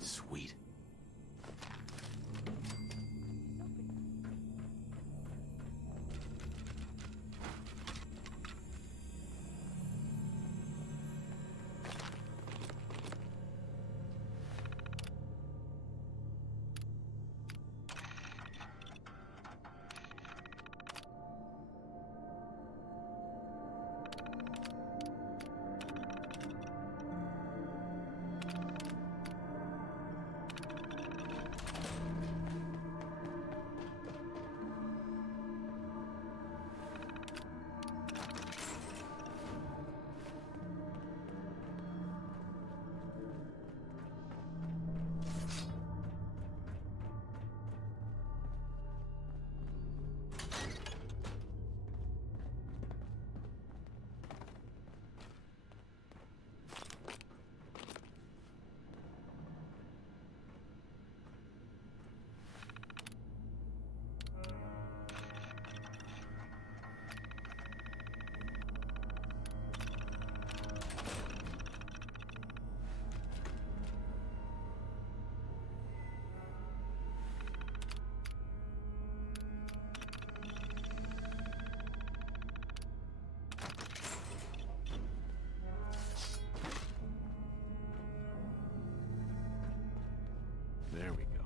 Sweet. There we go.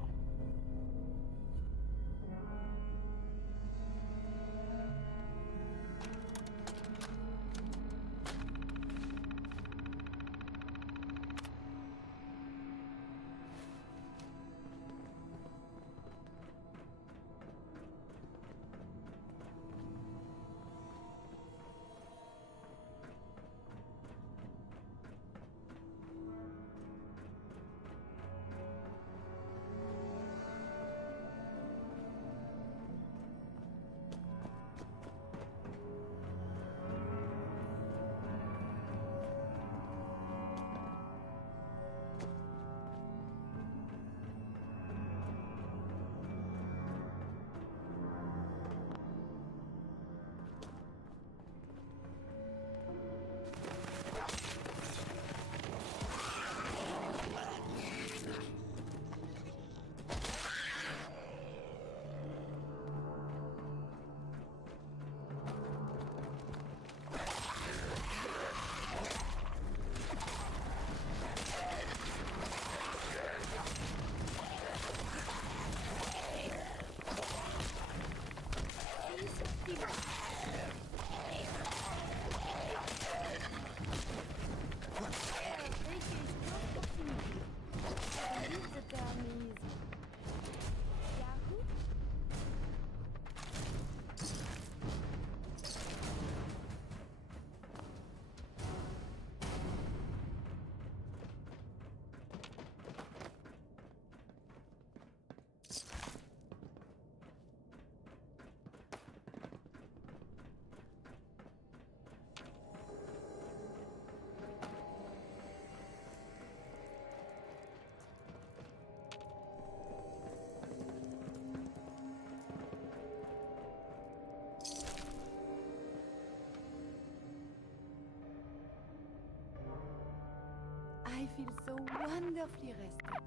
I feel so wonderfully rested.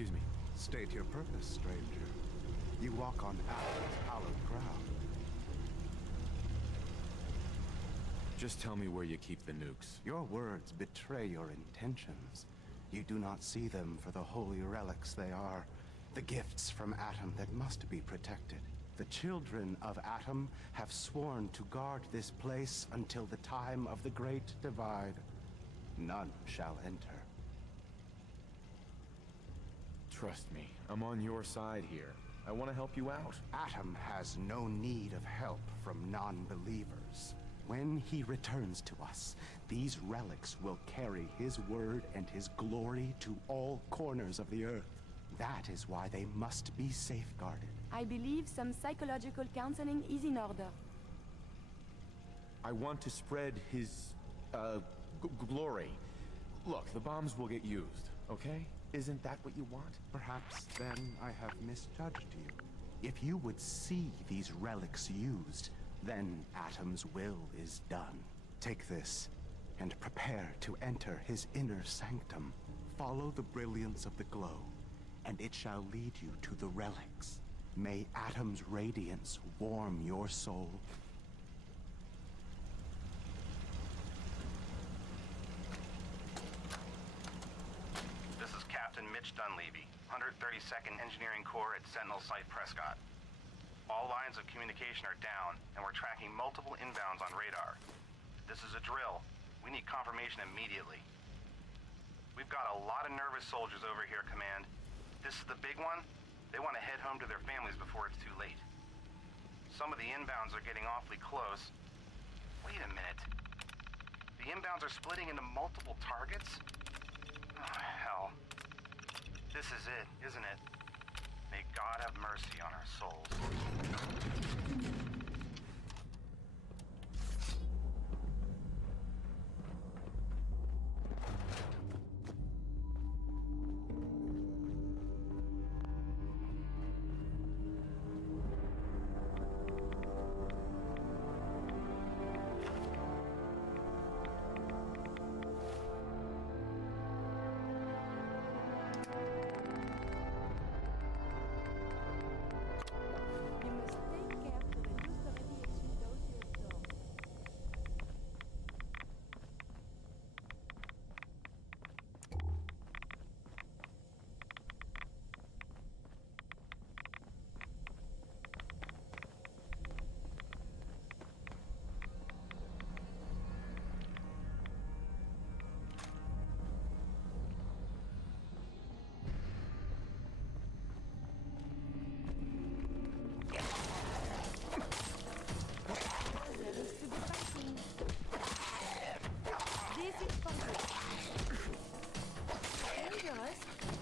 Excuse me. State your purpose, stranger. You walk on Atom's hallowed ground. Just tell me where you keep the nukes. Your words betray your intentions. You do not see them for the holy relics they are. The gifts from Atom that must be protected. The children of Atom have sworn to guard this place until the time of the Great Divide. None shall enter. Trust me, I'm on your side here. I want to help you out. Atom has no need of help from non-believers. When he returns to us, these relics will carry his word and his glory to all corners of the earth. That is why they must be safeguarded. I believe some psychological counseling is in order. I want to spread his, glory. Look, the bombs will get used, okay? Isn't that what you want? Perhaps then I have misjudged you. If you would see these relics used, then Atom's will is done. Take this, and prepare to enter his inner sanctum. Follow the brilliance of the glow, and it shall lead you to the relics. May Atom's radiance warm your soul. This is Captain Mitch Dunleavy, 132nd Engineering Corps at Sentinel Site Prescott. All lines of communication are down, and we're tracking multiple inbounds on radar. This is a drill. We need confirmation immediately. We've got a lot of nervous soldiers over here, Command. This is the big one. They want to head home to their families before it's too late. Some of the inbounds are getting awfully close. Wait a minute. The inbounds are splitting into multiple targets? Oh, hell. This is it, isn't it? May God have mercy on our souls.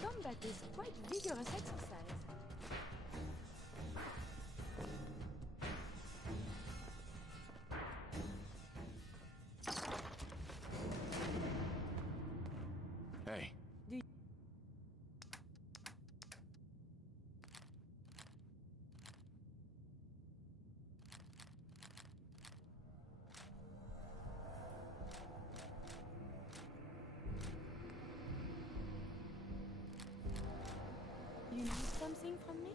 Combat is quite vigorous exercise. Hey. You need something from me?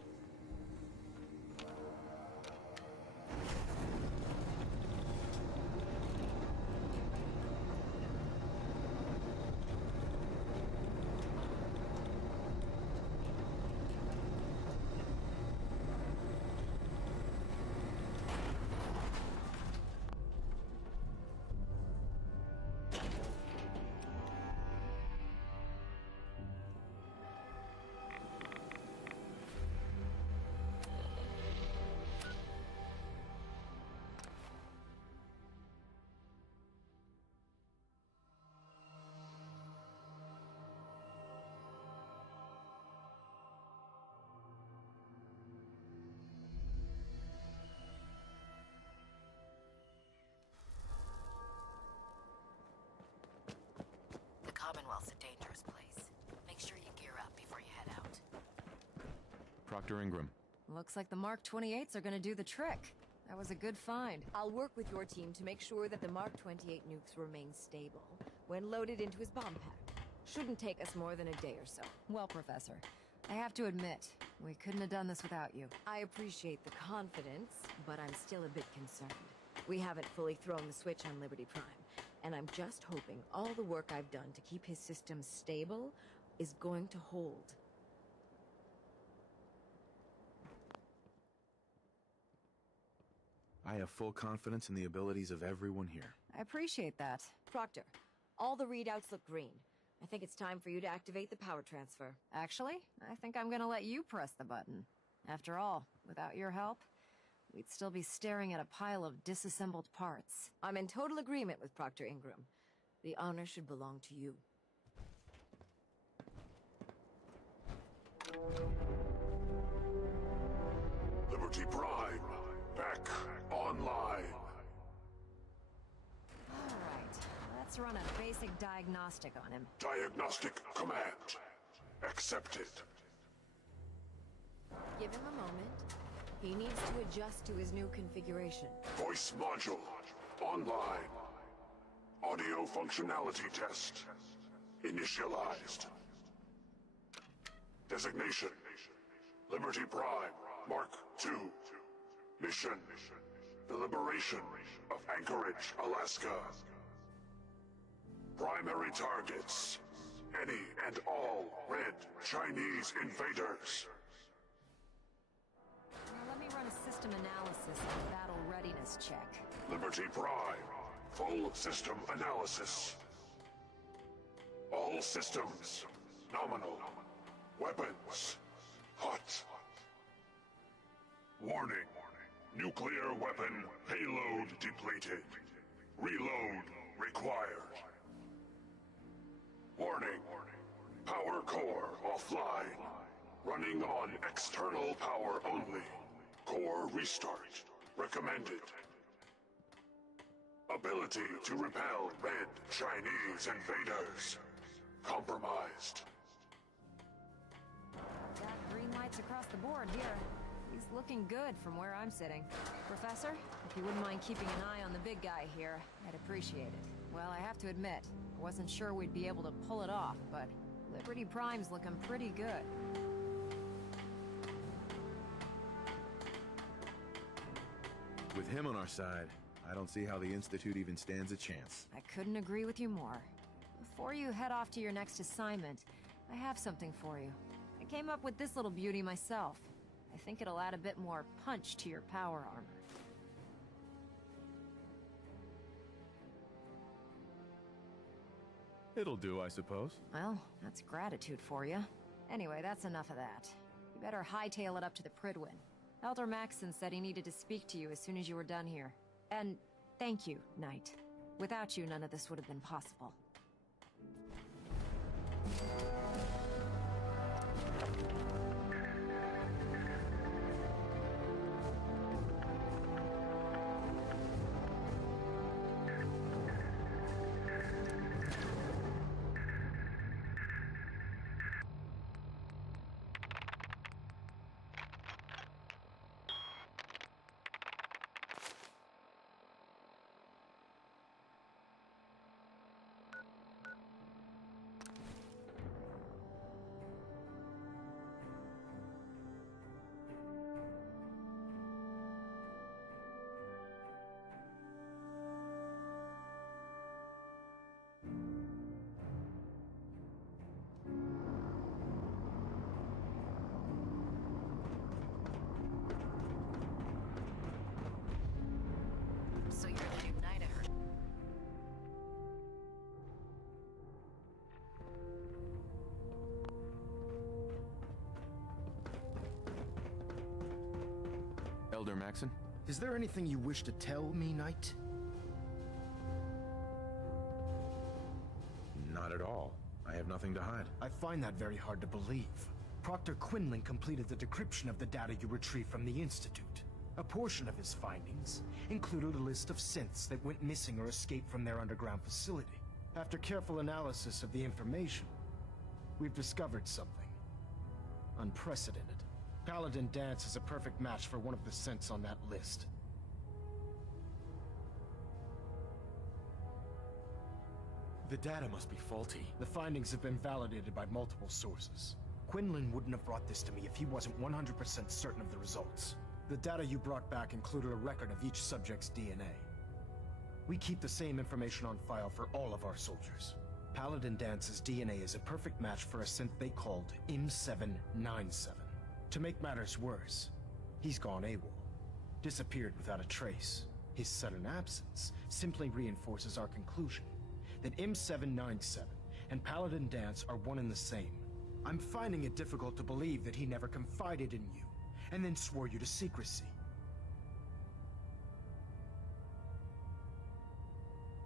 Commonwealth's a dangerous place. Make sure you gear up before you head out. Proctor Ingram. Looks like the Mark 28s are gonna do the trick. That was a good find. I'll work with your team to make sure that the Mark 28 nukes remain stable when loaded into his bomb pack. Shouldn't take us more than a day or so. Well, Professor, I have to admit, we couldn't have done this without you. I appreciate the confidence, but I'm still a bit concerned. We haven't fully thrown the switch on Liberty Prime, and I'm just hoping all the work I've done to keep his system stable is going to hold. I have full confidence in the abilities of everyone here. I appreciate that. Proctor, all the readouts look green. I think it's time for you to activate the power transfer. Actually, I think I'm gonna let you press the button. After all, without your help, we'd still be staring at a pile of disassembled parts. I'm in total agreement with Proctor Ingram. The honor should belong to you. Liberty Prime, back online. Alright, let's run a basic diagnostic on him. Diagnostic command accepted. Give him a moment. He needs to adjust to his new configuration. Voice module online. Audio functionality test initialized. Designation: Liberty Prime Mark II. Mission: the liberation of Anchorage, Alaska. Primary targets: any and all red Chinese invaders. Now let me run a system analysis and battle readiness check. Liberty Prime, full system analysis. All systems nominal. Weapons hot. Warning: nuclear weapon payload depleted. Reload required. Warning: power core offline. Running on external power only. Core restart recommended. Ability to repel red Chinese invaders compromised. Got green lights across the board here. He's looking good from where I'm sitting. Professor, if you wouldn't mind keeping an eye on the big guy here, I'd appreciate it. Well, I have to admit, I wasn't sure we'd be able to pull it off, but Liberty Prime's looking pretty good. With him on our side, I don't see how the Institute even stands a chance. I couldn't agree with you more. Before you head off to your next assignment, I have something for you. I came up with this little beauty myself. I think it'll add a bit more punch to your power armor. It'll do, I suppose. Well, that's gratitude for you. Anyway, that's enough of that. You better hightail it up to the Pridwin. Elder Maxson said he needed to speak to you as soon as you were done here. And thank you, Knight. Without you, none of this would have been possible. So you're the new knight, I heard. Elder Maxson? Is there anything you wish to tell me, Knight? Not at all. I have nothing to hide. I find that very hard to believe. Proctor Quinlan completed the decryption of the data you retrieved from the Institute. A portion of his findings included a list of synths that went missing or escaped from their underground facility. After careful analysis of the information, we've discovered something unprecedented. Paladin Dance is a perfect match for one of the synths on that list. The data must be faulty. The findings have been validated by multiple sources. Quinlan wouldn't have brought this to me if he wasn't 100% certain of the results. The data you brought back included a record of each subject's DNA. We keep the same information on file for all of our soldiers. Paladin Dance's DNA is a perfect match for a synth they called M797. To make matters worse, he's gone AWOL. Disappeared without a trace. His sudden absence simply reinforces our conclusion that M797 and Paladin Dance are one and the same. I'm finding it difficult to believe that he never confided in you, and then swore you to secrecy.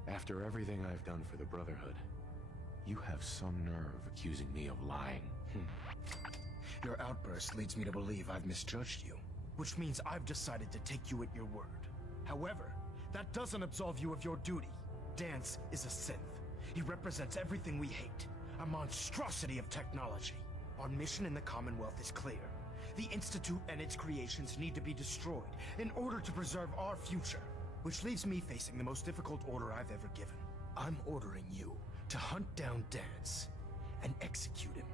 After everything I've done for the Brotherhood, you have some nerve accusing me of lying. Your outburst leads me to believe I've misjudged you, which means I've decided to take you at your word. However, that doesn't absolve you of your duty. Dance is a synth. He represents everything we hate, a monstrosity of technology. Our mission in the Commonwealth is clear. The Institute and its creations need to be destroyed in order to preserve our future, which leaves me facing the most difficult order I've ever given. I'm ordering you to hunt down Dance and execute him.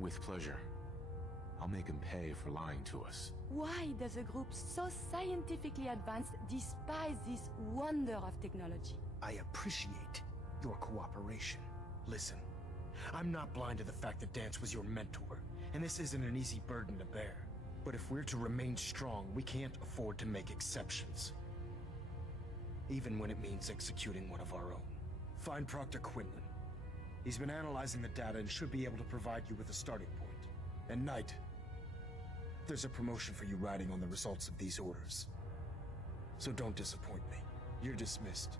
With pleasure. I'll make him pay for lying to us. Why does a group so scientifically advanced despise this wonder of technology? I appreciate your cooperation. Listen, I'm not blind to the fact that Dance was your mentor, and this isn't an easy burden to bear. But if we're to remain strong, we can't afford to make exceptions. Even when it means executing one of our own. Find Proctor Quinlan. He's been analyzing the data and should be able to provide you with a starting point. And Knight, there's a promotion for you riding on the results of these orders. So don't disappoint me. You're dismissed.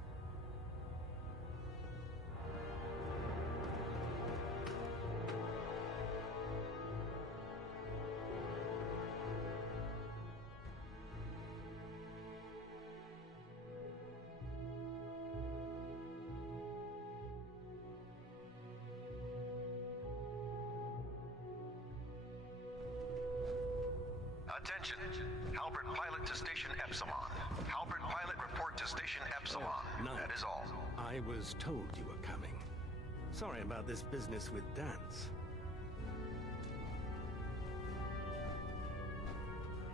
Attention. Halbert pilot to station Epsilon. Halbert pilot report to station Epsilon. No. That is all. I was told you were coming. Sorry about this business with Dance.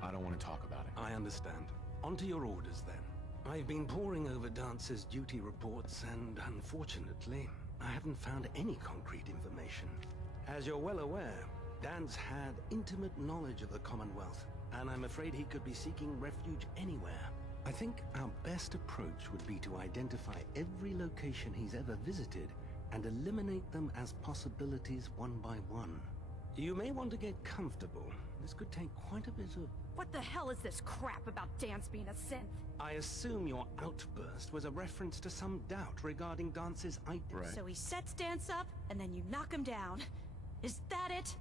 I don't want to talk about it. I understand. On to your orders, then. I've been poring over Dance's duty reports, and unfortunately, I haven't found any concrete information. As you're well aware, Dance had intimate knowledge of the Commonwealth, and I'm afraid he could be seeking refuge anywhere. I think our best approach would be to identify every location he's ever visited and eliminate them as possibilities one by one. You may want to get comfortable. This could take quite a bit of... What the hell is this crap about Dance being a synth? I assume your outburst was a reference to some doubt regarding Dance's identity. Right. So he sets Dance up, and then you knock him down. Is that it?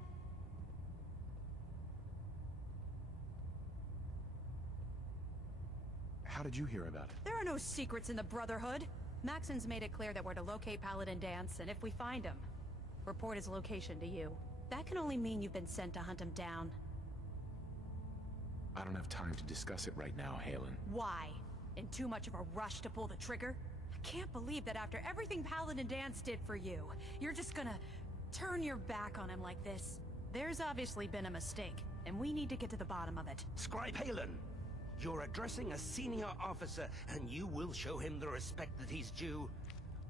How did you hear about it? There are no secrets in the Brotherhood. Maxon's made it clear that we're to locate Paladin Dance, and if we find him, report his location to you. That can only mean you've been sent to hunt him down. I don't have time to discuss it right now, Halen. Why? In too much of a rush to pull the trigger? I can't believe that after everything Paladin Dance did for you, you're just gonna turn your back on him like this. There's obviously been a mistake, and we need to get to the bottom of it. Scribe Halen! You're addressing a senior officer, and you will show him the respect that he's due.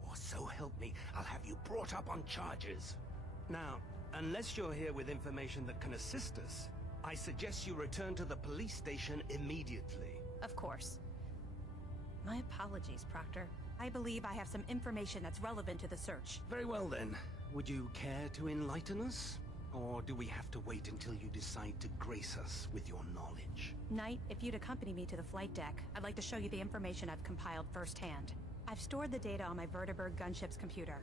Or so help me, I'll have you brought up on charges. Now, unless you're here with information that can assist us, I suggest you return to the police station immediately. Of course. My apologies, Proctor. I believe I have some information that's relevant to the search. Very well then. Would you care to enlighten us? Or do we have to wait until you decide to grace us with your knowledge? Knight, if you'd accompany me to the flight deck, I'd like to show you the information I've compiled firsthand. I've stored the data on my Vertibird gunship's computer.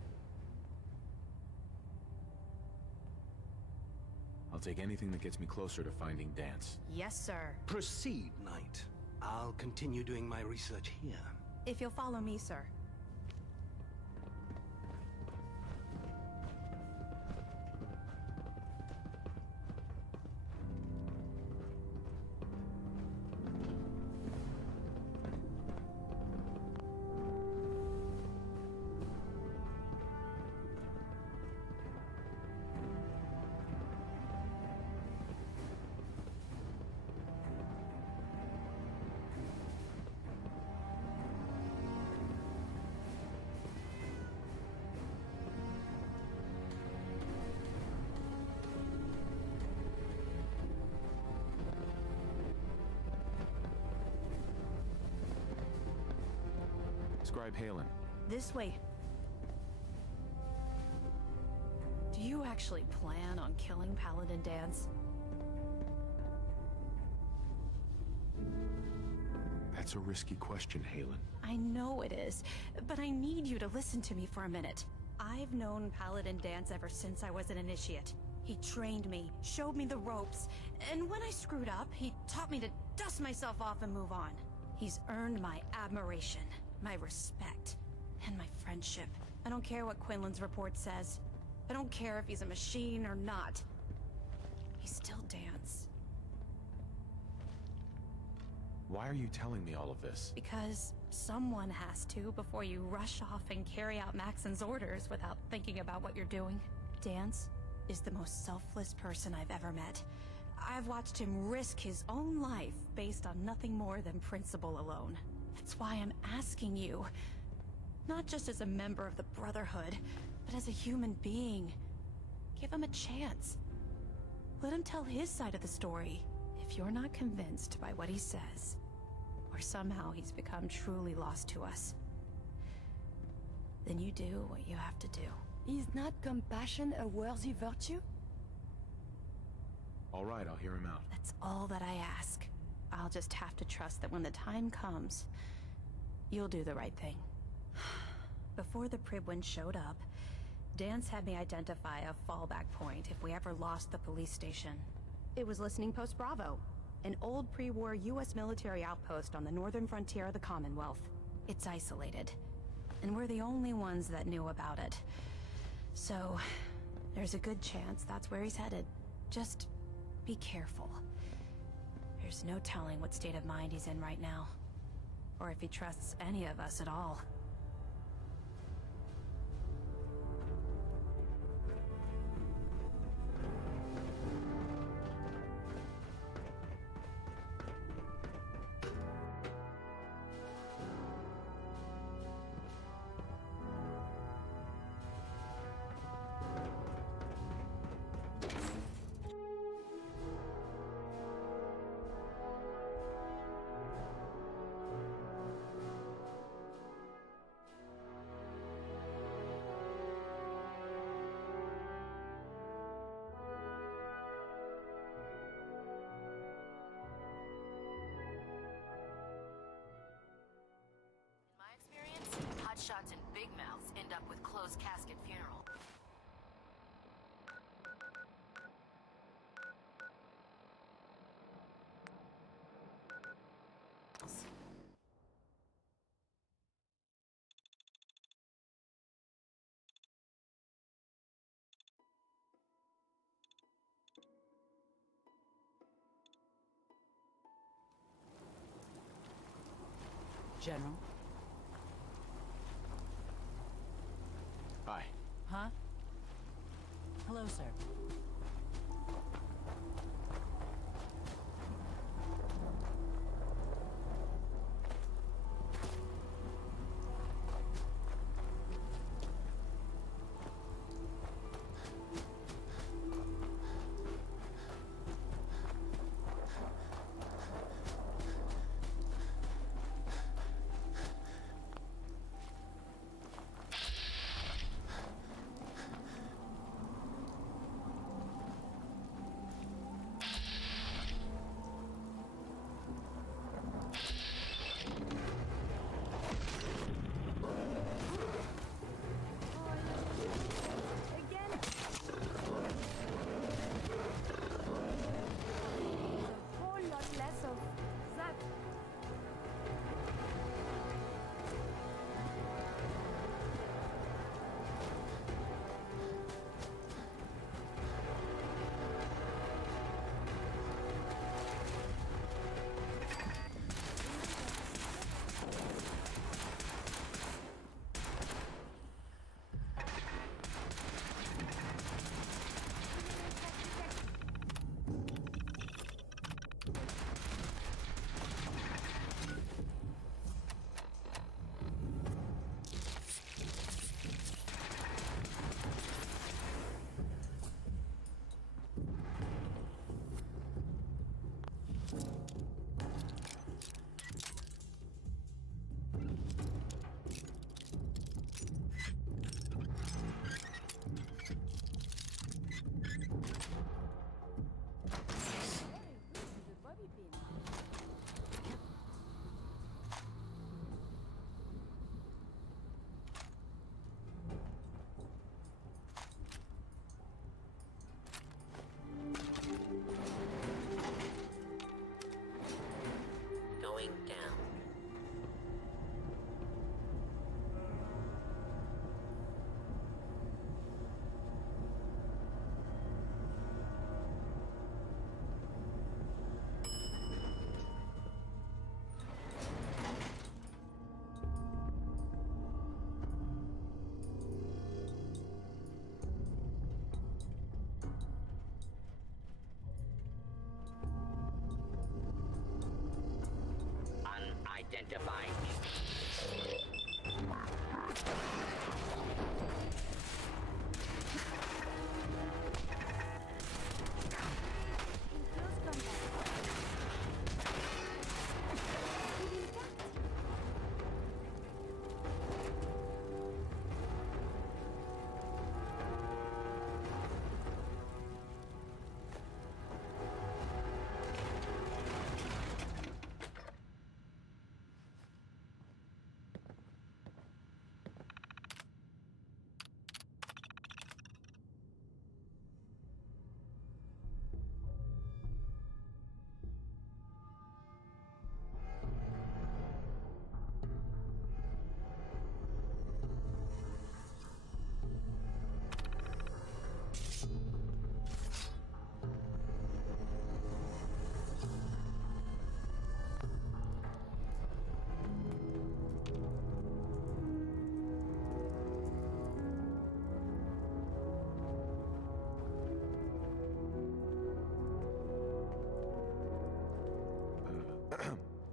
I'll take anything that gets me closer to finding Dance. Yes, sir. Proceed, Knight. I'll continue doing my research here. If you'll follow me, sir. Describe Halen. This way. Do you actually plan on killing Paladin Dance? That's a risky question, Halen. I know it is, but I need you to listen to me for a minute. I've known Paladin Dance ever since I was an initiate. He trained me, showed me the ropes, and when I screwed up, he taught me to dust myself off and move on. He's earned my admiration, my respect, and my friendship. I don't care what Quinlan's report says. I don't care if he's a machine or not. He's still Dance. Why are you telling me all of this? Because someone has to before you rush off and carry out Maxon's orders without thinking about what you're doing. Dance is the most selfless person I've ever met. I've watched him risk his own life based on nothing more than principle alone. That's why I'm asking you, not just as a member of the Brotherhood, but as a human being. Give him a chance. Let him tell his side of the story. If you're not convinced by what he says, or somehow he's become truly lost to us, then you do what you have to do. Is not compassion a worthy virtue? All right, I'll hear him out. That's all that I ask. I'll just have to trust that when the time comes, you'll do the right thing. Before the Pribwin showed up, Dance had me identify a fallback point if we ever lost the police station. It was Listening Post Bravo, an old pre-war US military outpost on the northern frontier of the Commonwealth. It's isolated, and we're the only ones that knew about it. So, there's a good chance that's where he's headed. Just be careful. There's no telling what state of mind he's in right now, or if he trusts any of us at all. Shots and big mouths end up with closed casket funeral. General? Hi. Huh? Hello, sir.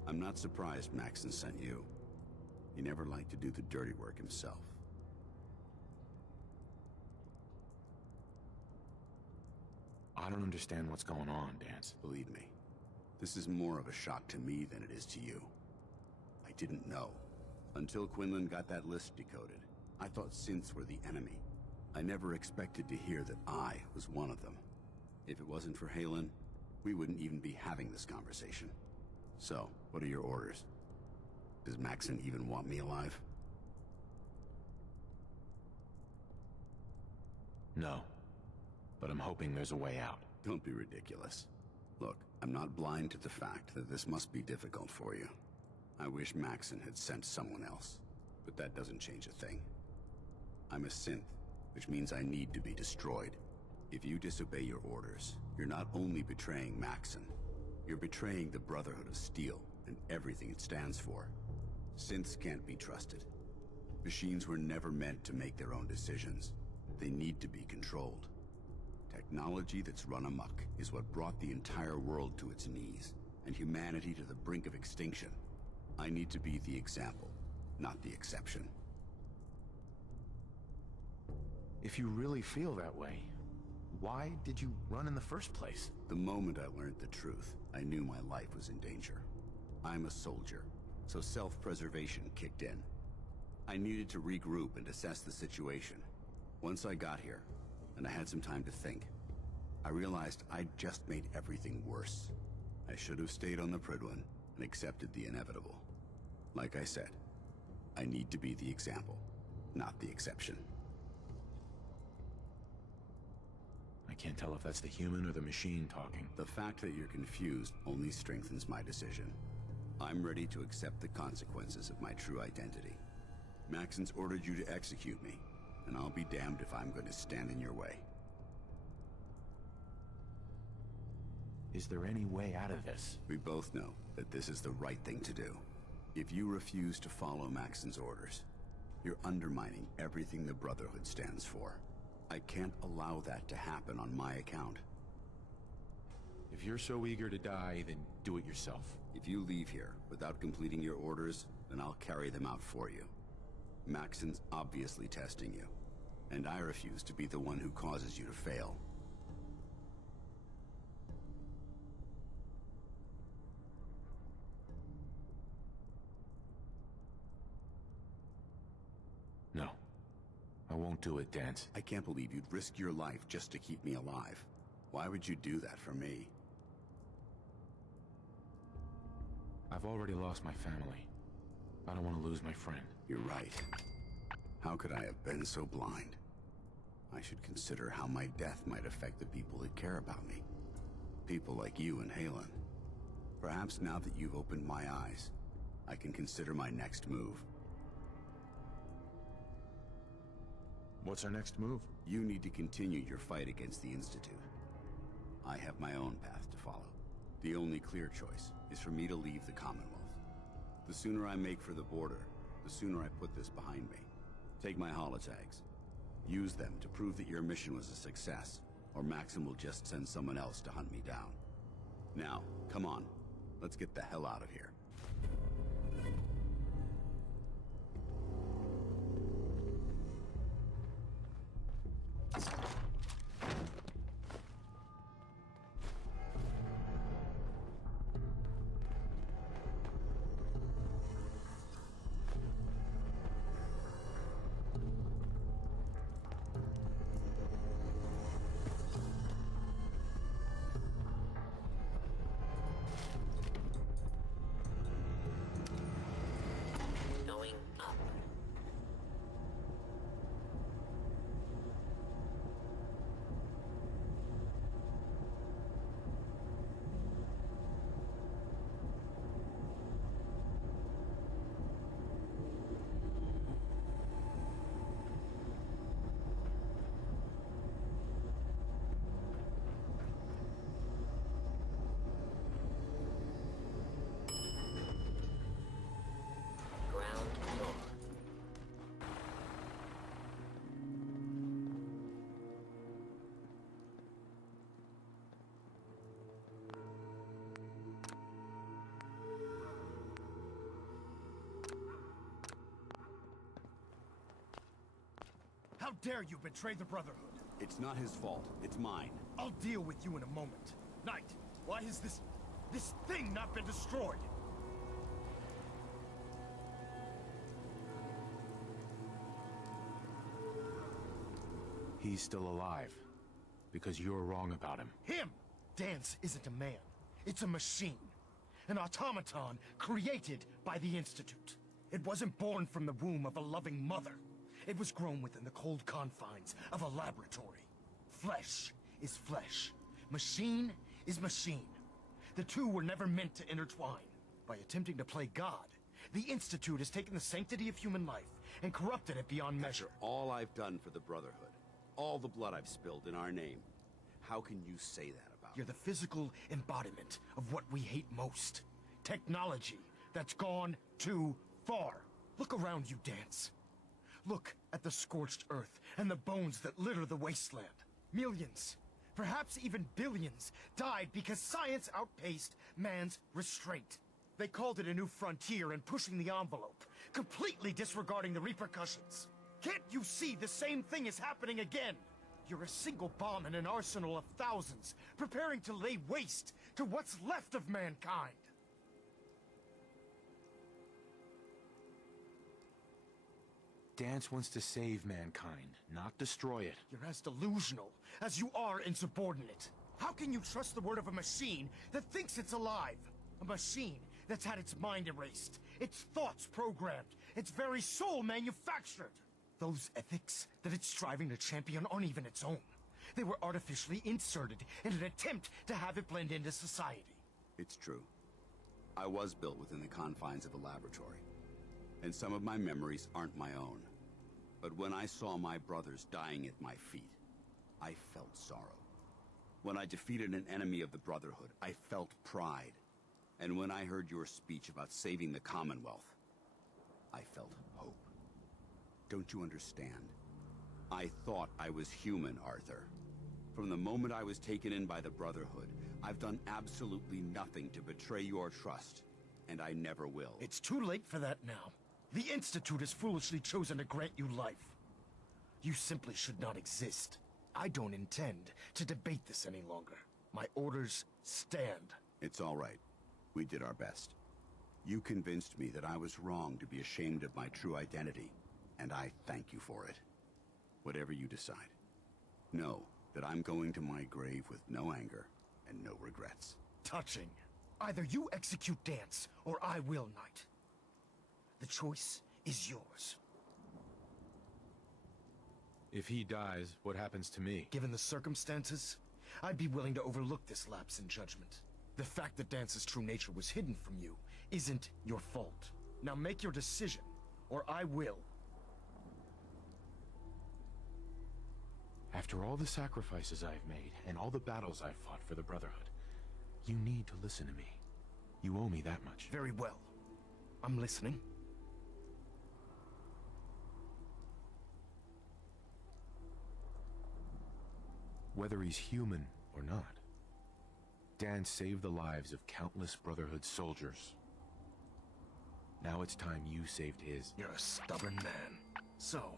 I'm not surprised Maxon sent you. He never liked to do the dirty work himself. I don't understand what's going on, Dance. Believe me, this is more of a shock to me than it is to you. I didn't know. Until Quinlan got that list decoded, I thought synths were the enemy. I never expected to hear that I was one of them. If it wasn't for Halen, we wouldn't even be having this conversation. So, what are your orders? Does Maxon even want me alive? No. But I'm hoping there's a way out. Don't be ridiculous. Look, I'm not blind to the fact that this must be difficult for you. I wish Maxon had sent someone else, but that doesn't change a thing. I'm a synth, which means I need to be destroyed. If you disobey your orders, you're not only betraying Maxon, you're betraying the Brotherhood of Steel and everything it stands for. Synths can't be trusted. Machines were never meant to make their own decisions. They need to be controlled. Technology that's run amok is what brought the entire world to its knees, and humanity to the brink of extinction. I need to be the example, not the exception. If you really feel that way, why did you run in the first place? The moment I learned the truth, I knew my life was in danger. I'm a soldier, so self-preservation kicked in. I needed to regroup and assess the situation. Once I got here, and I had some time to think, I realized I'd just made everything worse. I should have stayed on the Prydwen and accepted the inevitable. Like I said, I need to be the example, not the exception. I can't tell if that's the human or the machine talking. The fact that you're confused only strengthens my decision. I'm ready to accept the consequences of my true identity. Maxon's ordered you to execute me, and I'll be damned if I'm going to stand in your way. Is there any way out of this? We both know that this is the right thing to do. If you refuse to follow Maxon's orders, you're undermining everything the Brotherhood stands for. I can't allow that to happen on my account. If you're so eager to die, then do it yourself. If you leave here without completing your orders, then I'll carry them out for you. Maxon's obviously testing you, and I refuse to be the one who causes you to fail. No. I won't do it, Dance. I can't believe you'd risk your life just to keep me alive. Why would you do that for me? I've already lost my family. I don't want to lose my friend. You're right. How could I have been so blind? I should consider how my death might affect the people that care about me. People like you and Halen. Perhaps now that you've opened my eyes, I can consider my next move. What's our next move? You need to continue your fight against the Institute. I have my own path to follow. The only clear choice is for me to leave the Commonwealth. The sooner I make for the border, the sooner I put this behind me. Take my holotags. Use them to prove that your mission was a success, or Maxon will just send someone else to hunt me down. Now, come on. Let's get the hell out of here. How dare you betray the Brotherhood? It's not his fault. It's mine. I'll deal with you in a moment. Knight, why has this thing not been destroyed? He's still alive. Because you're wrong about him. Him! Dance isn't a man. It's a machine. An automaton created by the Institute. It wasn't born from the womb of a loving mother. It was grown within the cold confines of a laboratory. Flesh is flesh. Machine is machine. The two were never meant to intertwine. By attempting to play God, the Institute has taken the sanctity of human life and corrupted it beyond measure. After all I've done for the Brotherhood, all the blood I've spilled in our name, how can you say that about You're the physical embodiment of what we hate most. Technology that's gone too far. Look around you, Dance. Look at the scorched earth and the bones that litter the wasteland. Millions, perhaps even billions, died because science outpaced man's restraint. They called it a new frontier and pushing the envelope, completely disregarding the repercussions. Can't you see the same thing is happening again? You're a single bomb in an arsenal of thousands, preparing to lay waste to what's left of mankind. Dance wants to save mankind, not destroy it. You're as delusional as you are insubordinate. How can you trust the word of a machine that thinks it's alive? A machine that's had its mind erased, its thoughts programmed, its very soul manufactured. Those ethics that it's striving to champion aren't even its own. They were artificially inserted in an attempt to have it blend into society. It's true. I was built within the confines of a laboratory, and some of my memories aren't my own. But when I saw my brothers dying at my feet, I felt sorrow. When I defeated an enemy of the Brotherhood, I felt pride. And when I heard your speech about saving the Commonwealth, I felt hope. Don't you understand? I thought I was human, Arthur. From the moment I was taken in by the Brotherhood, I've done absolutely nothing to betray your trust, and I never will. It's too late for that now. The Institute has foolishly chosen to grant you life. You simply should not exist. I don't intend to debate this any longer. My orders stand. It's all right. We did our best. You convinced me that I was wrong to be ashamed of my true identity, and I thank you for it. Whatever you decide, know that I'm going to my grave with no anger and no regrets. Touching. Either you execute Dance, or I will, Knight. The choice is yours. If he dies, what happens to me? Given the circumstances, I'd be willing to overlook this lapse in judgment. The fact that Dance's true nature was hidden from you isn't your fault. Now make your decision, or I will. After all the sacrifices I've made, and all the battles I've fought for the Brotherhood, you need to listen to me. You owe me that much. Very well. I'm listening. Whether he's human or not, Dan saved the lives of countless Brotherhood soldiers. Now it's time you saved his. You're a stubborn man. So,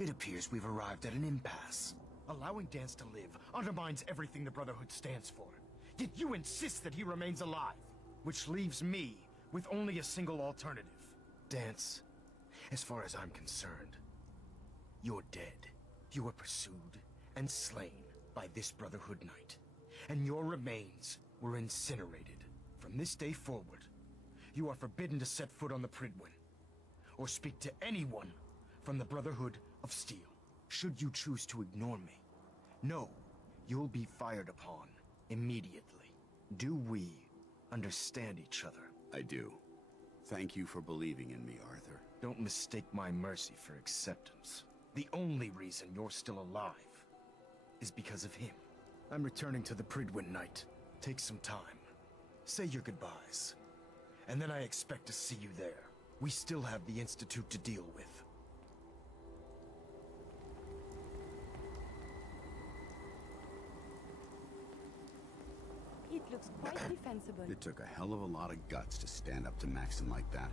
it appears we've arrived at an impasse. Allowing Dance to live undermines everything the Brotherhood stands for. Yet you insist that he remains alive, which leaves me with only a single alternative. Dance, as far as I'm concerned, you're dead. You were pursued and slain by this Brotherhood Knight, and your remains were incinerated. From this day forward, you are forbidden to set foot on the Pridwin, or speak to anyone from the Brotherhood of Steel. Should you choose to ignore me, know you'll be fired upon immediately. Do we understand each other? I do. Thank you for believing in me, Arthur. Don't mistake my mercy for acceptance. The only reason you're still alive is because of him. I'm returning to the Pridwin Knight. Take some time. Say your goodbyes. And then I expect to see you there. We still have the Institute to deal with. It looks quite defensible. It took a hell of a lot of guts to stand up to Maxon like that.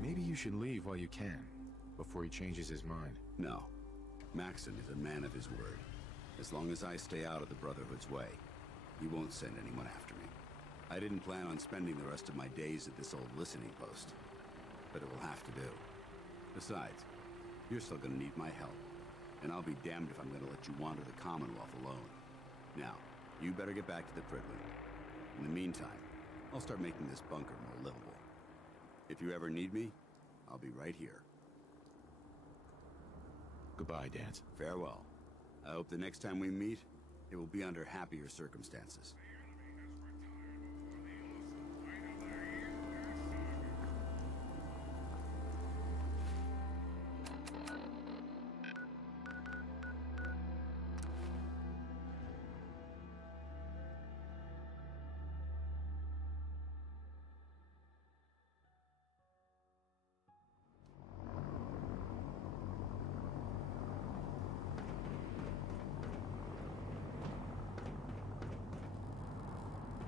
Maybe you should leave while you can, before he changes his mind. No. Maxon is a man of his word. As long as I stay out of the Brotherhood's way, he won't send anyone after me. I didn't plan on spending the rest of my days at this old listening post, but it will have to do. Besides, you're still gonna need my help, and I'll be damned if I'm gonna let you wander the Commonwealth alone. Now, you better get back to the Prydwen. In the meantime, I'll start making this bunker more livable. If you ever need me, I'll be right here. Goodbye, Dance. Farewell. I hope the next time we meet, it will be under happier circumstances.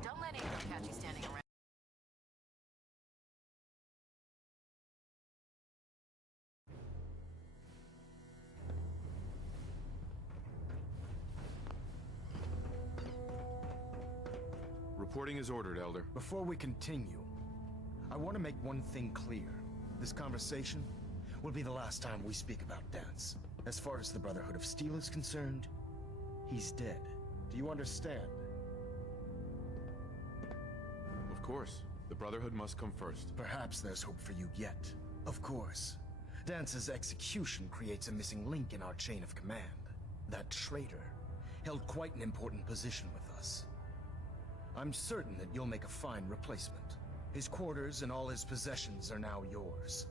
Don't let Ingram catch you standing around. Reporting is ordered, Elder. Before we continue, I want to make one thing clear. This conversation will be the last time we speak about Dance. As far as the Brotherhood of Steel is concerned, he's dead. Do you understand? Of course. The Brotherhood must come first. Perhaps there's hope for you yet. Of course. Dance's execution creates a missing link in our chain of command. That traitor held quite an important position with us. I'm certain that you'll make a fine replacement. His quarters and all his possessions are now yours,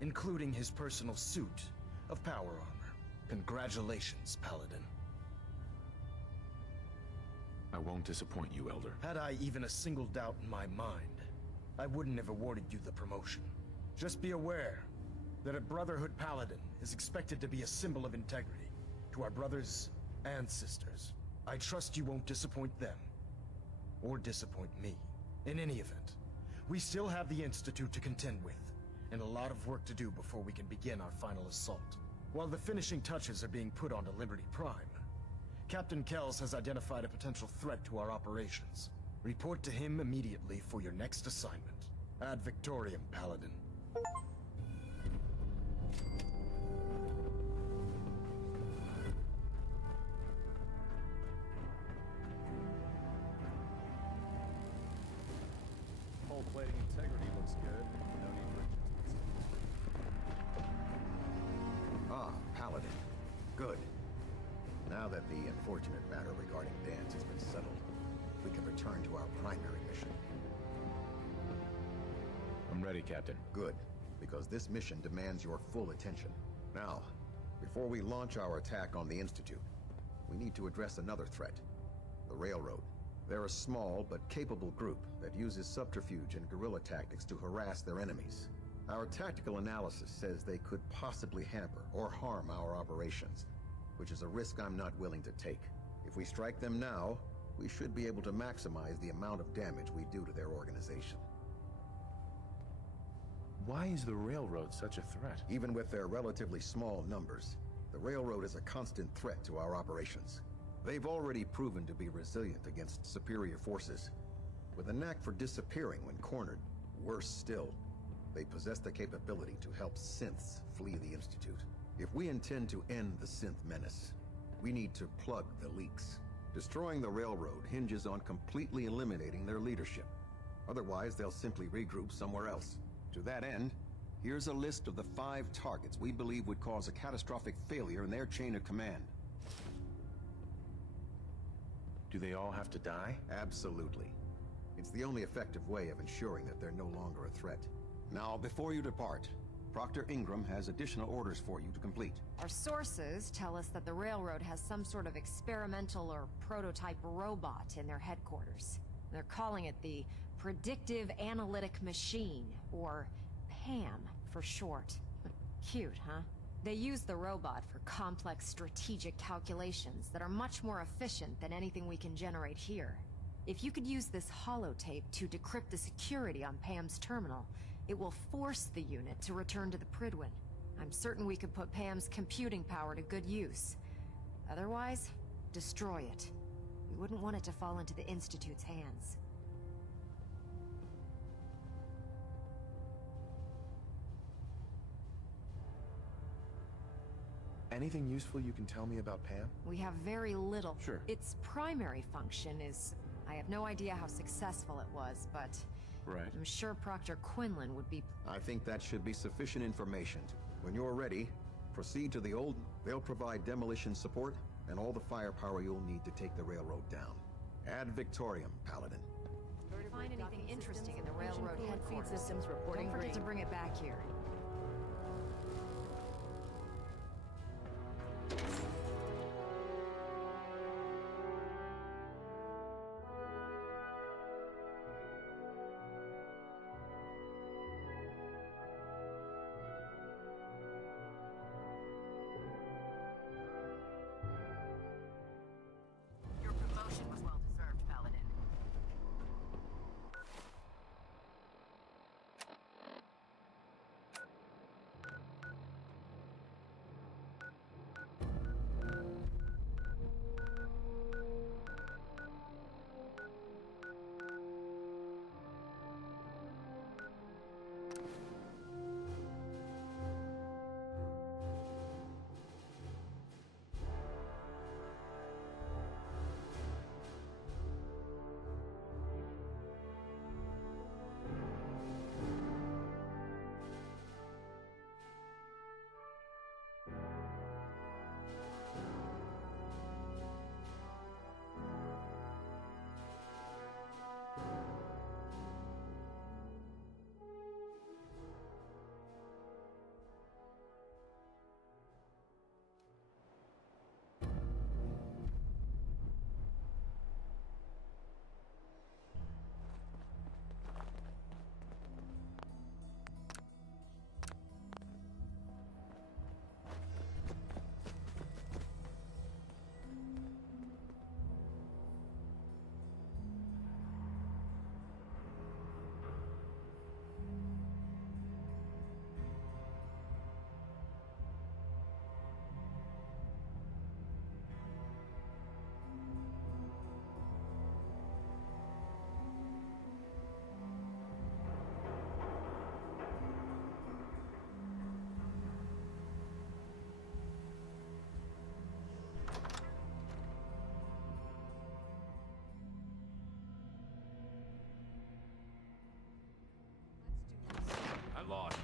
including his personal suit of power armor. Congratulations, Paladin. I won't disappoint you, Elder. Had I even a single doubt in my mind, I wouldn't have awarded you the promotion. Just be aware that a Brotherhood Paladin is expected to be a symbol of integrity to our brothers and sisters. I trust you won't disappoint them, or disappoint me. In any event, we still have the Institute to contend with, and a lot of work to do before we can begin our final assault. While the finishing touches are being put onto Liberty Prime, Captain Kells has identified a potential threat to our operations. Report to him immediately for your next assignment. Ad Victoriam, Paladin. Hull plating integrity looks good. No need for adjustments. Ah, Paladin. Good. Now that the unfortunate matter regarding Dance has been settled, we can return to our primary mission. I'm ready, Captain. Good, because this mission demands your full attention. Now, before we launch our attack on the Institute, we need to address another threat, the Railroad. They're a small but capable group that uses subterfuge and guerrilla tactics to harass their enemies. Our tactical analysis says they could possibly hamper or harm our operations, which is a risk I'm not willing to take. If we strike them now, we should be able to maximize the amount of damage we do to their organization. Why is the Railroad such a threat? Even with their relatively small numbers, the Railroad is a constant threat to our operations. They've already proven to be resilient against superior forces, with a knack for disappearing when cornered. Worse still, they possess the capability to help synths flee the Institute. If we intend to end the synth menace, we need to plug the leaks. Destroying the Railroad hinges on completely eliminating their leadership. Otherwise, they'll simply regroup somewhere else. To that end, here's a list of the 5 targets we believe would cause a catastrophic failure in their chain of command. Do they all have to die? Absolutely. It's the only effective way of ensuring that they're no longer a threat. Now, before you depart, Proctor Ingram has additional orders for you to complete. Our sources tell us that the Railroad has some sort of experimental or prototype robot in their headquarters. They're calling it the Predictive Analytic Machine, or PAM for short. Cute, huh? They use the robot for complex strategic calculations that are much more efficient than anything we can generate here. If you could use this holotape to decrypt the security on PAM's terminal, It will force the unit to return to the Prydwen. I'm certain we could put Pam's computing power to good use. Otherwise, destroy it. We wouldn't want it to fall into the Institute's hands. Anything useful you can tell me about Pam? We have very little. Sure. Its primary function is... I have no idea how successful it was, but... Right. I'm sure Proctor Quinlan would be... I think that should be sufficient information. When you're ready, proceed to the Old. They'll provide demolition support and all the firepower you'll need to take the railroad down. Ad Victoriam, Paladin. Find anything interesting in the railroad headquarters. Feed systems reporting Don't forget to green. bring it back here. Your promotion was well deserved, Paladin. I lost.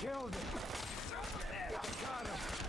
Killed him! Got him!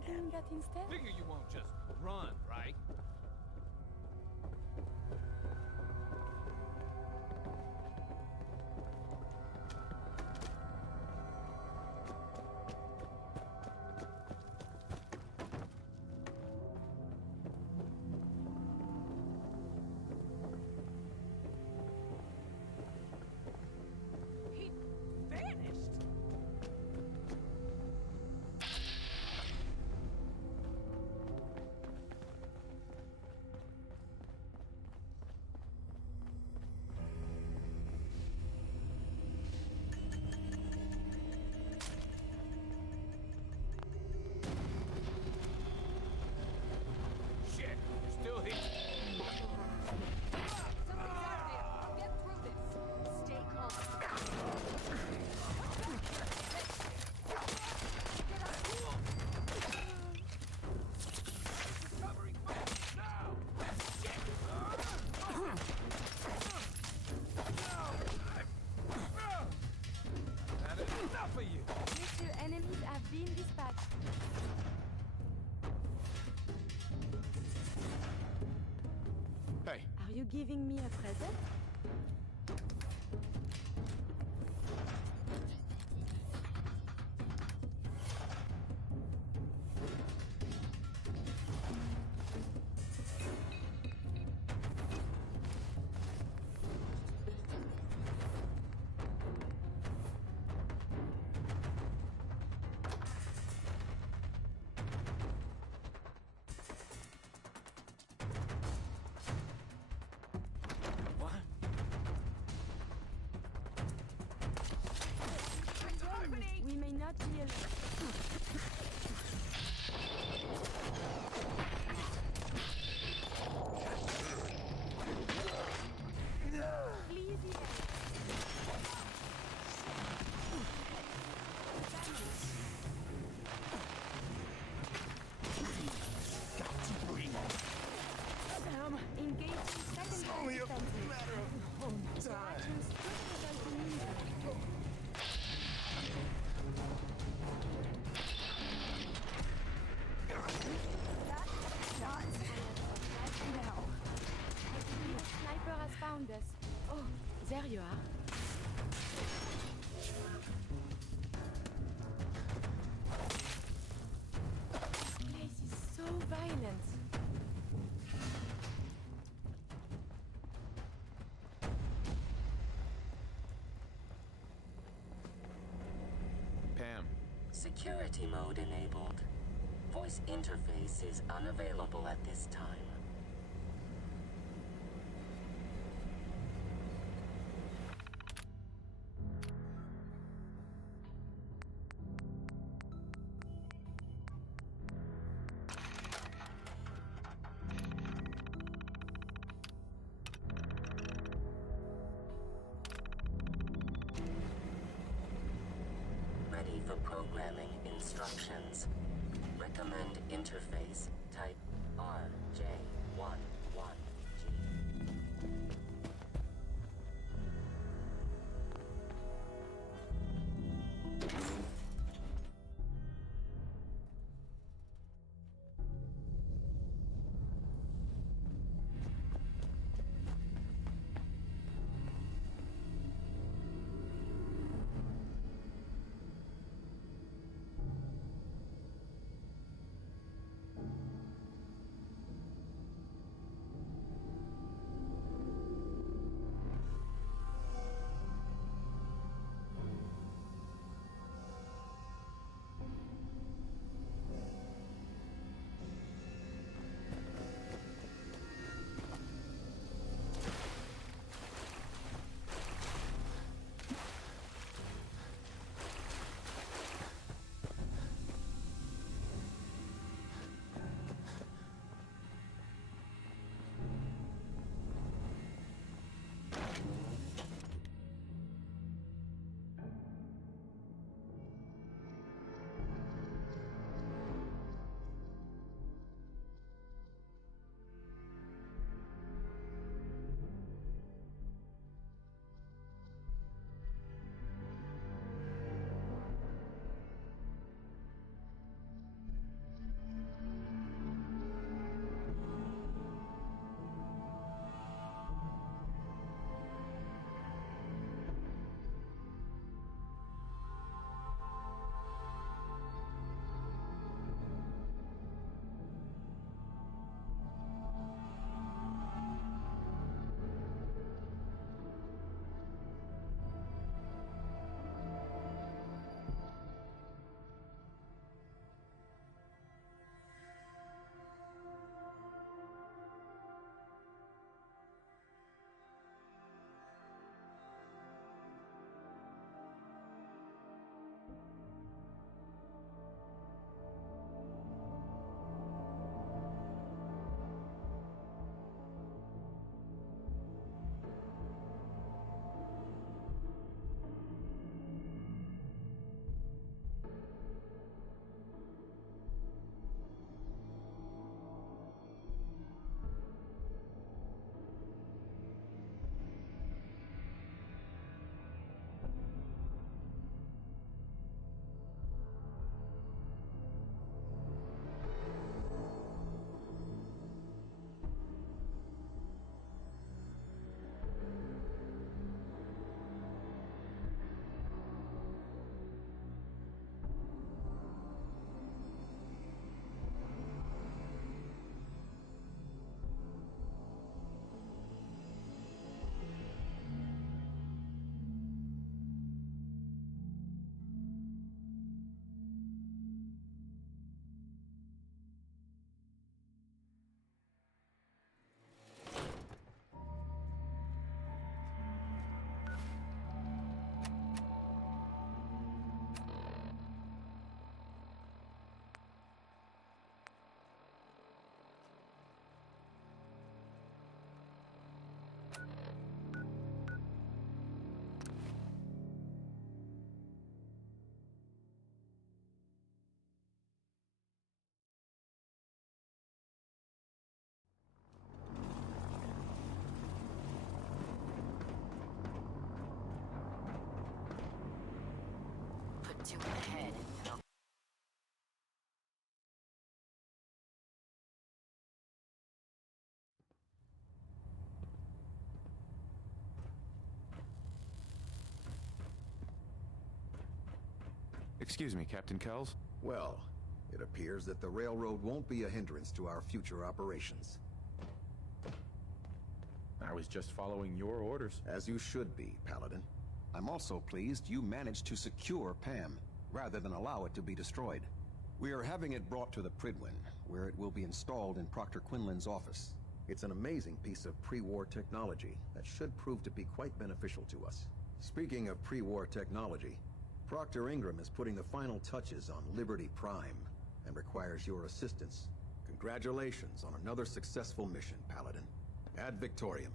be doing that instead? Figure you won't just run, right? He vanished. Shit, you're still here. Somebody's out there. I'll get through this. Stay calm. Covering fire now! Shit! I've had enough of you! Monsieur, enemies have been dispatched. Hey. Are you giving me a present? What? We may not be alone. Please, Sam! engage in It's secondary only a defenses. matter of time. Actions critical to me. The sniper has found us. Oh, there you are. This place is so violent. Pam, Security mode enabled. Voice interface is unavailable at this time. Ready for programming instructions. Recommend interface. Type RJ11G. to my head, and I'll... Excuse me, Captain Kells? Well, it appears that the railroad won't be a hindrance to our future operations. I was just following your orders. As you should be, Paladin. I'm also pleased you managed to secure Pam, rather than allow it to be destroyed. We are having it brought to the Pridwin, where it will be installed in Proctor Quinlan's office. It's an amazing piece of pre-war technology that should prove to be quite beneficial to us. Speaking of pre-war technology, Proctor Ingram is putting the final touches on Liberty Prime and requires your assistance. Congratulations on another successful mission, Paladin. Ad Victoriam.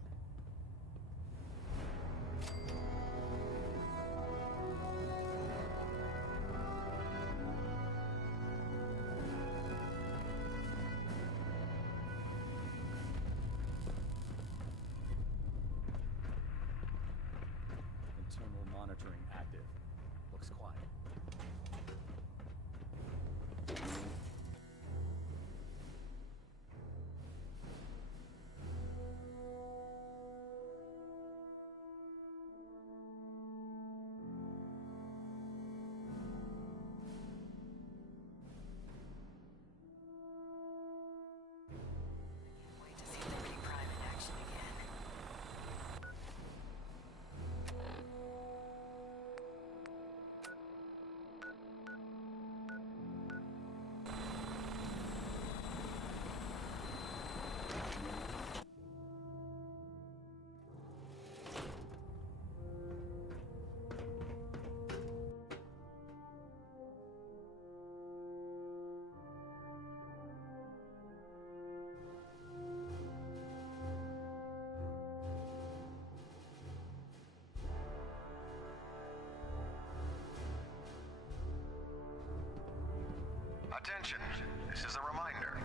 Internal monitoring active. Looks quiet. Wait to see Liberty Prime in action again. Attention, this is a reminder.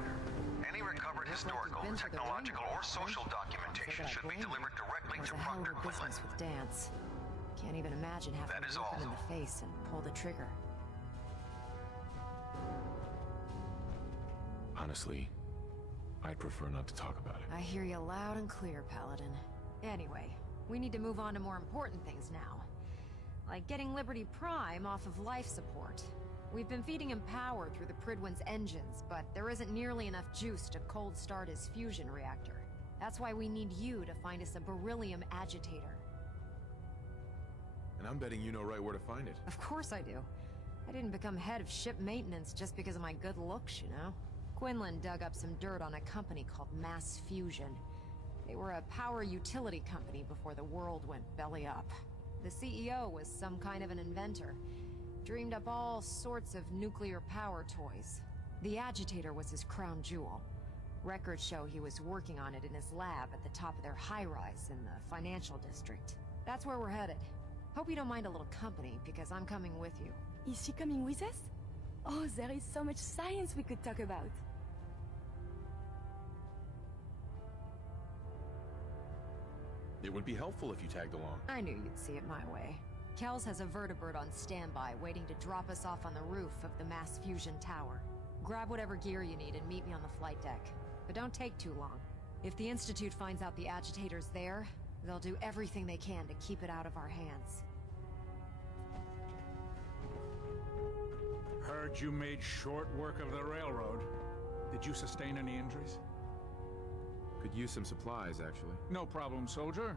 Any recovered historical, technological, or social documentation should be delivered directly to Proctor Quinlan. Business with dance. Can't even imagine having That to is look all. him in the face and pull the trigger. Honestly, I'd prefer not to talk about it. I hear you loud and clear, Paladin. Anyway, we need to move on to more important things now. Like getting Liberty Prime off of life support. We've been feeding him power through the Pridwin's engines, but there isn't nearly enough juice to cold start his fusion reactor. That's why we need you to find us a beryllium agitator. And I'm betting you know right where to find it. Of course I do. I didn't become head of ship maintenance just because of my good looks, you know? Quinlan dug up some dirt on a company called Mass Fusion. They were a power utility company before the world went belly up. The CEO was some kind of an inventor. Dreamed up all sorts of nuclear power toys. The agitator was his crown jewel. Records show he was working on it in his lab at the top of their high-rise in the financial district. That's where we're headed. Hope you don't mind a little company, because I'm coming with you. Is she coming with us? Oh, there is so much science we could talk about. It would be helpful if you tagged along. I knew you'd see it my way. Kells has a vertibird on standby, waiting to drop us off on the roof of the Mass Fusion Tower. Grab whatever gear you need and meet me on the flight deck. But don't take too long. If the Institute finds out the agitator's there, they'll do everything they can to keep it out of our hands. Heard you made short work of the railroad. Did you sustain any injuries? Could use some supplies, actually. No problem, soldier.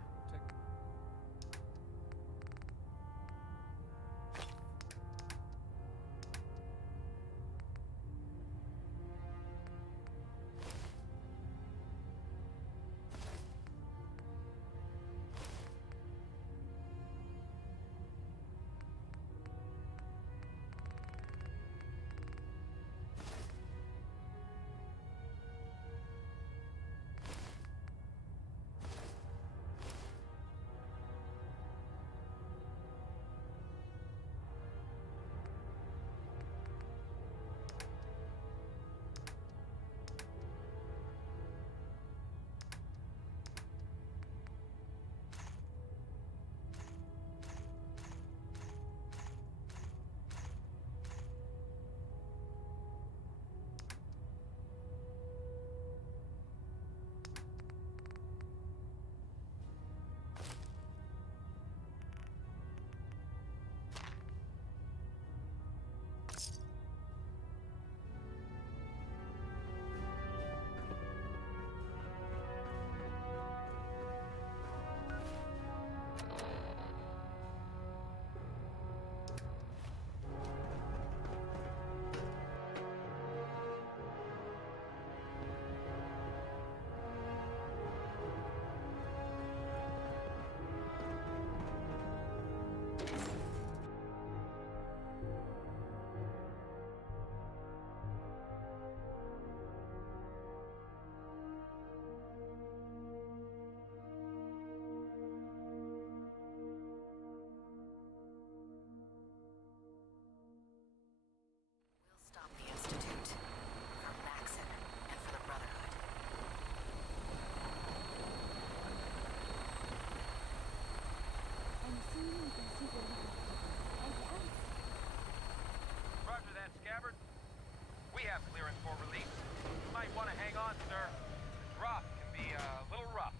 We have clearance for release. You might want to hang on, sir. The drop can be a little rough.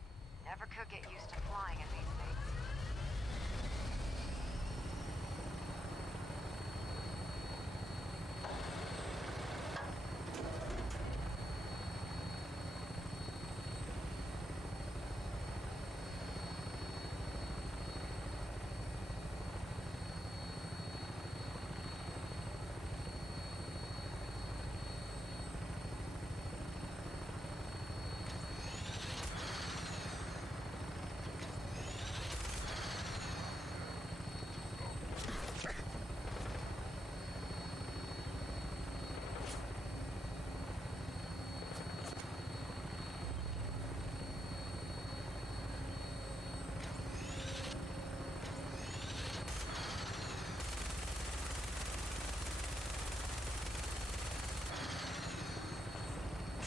Never could get used to flying in these things.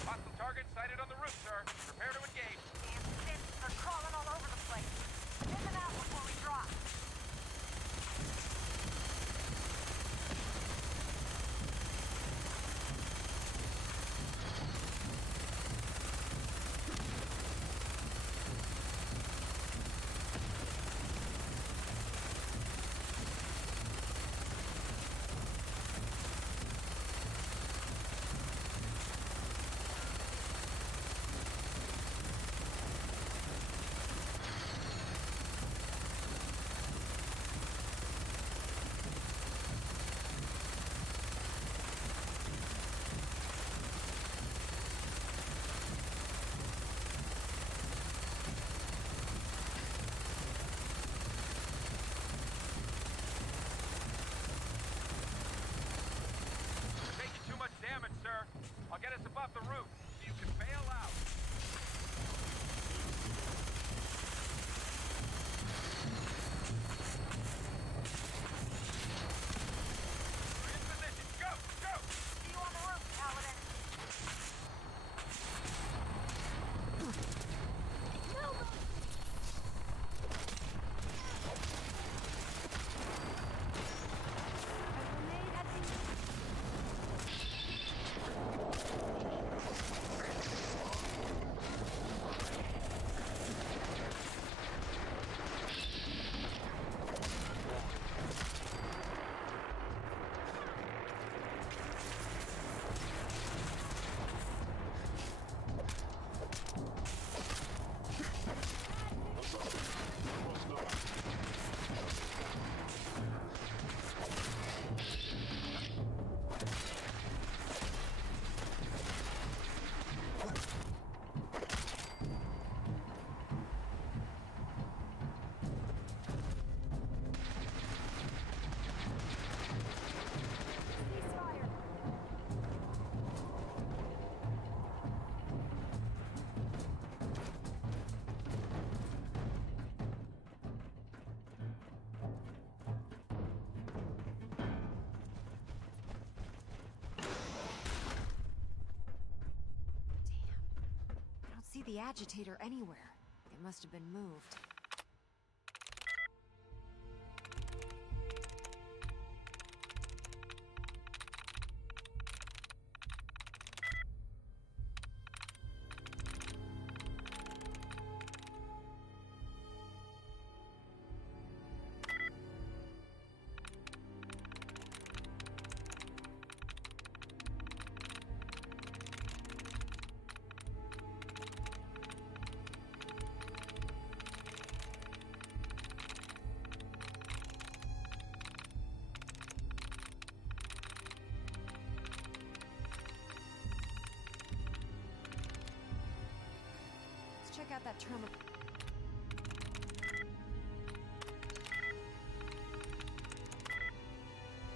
Hostile target sighted on the roof, sir. Prepare to engage. Damn synths are crawling all over the place. Take them out before we drop. You're taking too much damage, sir. I'll get us above the roof so you can bail out. We're in position. Go! Go! See you on the roof, Paladin. See the agitator anywhere. It must have been moved. Check out that terminal.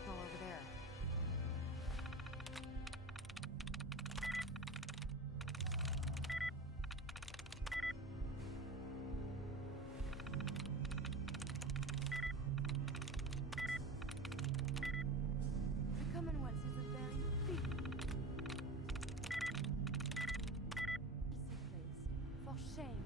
Over there. The Commonwealth is a very big place. For shame.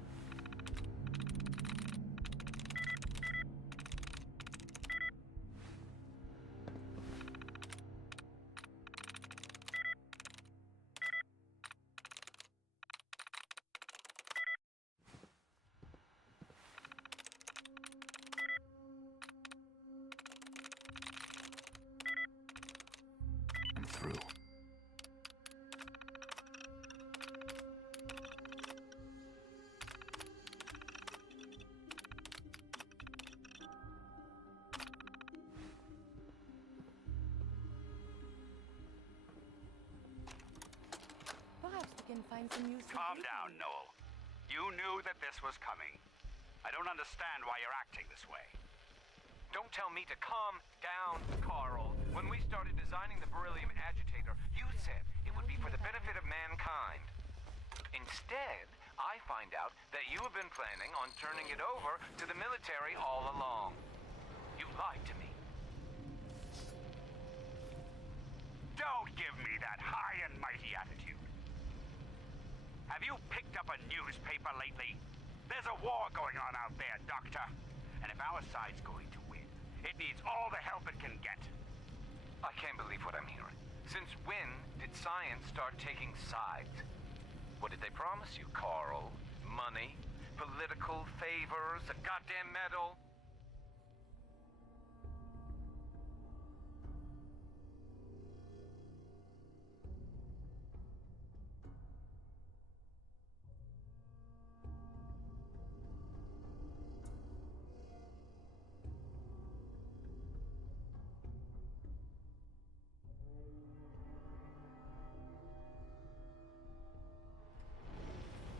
find some use. Calm down, Noel. You knew that this was coming. I don't understand why you're acting this way. Don't tell me to calm down, Carl. When we started designing the beryllium agitator, you said it would be for the benefit of mankind. Instead, I find out that you have been planning on turning it over to the military all along. You lied to me. Don't give me that high and mighty attitude. Have you picked up a newspaper lately? There's a war going on out there, Doctor. And if our side's going to win, it needs all the help it can get. I can't believe what I'm hearing. Since when did science start taking sides? What did they promise you, Carl? Money? Political favors? A goddamn medal?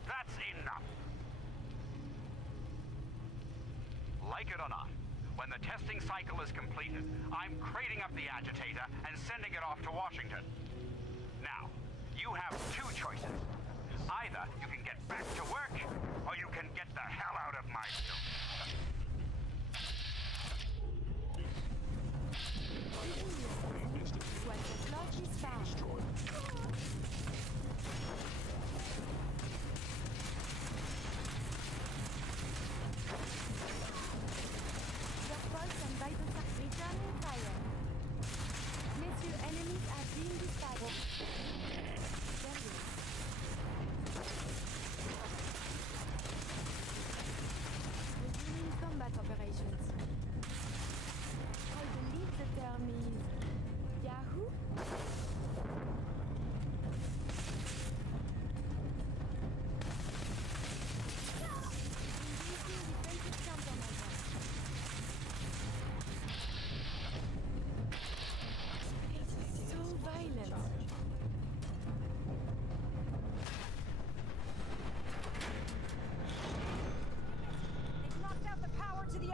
That's enough. Like it or not, when the testing cycle is completed, I'm crating up the agitator and sending it off to Washington. Now, you have two choices. Either you can get back to work, or you can get the hell out of my suit. What the clock is found. Your pulse and vital signs returning fire. Messieurs, enemies are being dispatched. Resuming combat operations. I believe the term is Yahoo?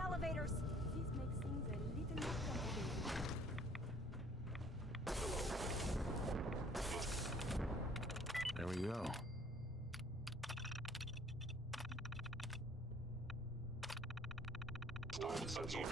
Elevators. This makes things a little more complicated. There we go. Start sensor.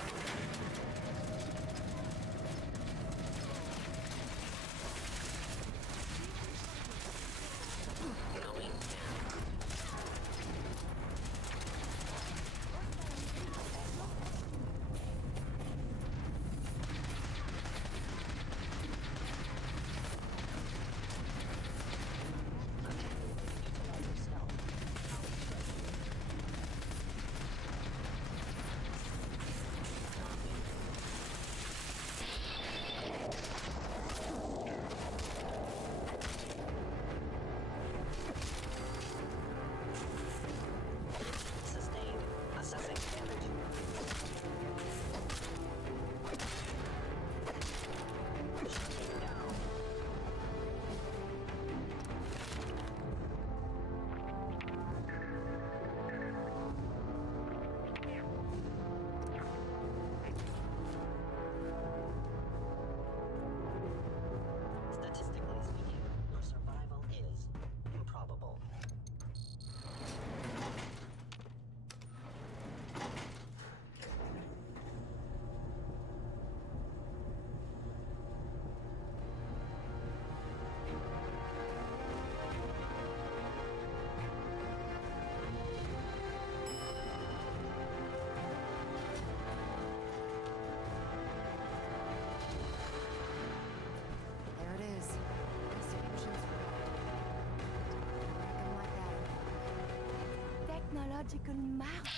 Technological marvel.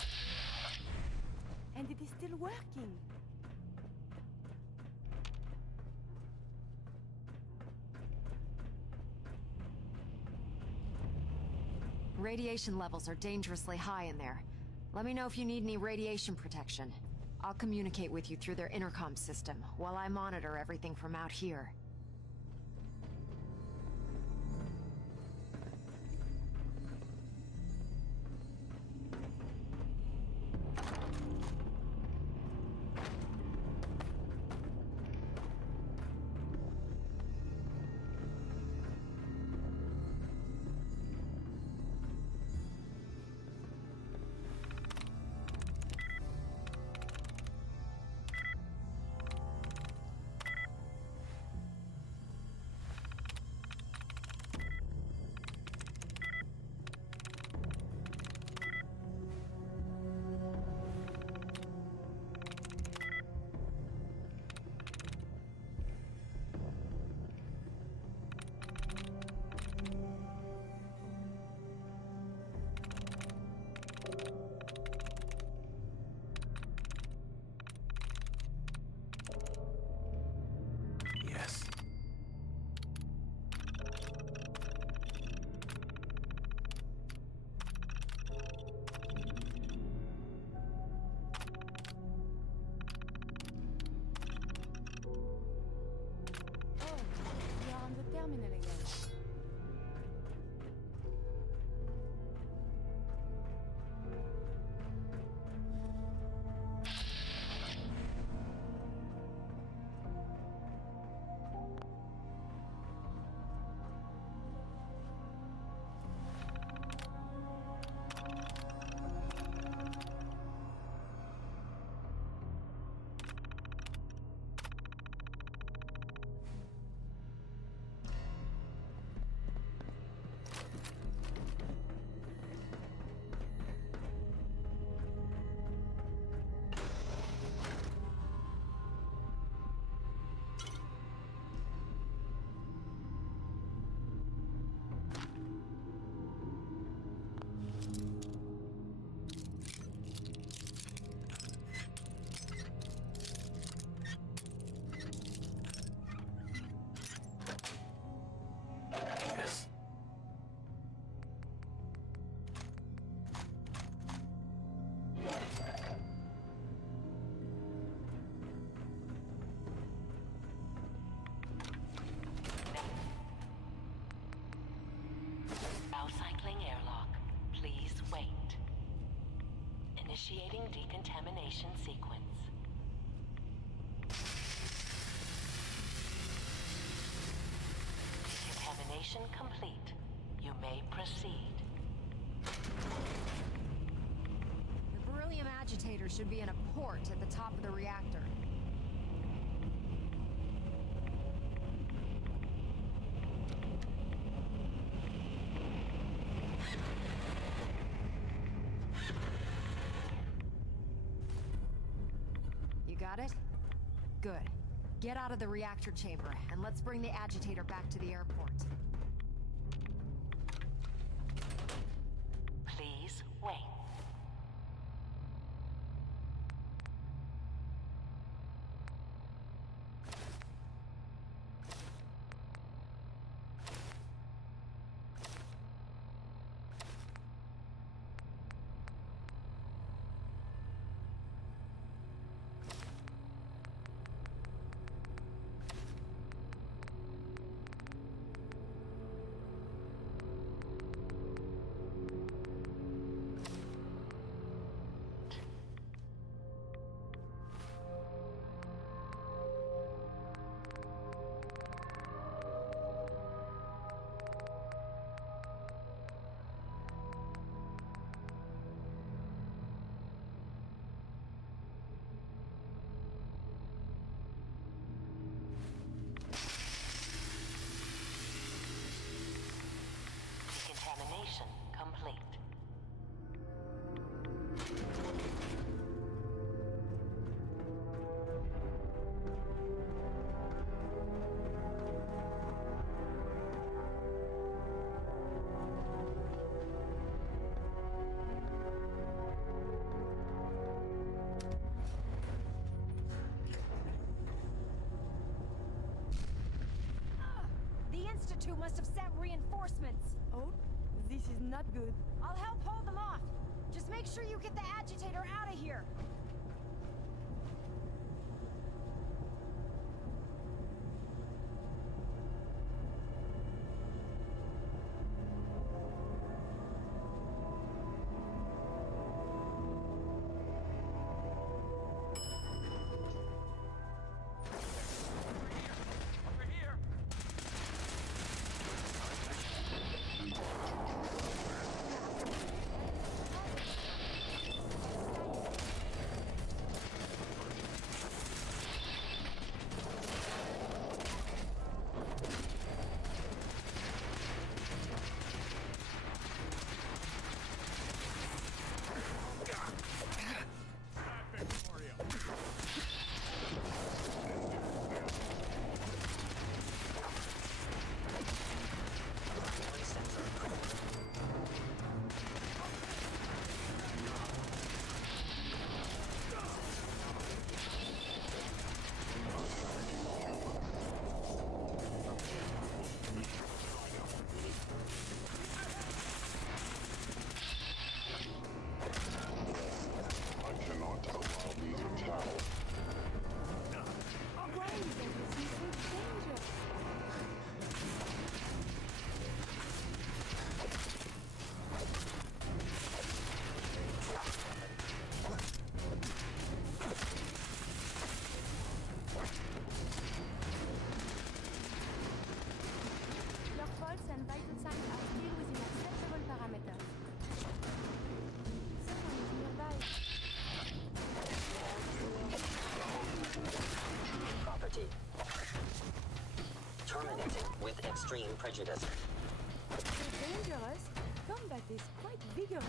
And it is still working. Radiation levels are dangerously high in there. Let me know if you need any radiation protection. I'll communicate with you through their intercom system while I monitor everything from out here. Decontamination sequence. Decontamination complete. You may proceed. The beryllium agitator should be in a port at the top of the reactor. You got it? Good. Get out of the reactor chamber, and let's bring the agitator back to the airport. Please wait. Decontamination complete. The Institute must have sent reinforcements. Oh, this is not good. I'll help hold them off. Just make sure you get the agitator out of here. with extreme prejudice. You're dangerous. Combat is quite vigorous.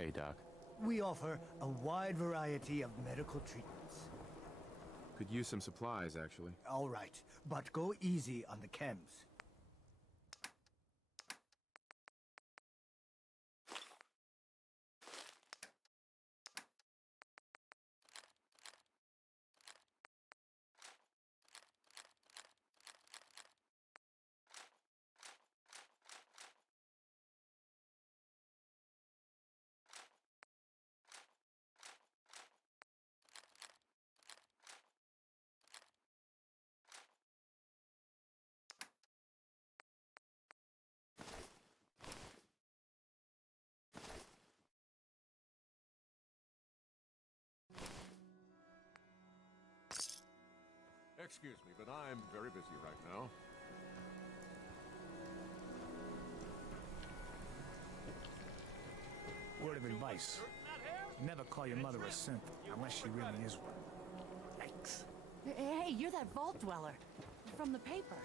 Hey, Doc. We offer a wide variety of medical treatments. Could use some supplies, actually. All right, but go easy on the chems. Excuse me, but I'm very busy right now. Word of advice. Never call your mother a synth, unless she really is one. Yikes. Hey, you're that vault dweller. From the paper.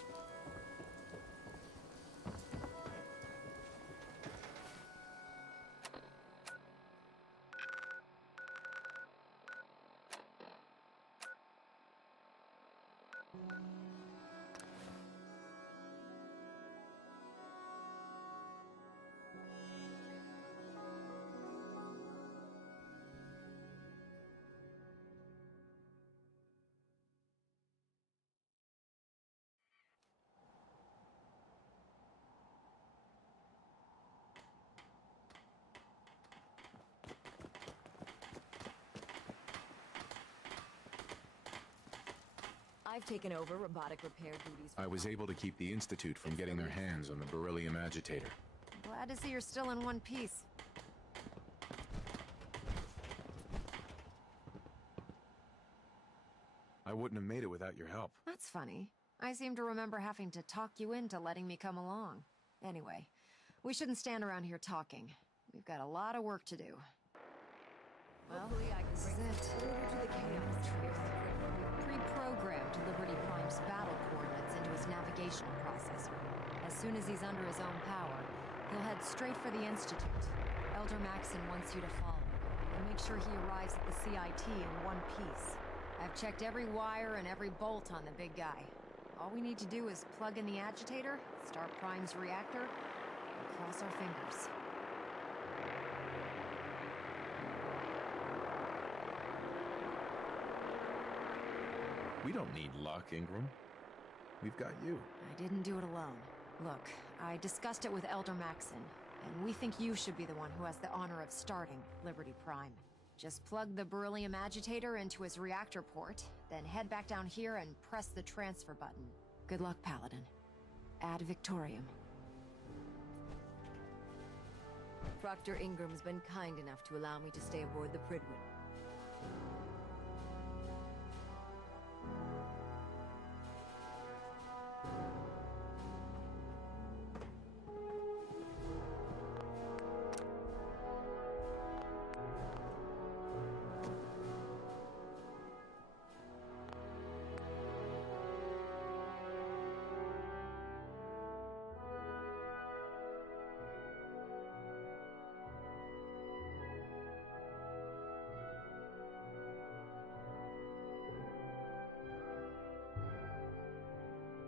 I've taken over robotic repair duties. I was able to keep the Institute from getting their hands on the beryllium agitator. Glad to see you're still in one piece. I wouldn't have made it without your help. That's funny. I seem to remember having to talk you into letting me come along. Anyway, we shouldn't stand around here talking. We've got a lot of work to do. Well, this is it. Deliver to the Chaos Truth. Pre-programmed Liberty Prime's battle coordinates into his navigational processor. As soon as he's under his own power, he'll head straight for the Institute. Elder Maxon wants you to follow, and make sure he arrives at the CIT in one piece. I've checked every wire and every bolt on the big guy. All we need to do is plug in the agitator, start Prime's reactor, and cross our fingers. We don't need luck, Ingram. We've got you. I didn't do it alone. Look, I discussed it with Elder Maxon, and we think you should be the one who has the honor of starting Liberty Prime. Just plug the beryllium agitator into his reactor port, then head back down here and press the transfer button. Good luck, Paladin. Ad Victorium. Proctor Ingram's been kind enough to allow me to stay aboard the Brotherhood.